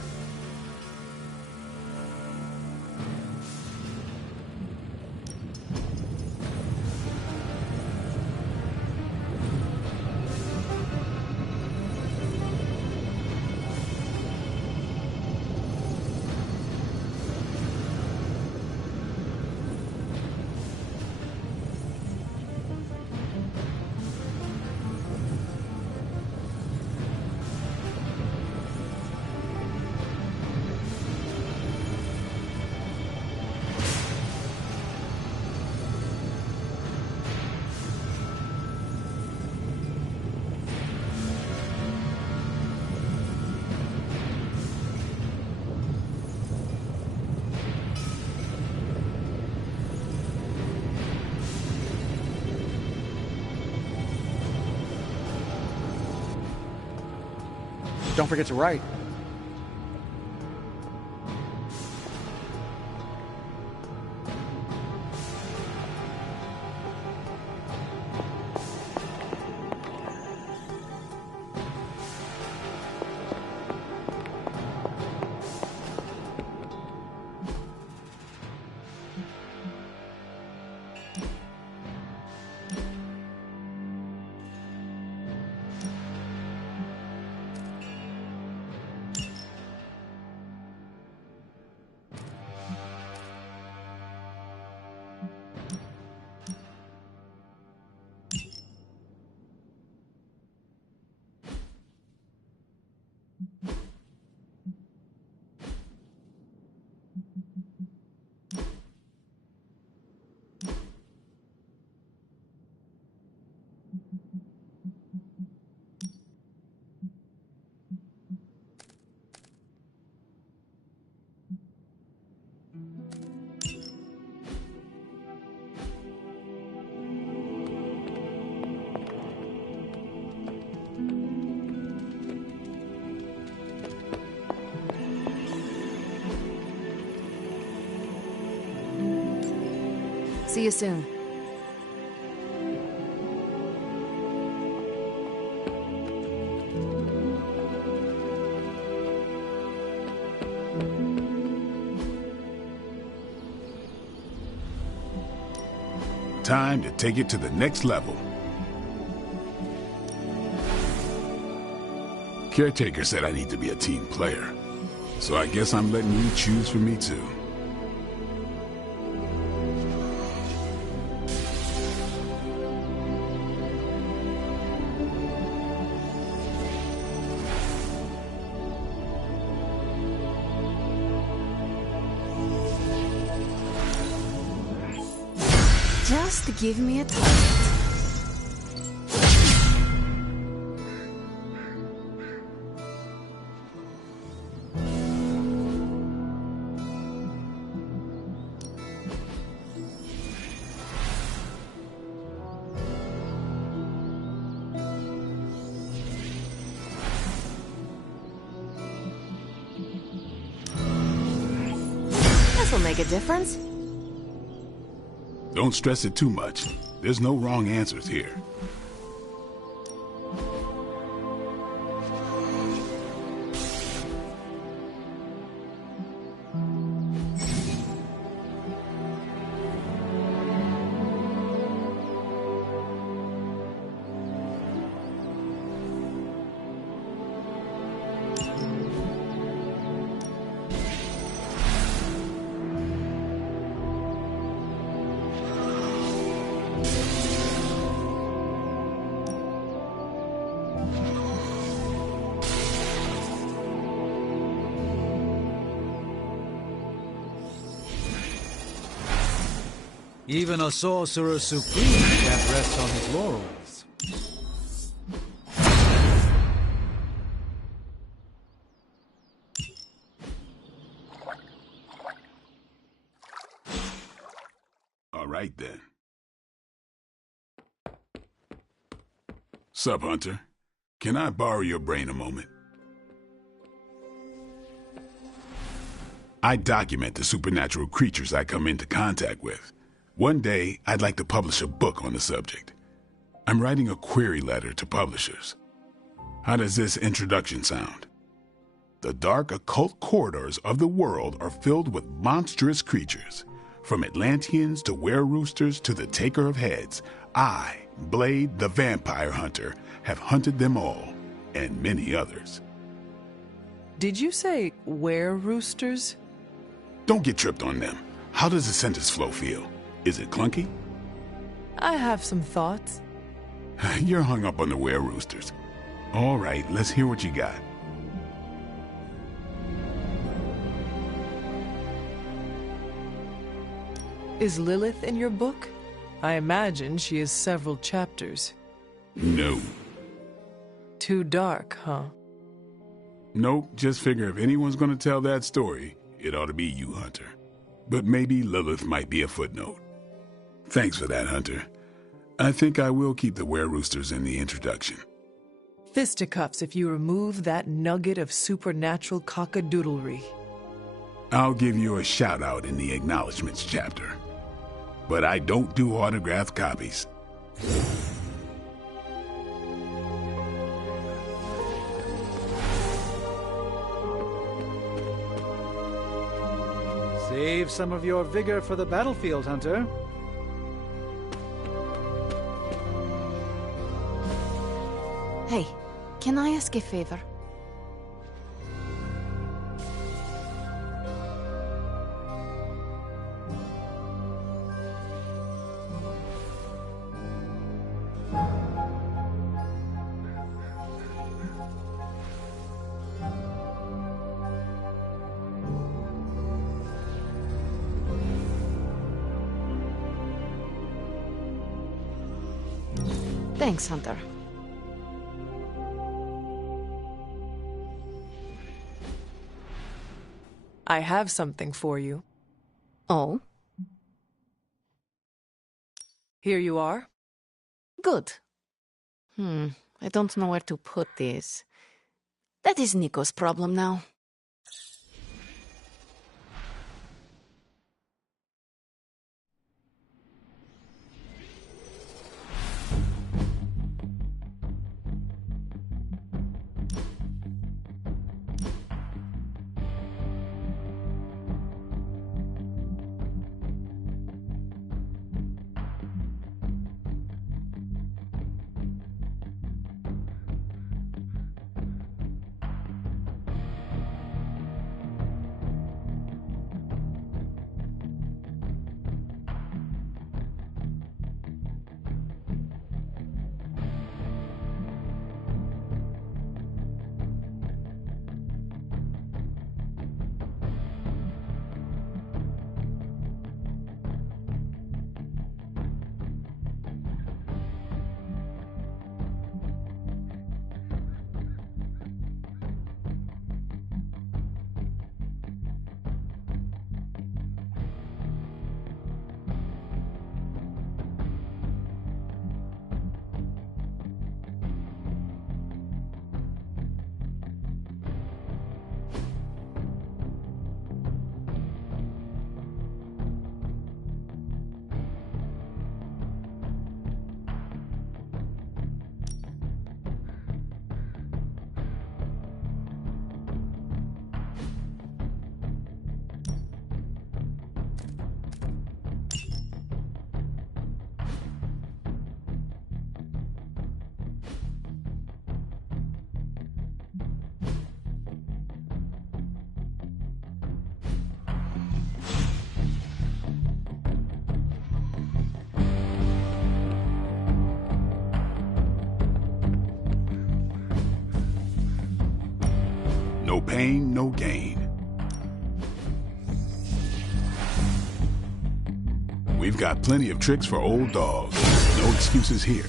Don't forget to write. See you soon. Time to take it to the next level. Caretaker said I need to be a team player, so I guess I'm letting you choose for me too. Just give me a target. This'll make a difference. Don't stress it too much. There's no wrong answers here. Even a sorcerer supreme can't rest on his laurels. All right then. Sup, Hunter? Can I borrow your brain a moment? I document the supernatural creatures I come into contact with. One day, I'd like to publish a book on the subject. I'm writing a query letter to publishers. How does this introduction sound? The dark occult corridors of the world are filled with monstrous creatures. From Atlanteans to were-roosters to the Taker of Heads, I, Blade the Vampire Hunter, have hunted them all, and many others. Did you say were-roosters? Don't get tripped on them. How does the sentence flow feel? Is it clunky? I have some thoughts. You're hung up on the were-roosters. All right, let's hear what you got. Is Lilith in your book? I imagine she has several chapters. No. Too dark, huh? Nope, just figure if anyone's gonna tell that story, it ought to be you, Hunter. But maybe Lilith might be a footnote. Thanks for that, Hunter. I think I will keep the were-roosters in the introduction. Fisticuffs if you remove that nugget of supernatural cockadoodlery. I'll give you a shout-out in the acknowledgments chapter. But I don't do autographed copies. Save some of your vigor for the battlefield, Hunter. Hey, can I ask a favor? Thanks, Hunter. I have something for you. Oh? Here you are. Good. I don't know where to put this. That is Nico's problem now. No pain, no gain. We've got plenty of tricks for old dogs. No excuses here.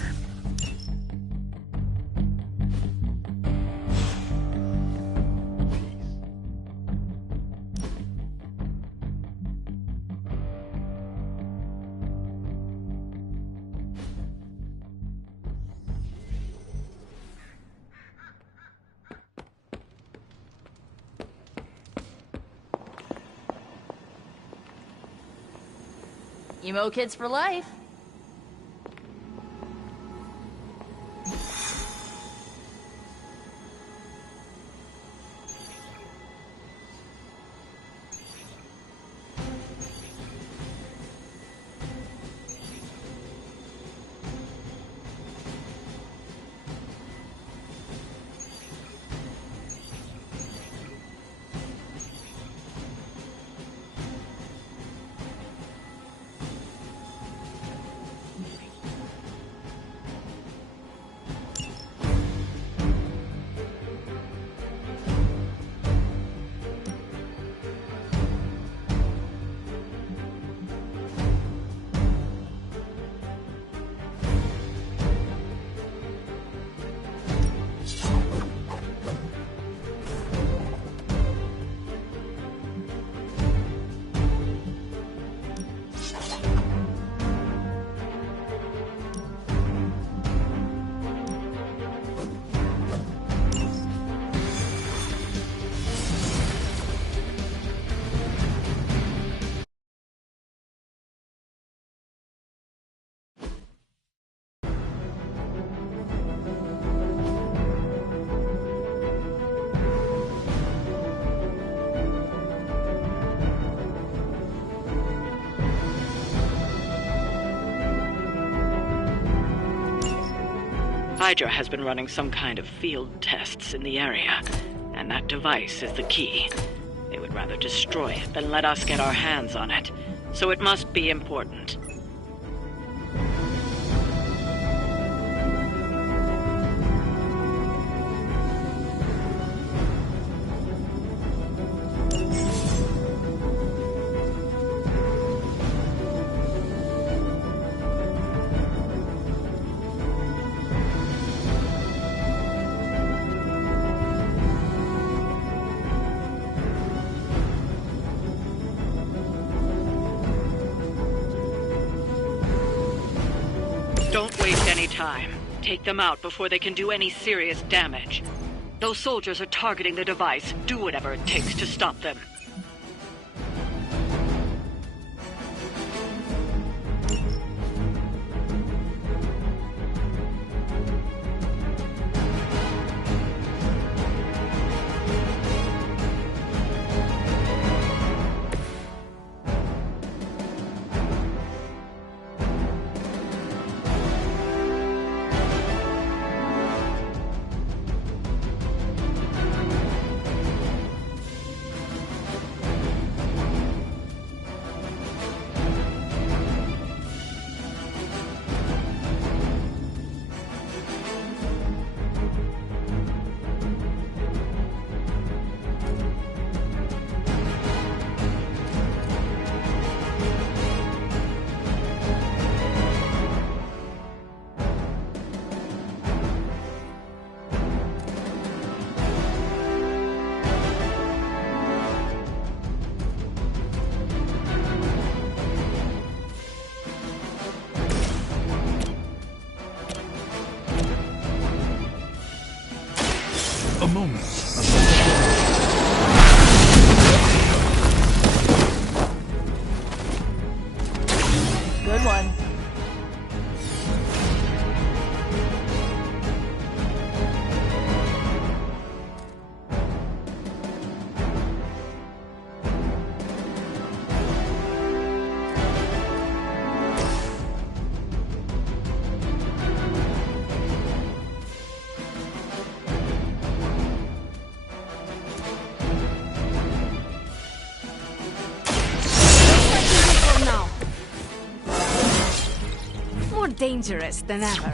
Emo kids for life. Hydra has been running some kind of field tests in the area, and that device is the key. They would rather destroy it than let us get our hands on it, so it must be important. Don't waste any time. Take them out before they can do any serious damage. Those soldiers are targeting the device. Do whatever it takes to stop them. A moment. Good one. More dangerous than ever.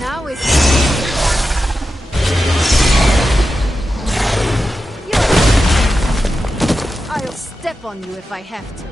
Now it's... I'll step on you if I have to.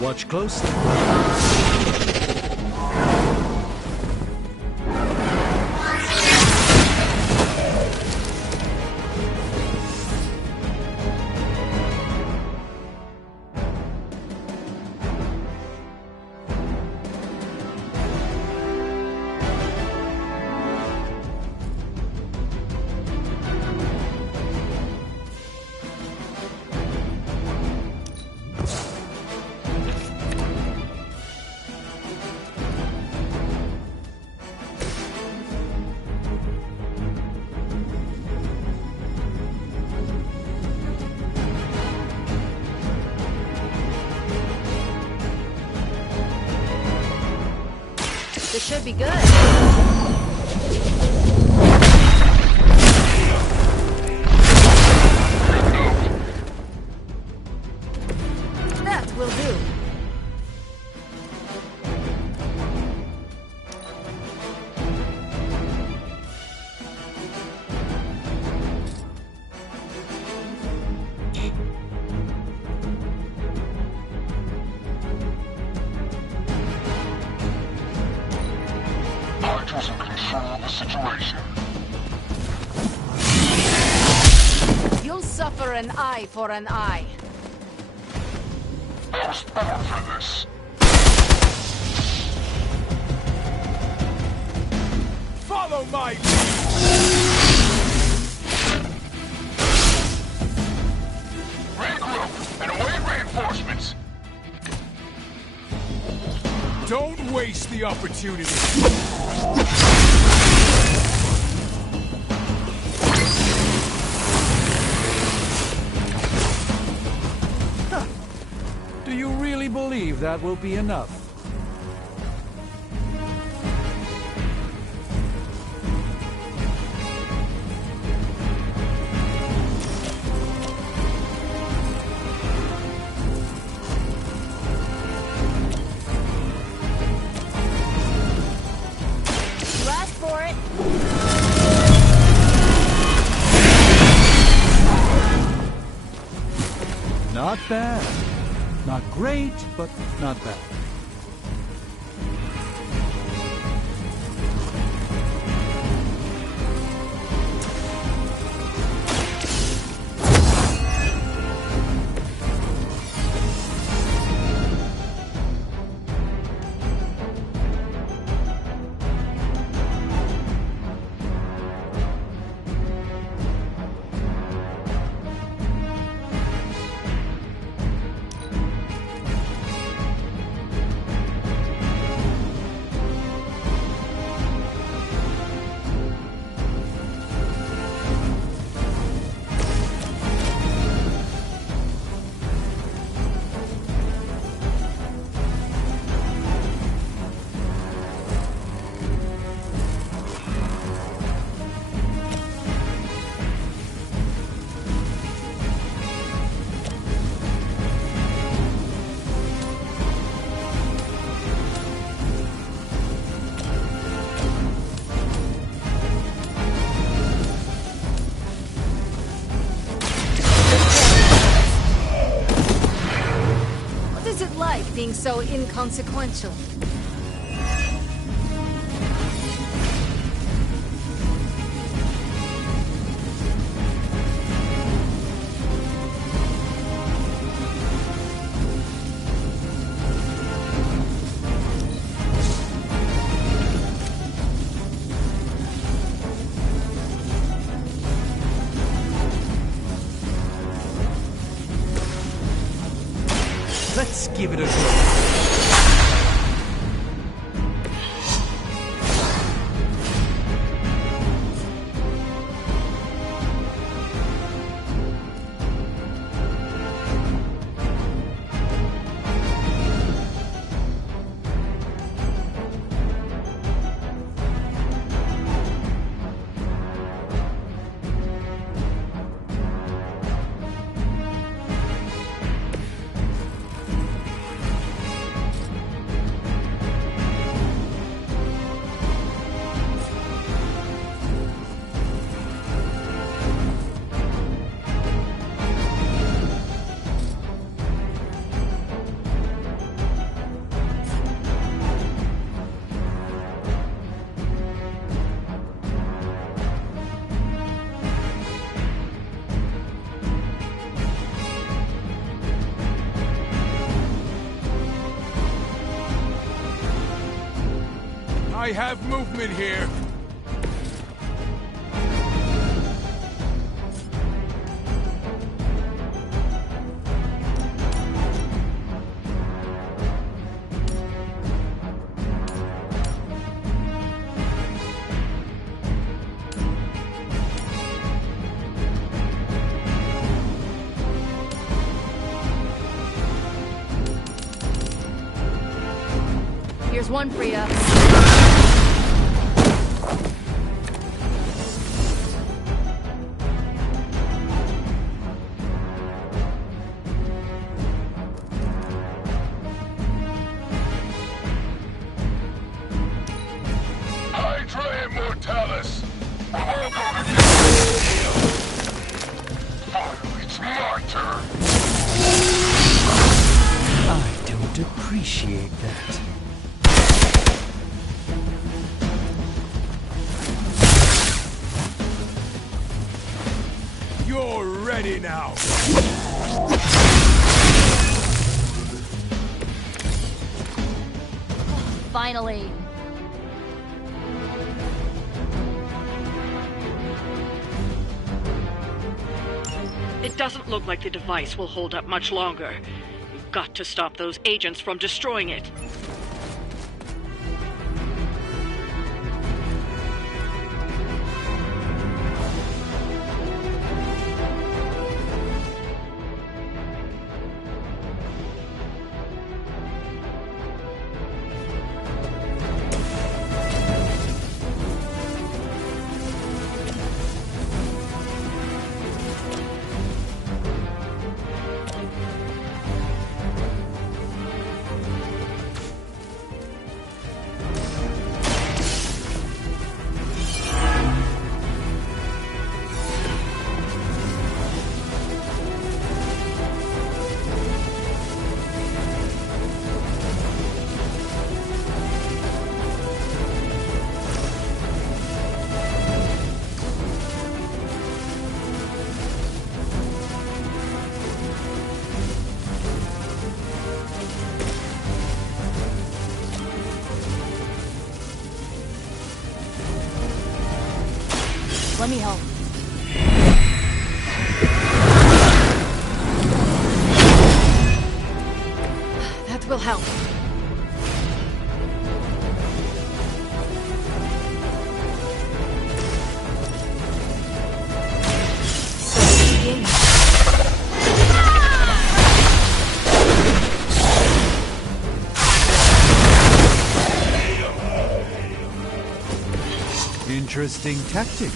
Watch closely. This should be good. That will do. Hydra's in control of the situation. You'll suffer an eye for an eye. I was born for this. Follow my lead! Regroup and await reinforcements. Don't waste the opportunity. Do you really believe that will be enough? You asked for it. Not bad. Not great, but not bad. What is it like being so inconsequential? Let's give it a go. I have movement here. Here's one for ya. Hydra Immortalis! We're gonna get finally, it's my turn! I don't appreciate that. You're ready now. Finally. It doesn't look like the device will hold up much longer. You've got to stop those agents from destroying it. Let me help. That will help. Interesting tactic.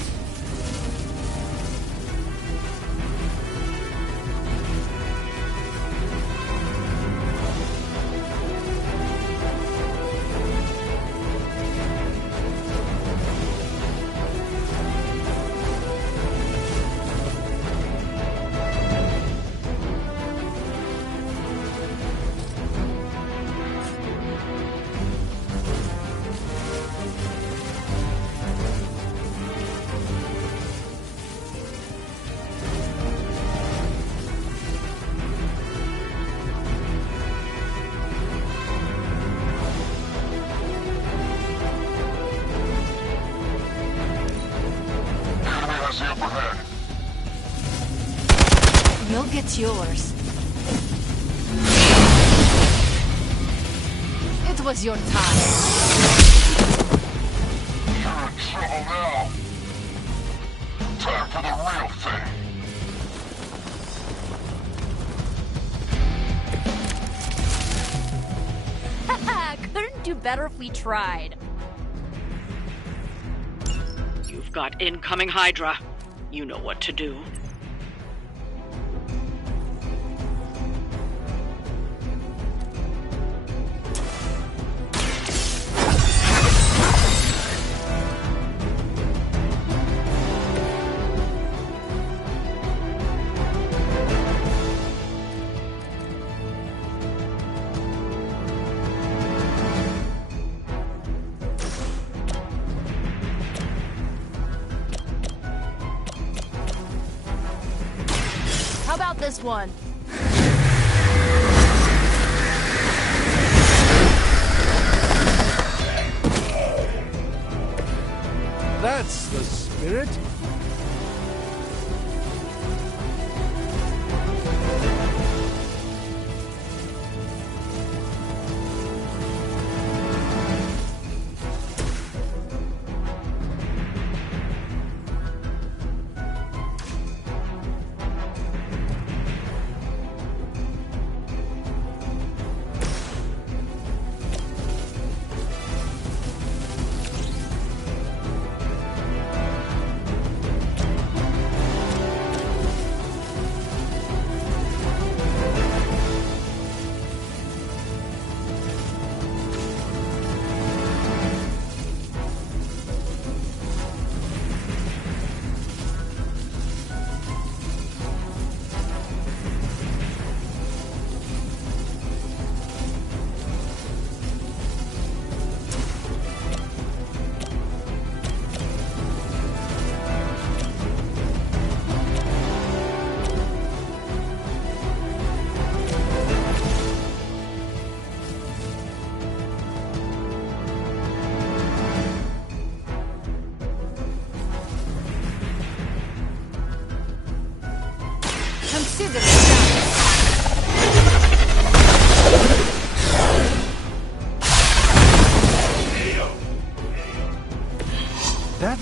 You'll get yours. It was your time. You're in trouble now. Time for the real thing. Haha, couldn't do better if we tried. You've got incoming Hydra. You know what to do. How about this one?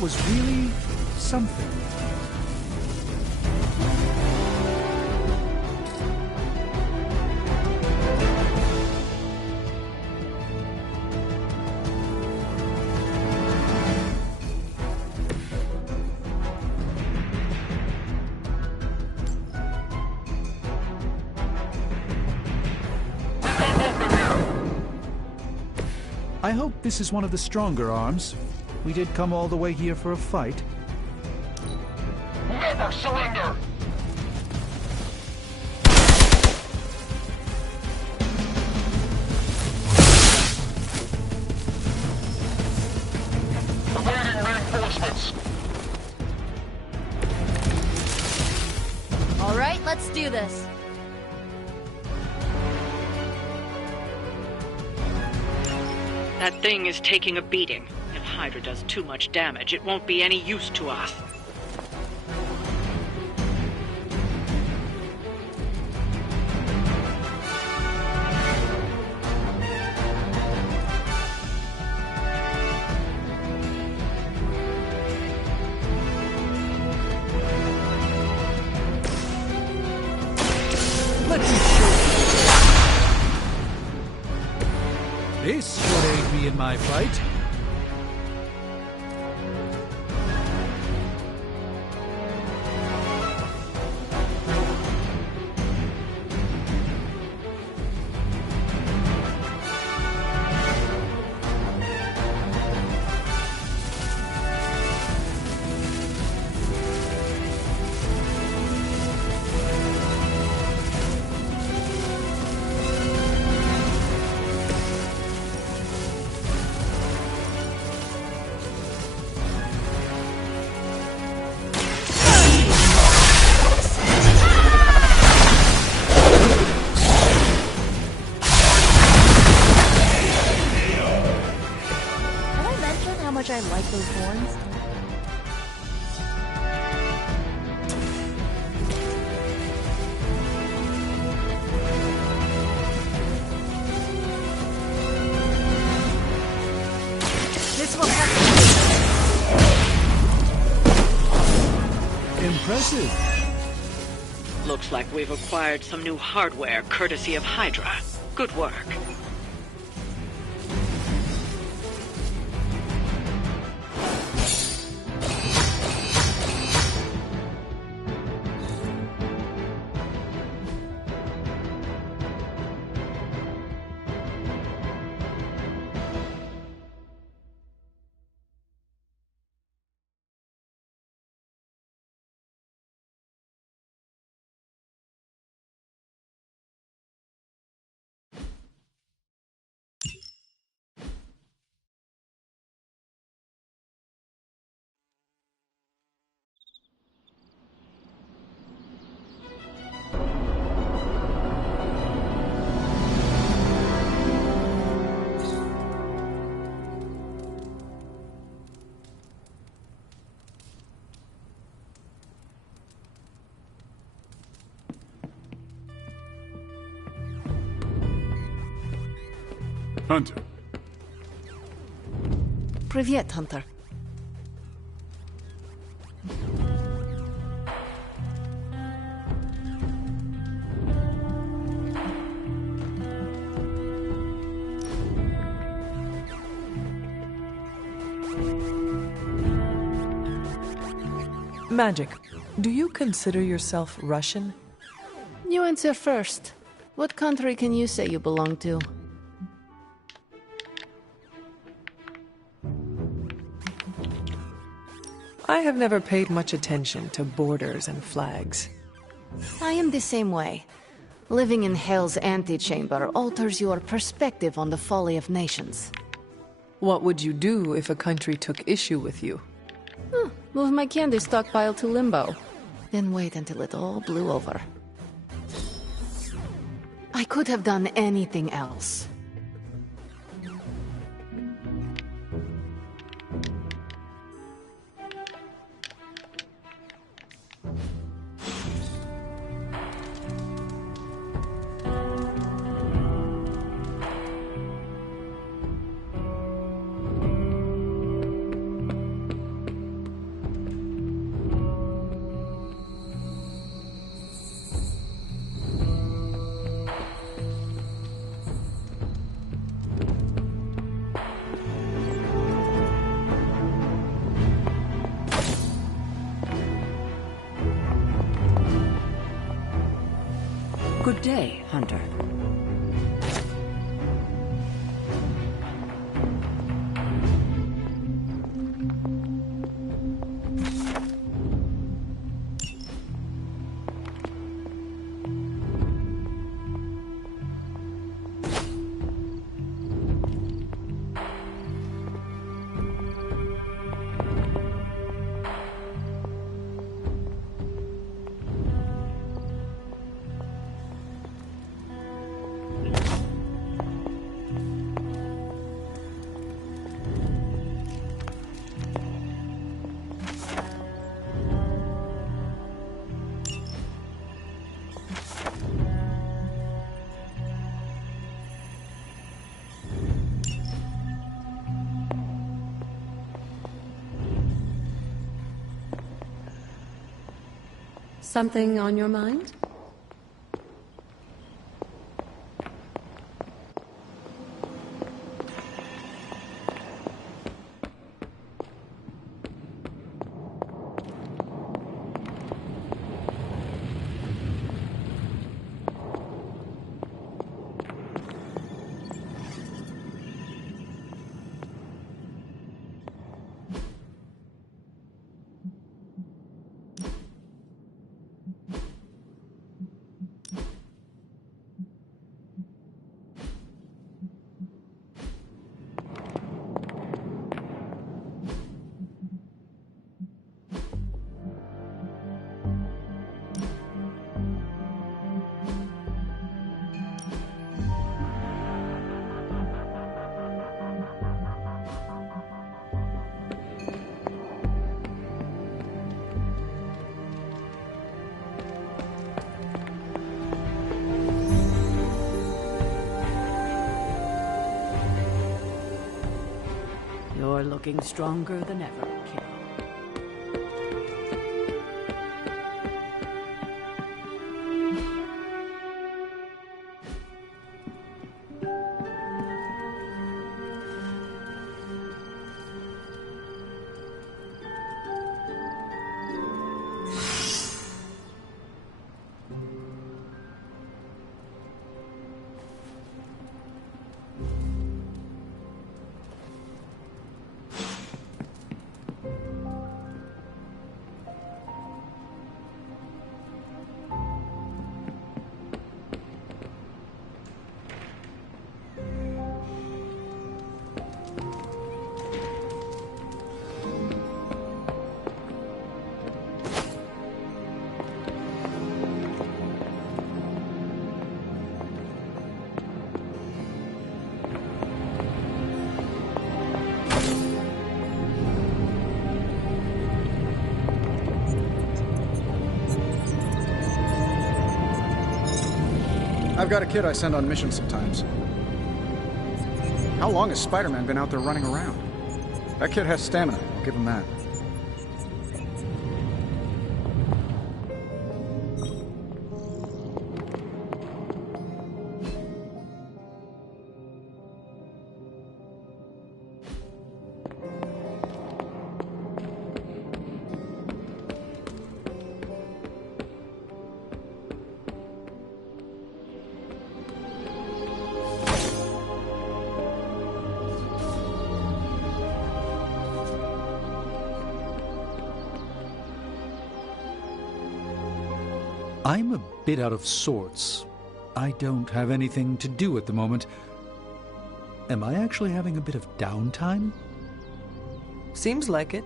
was really something. I hope this is one of the stronger arms. We did come all the way here for a fight. Never surrender! Awaiting reinforcements! All right, let's do this. That thing is taking a beating. If Hydra does too much damage, it won't be any use to us. Let me show you. This should aid me in my fight. I like those horns. This will have to... Impressive. Looks like we've acquired some new hardware courtesy of Hydra. Good work. Hunter. Привет, Hunter. Magic, do you consider yourself Russian? You answer first. What country can you say you belong to? I have never paid much attention to borders and flags. I am the same way. Living in Hell's antechamber alters your perspective on the folly of nations. What would you do if a country took issue with you? Move my candy stockpile to Limbo. Then wait until it all blew over. I could have done anything else. Good day, Hunter. Something on your mind? You're looking stronger than ever, Carol. I've got a kid I send on missions sometimes. How long has Spider-Man been out there running around? That kid has stamina, I'll give him that. I'm a bit out of sorts. I don't have anything to do at the moment. Am I actually having a bit of downtime? Seems like it.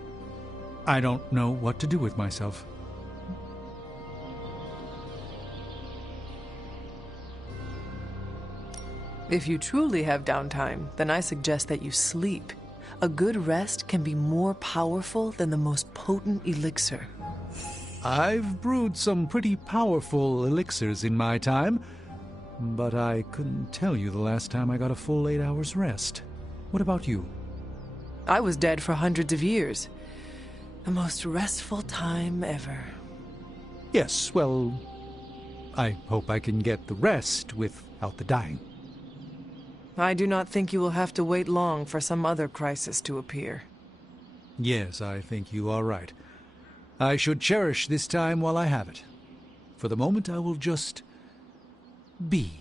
I don't know what to do with myself. If you truly have downtime, then I suggest that you sleep. A good rest can be more powerful than the most potent elixir. I've brewed some pretty powerful elixirs in my time, but I couldn't tell you the last time I got a full 8 hours rest. What about you? I was dead for hundreds of years. The most restful time ever. Yes, well, I hope I can get the rest without the dying. I do not think you will have to wait long for some other crisis to appear. Yes, I think you are right. I should cherish this time while I have it. For the moment, I will just B.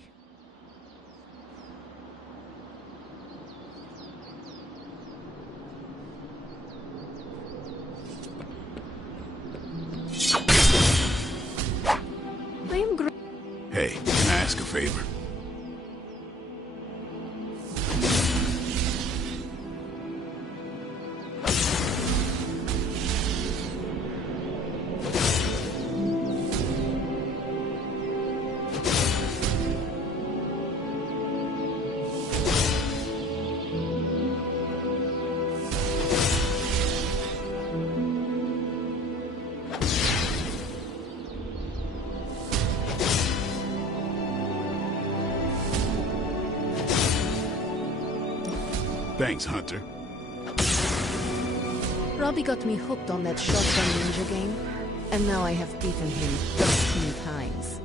Hey, can I ask a favor? Thanks, Hunter. Robbie got me hooked on that shotgun ninja game, and now I have beaten him 13 times.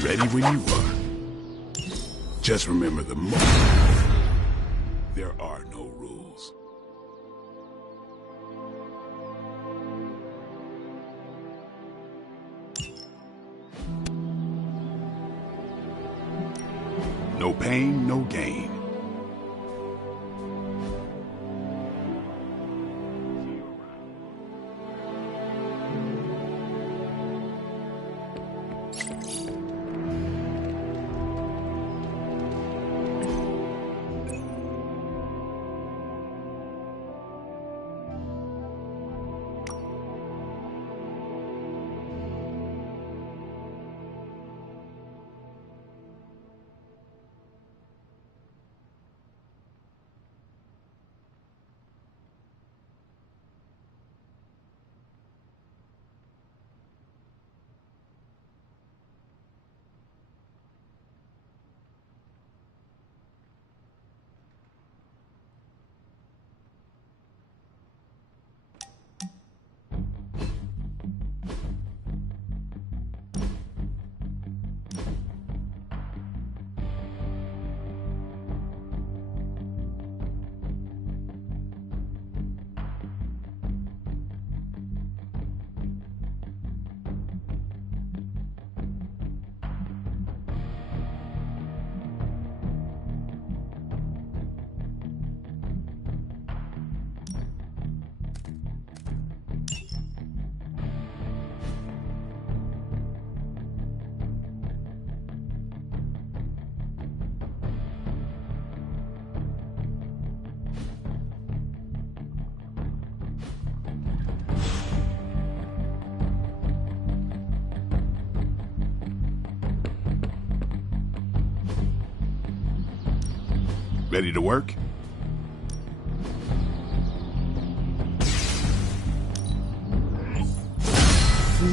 Ready when you are. Just remember the moment. There are no rules. No pain, no gain. Ready to work?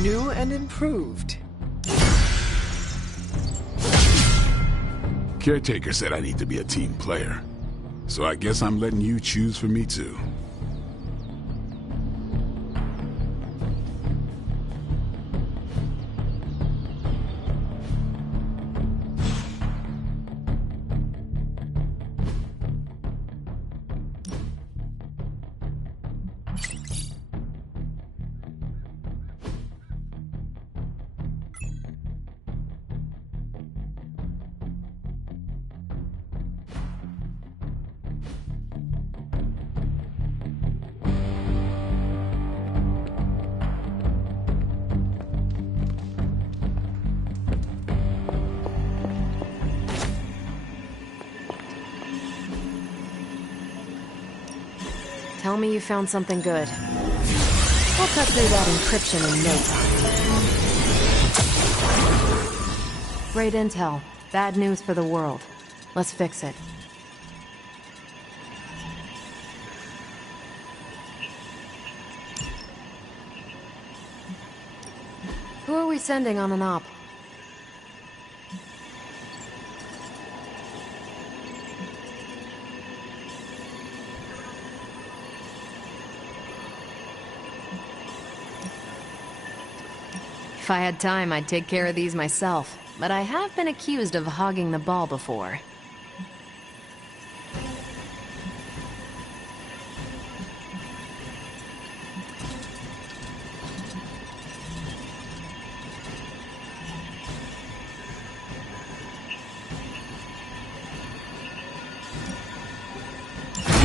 New and improved. Caretaker said I need to be a team player. So I guess I'm letting you choose for me too. Tell me you found something good. We'll cut through that encryption in no time. Great intel. Bad news for the world. Let's fix it. we sending on an op? If I had time, I'd take care of these myself, but I have been accused of hogging the ball before.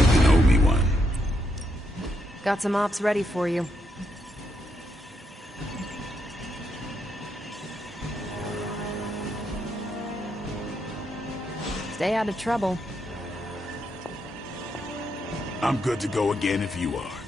You can owe me one. Got some ops ready for you. Stay out of trouble. I'm good to go again if you are.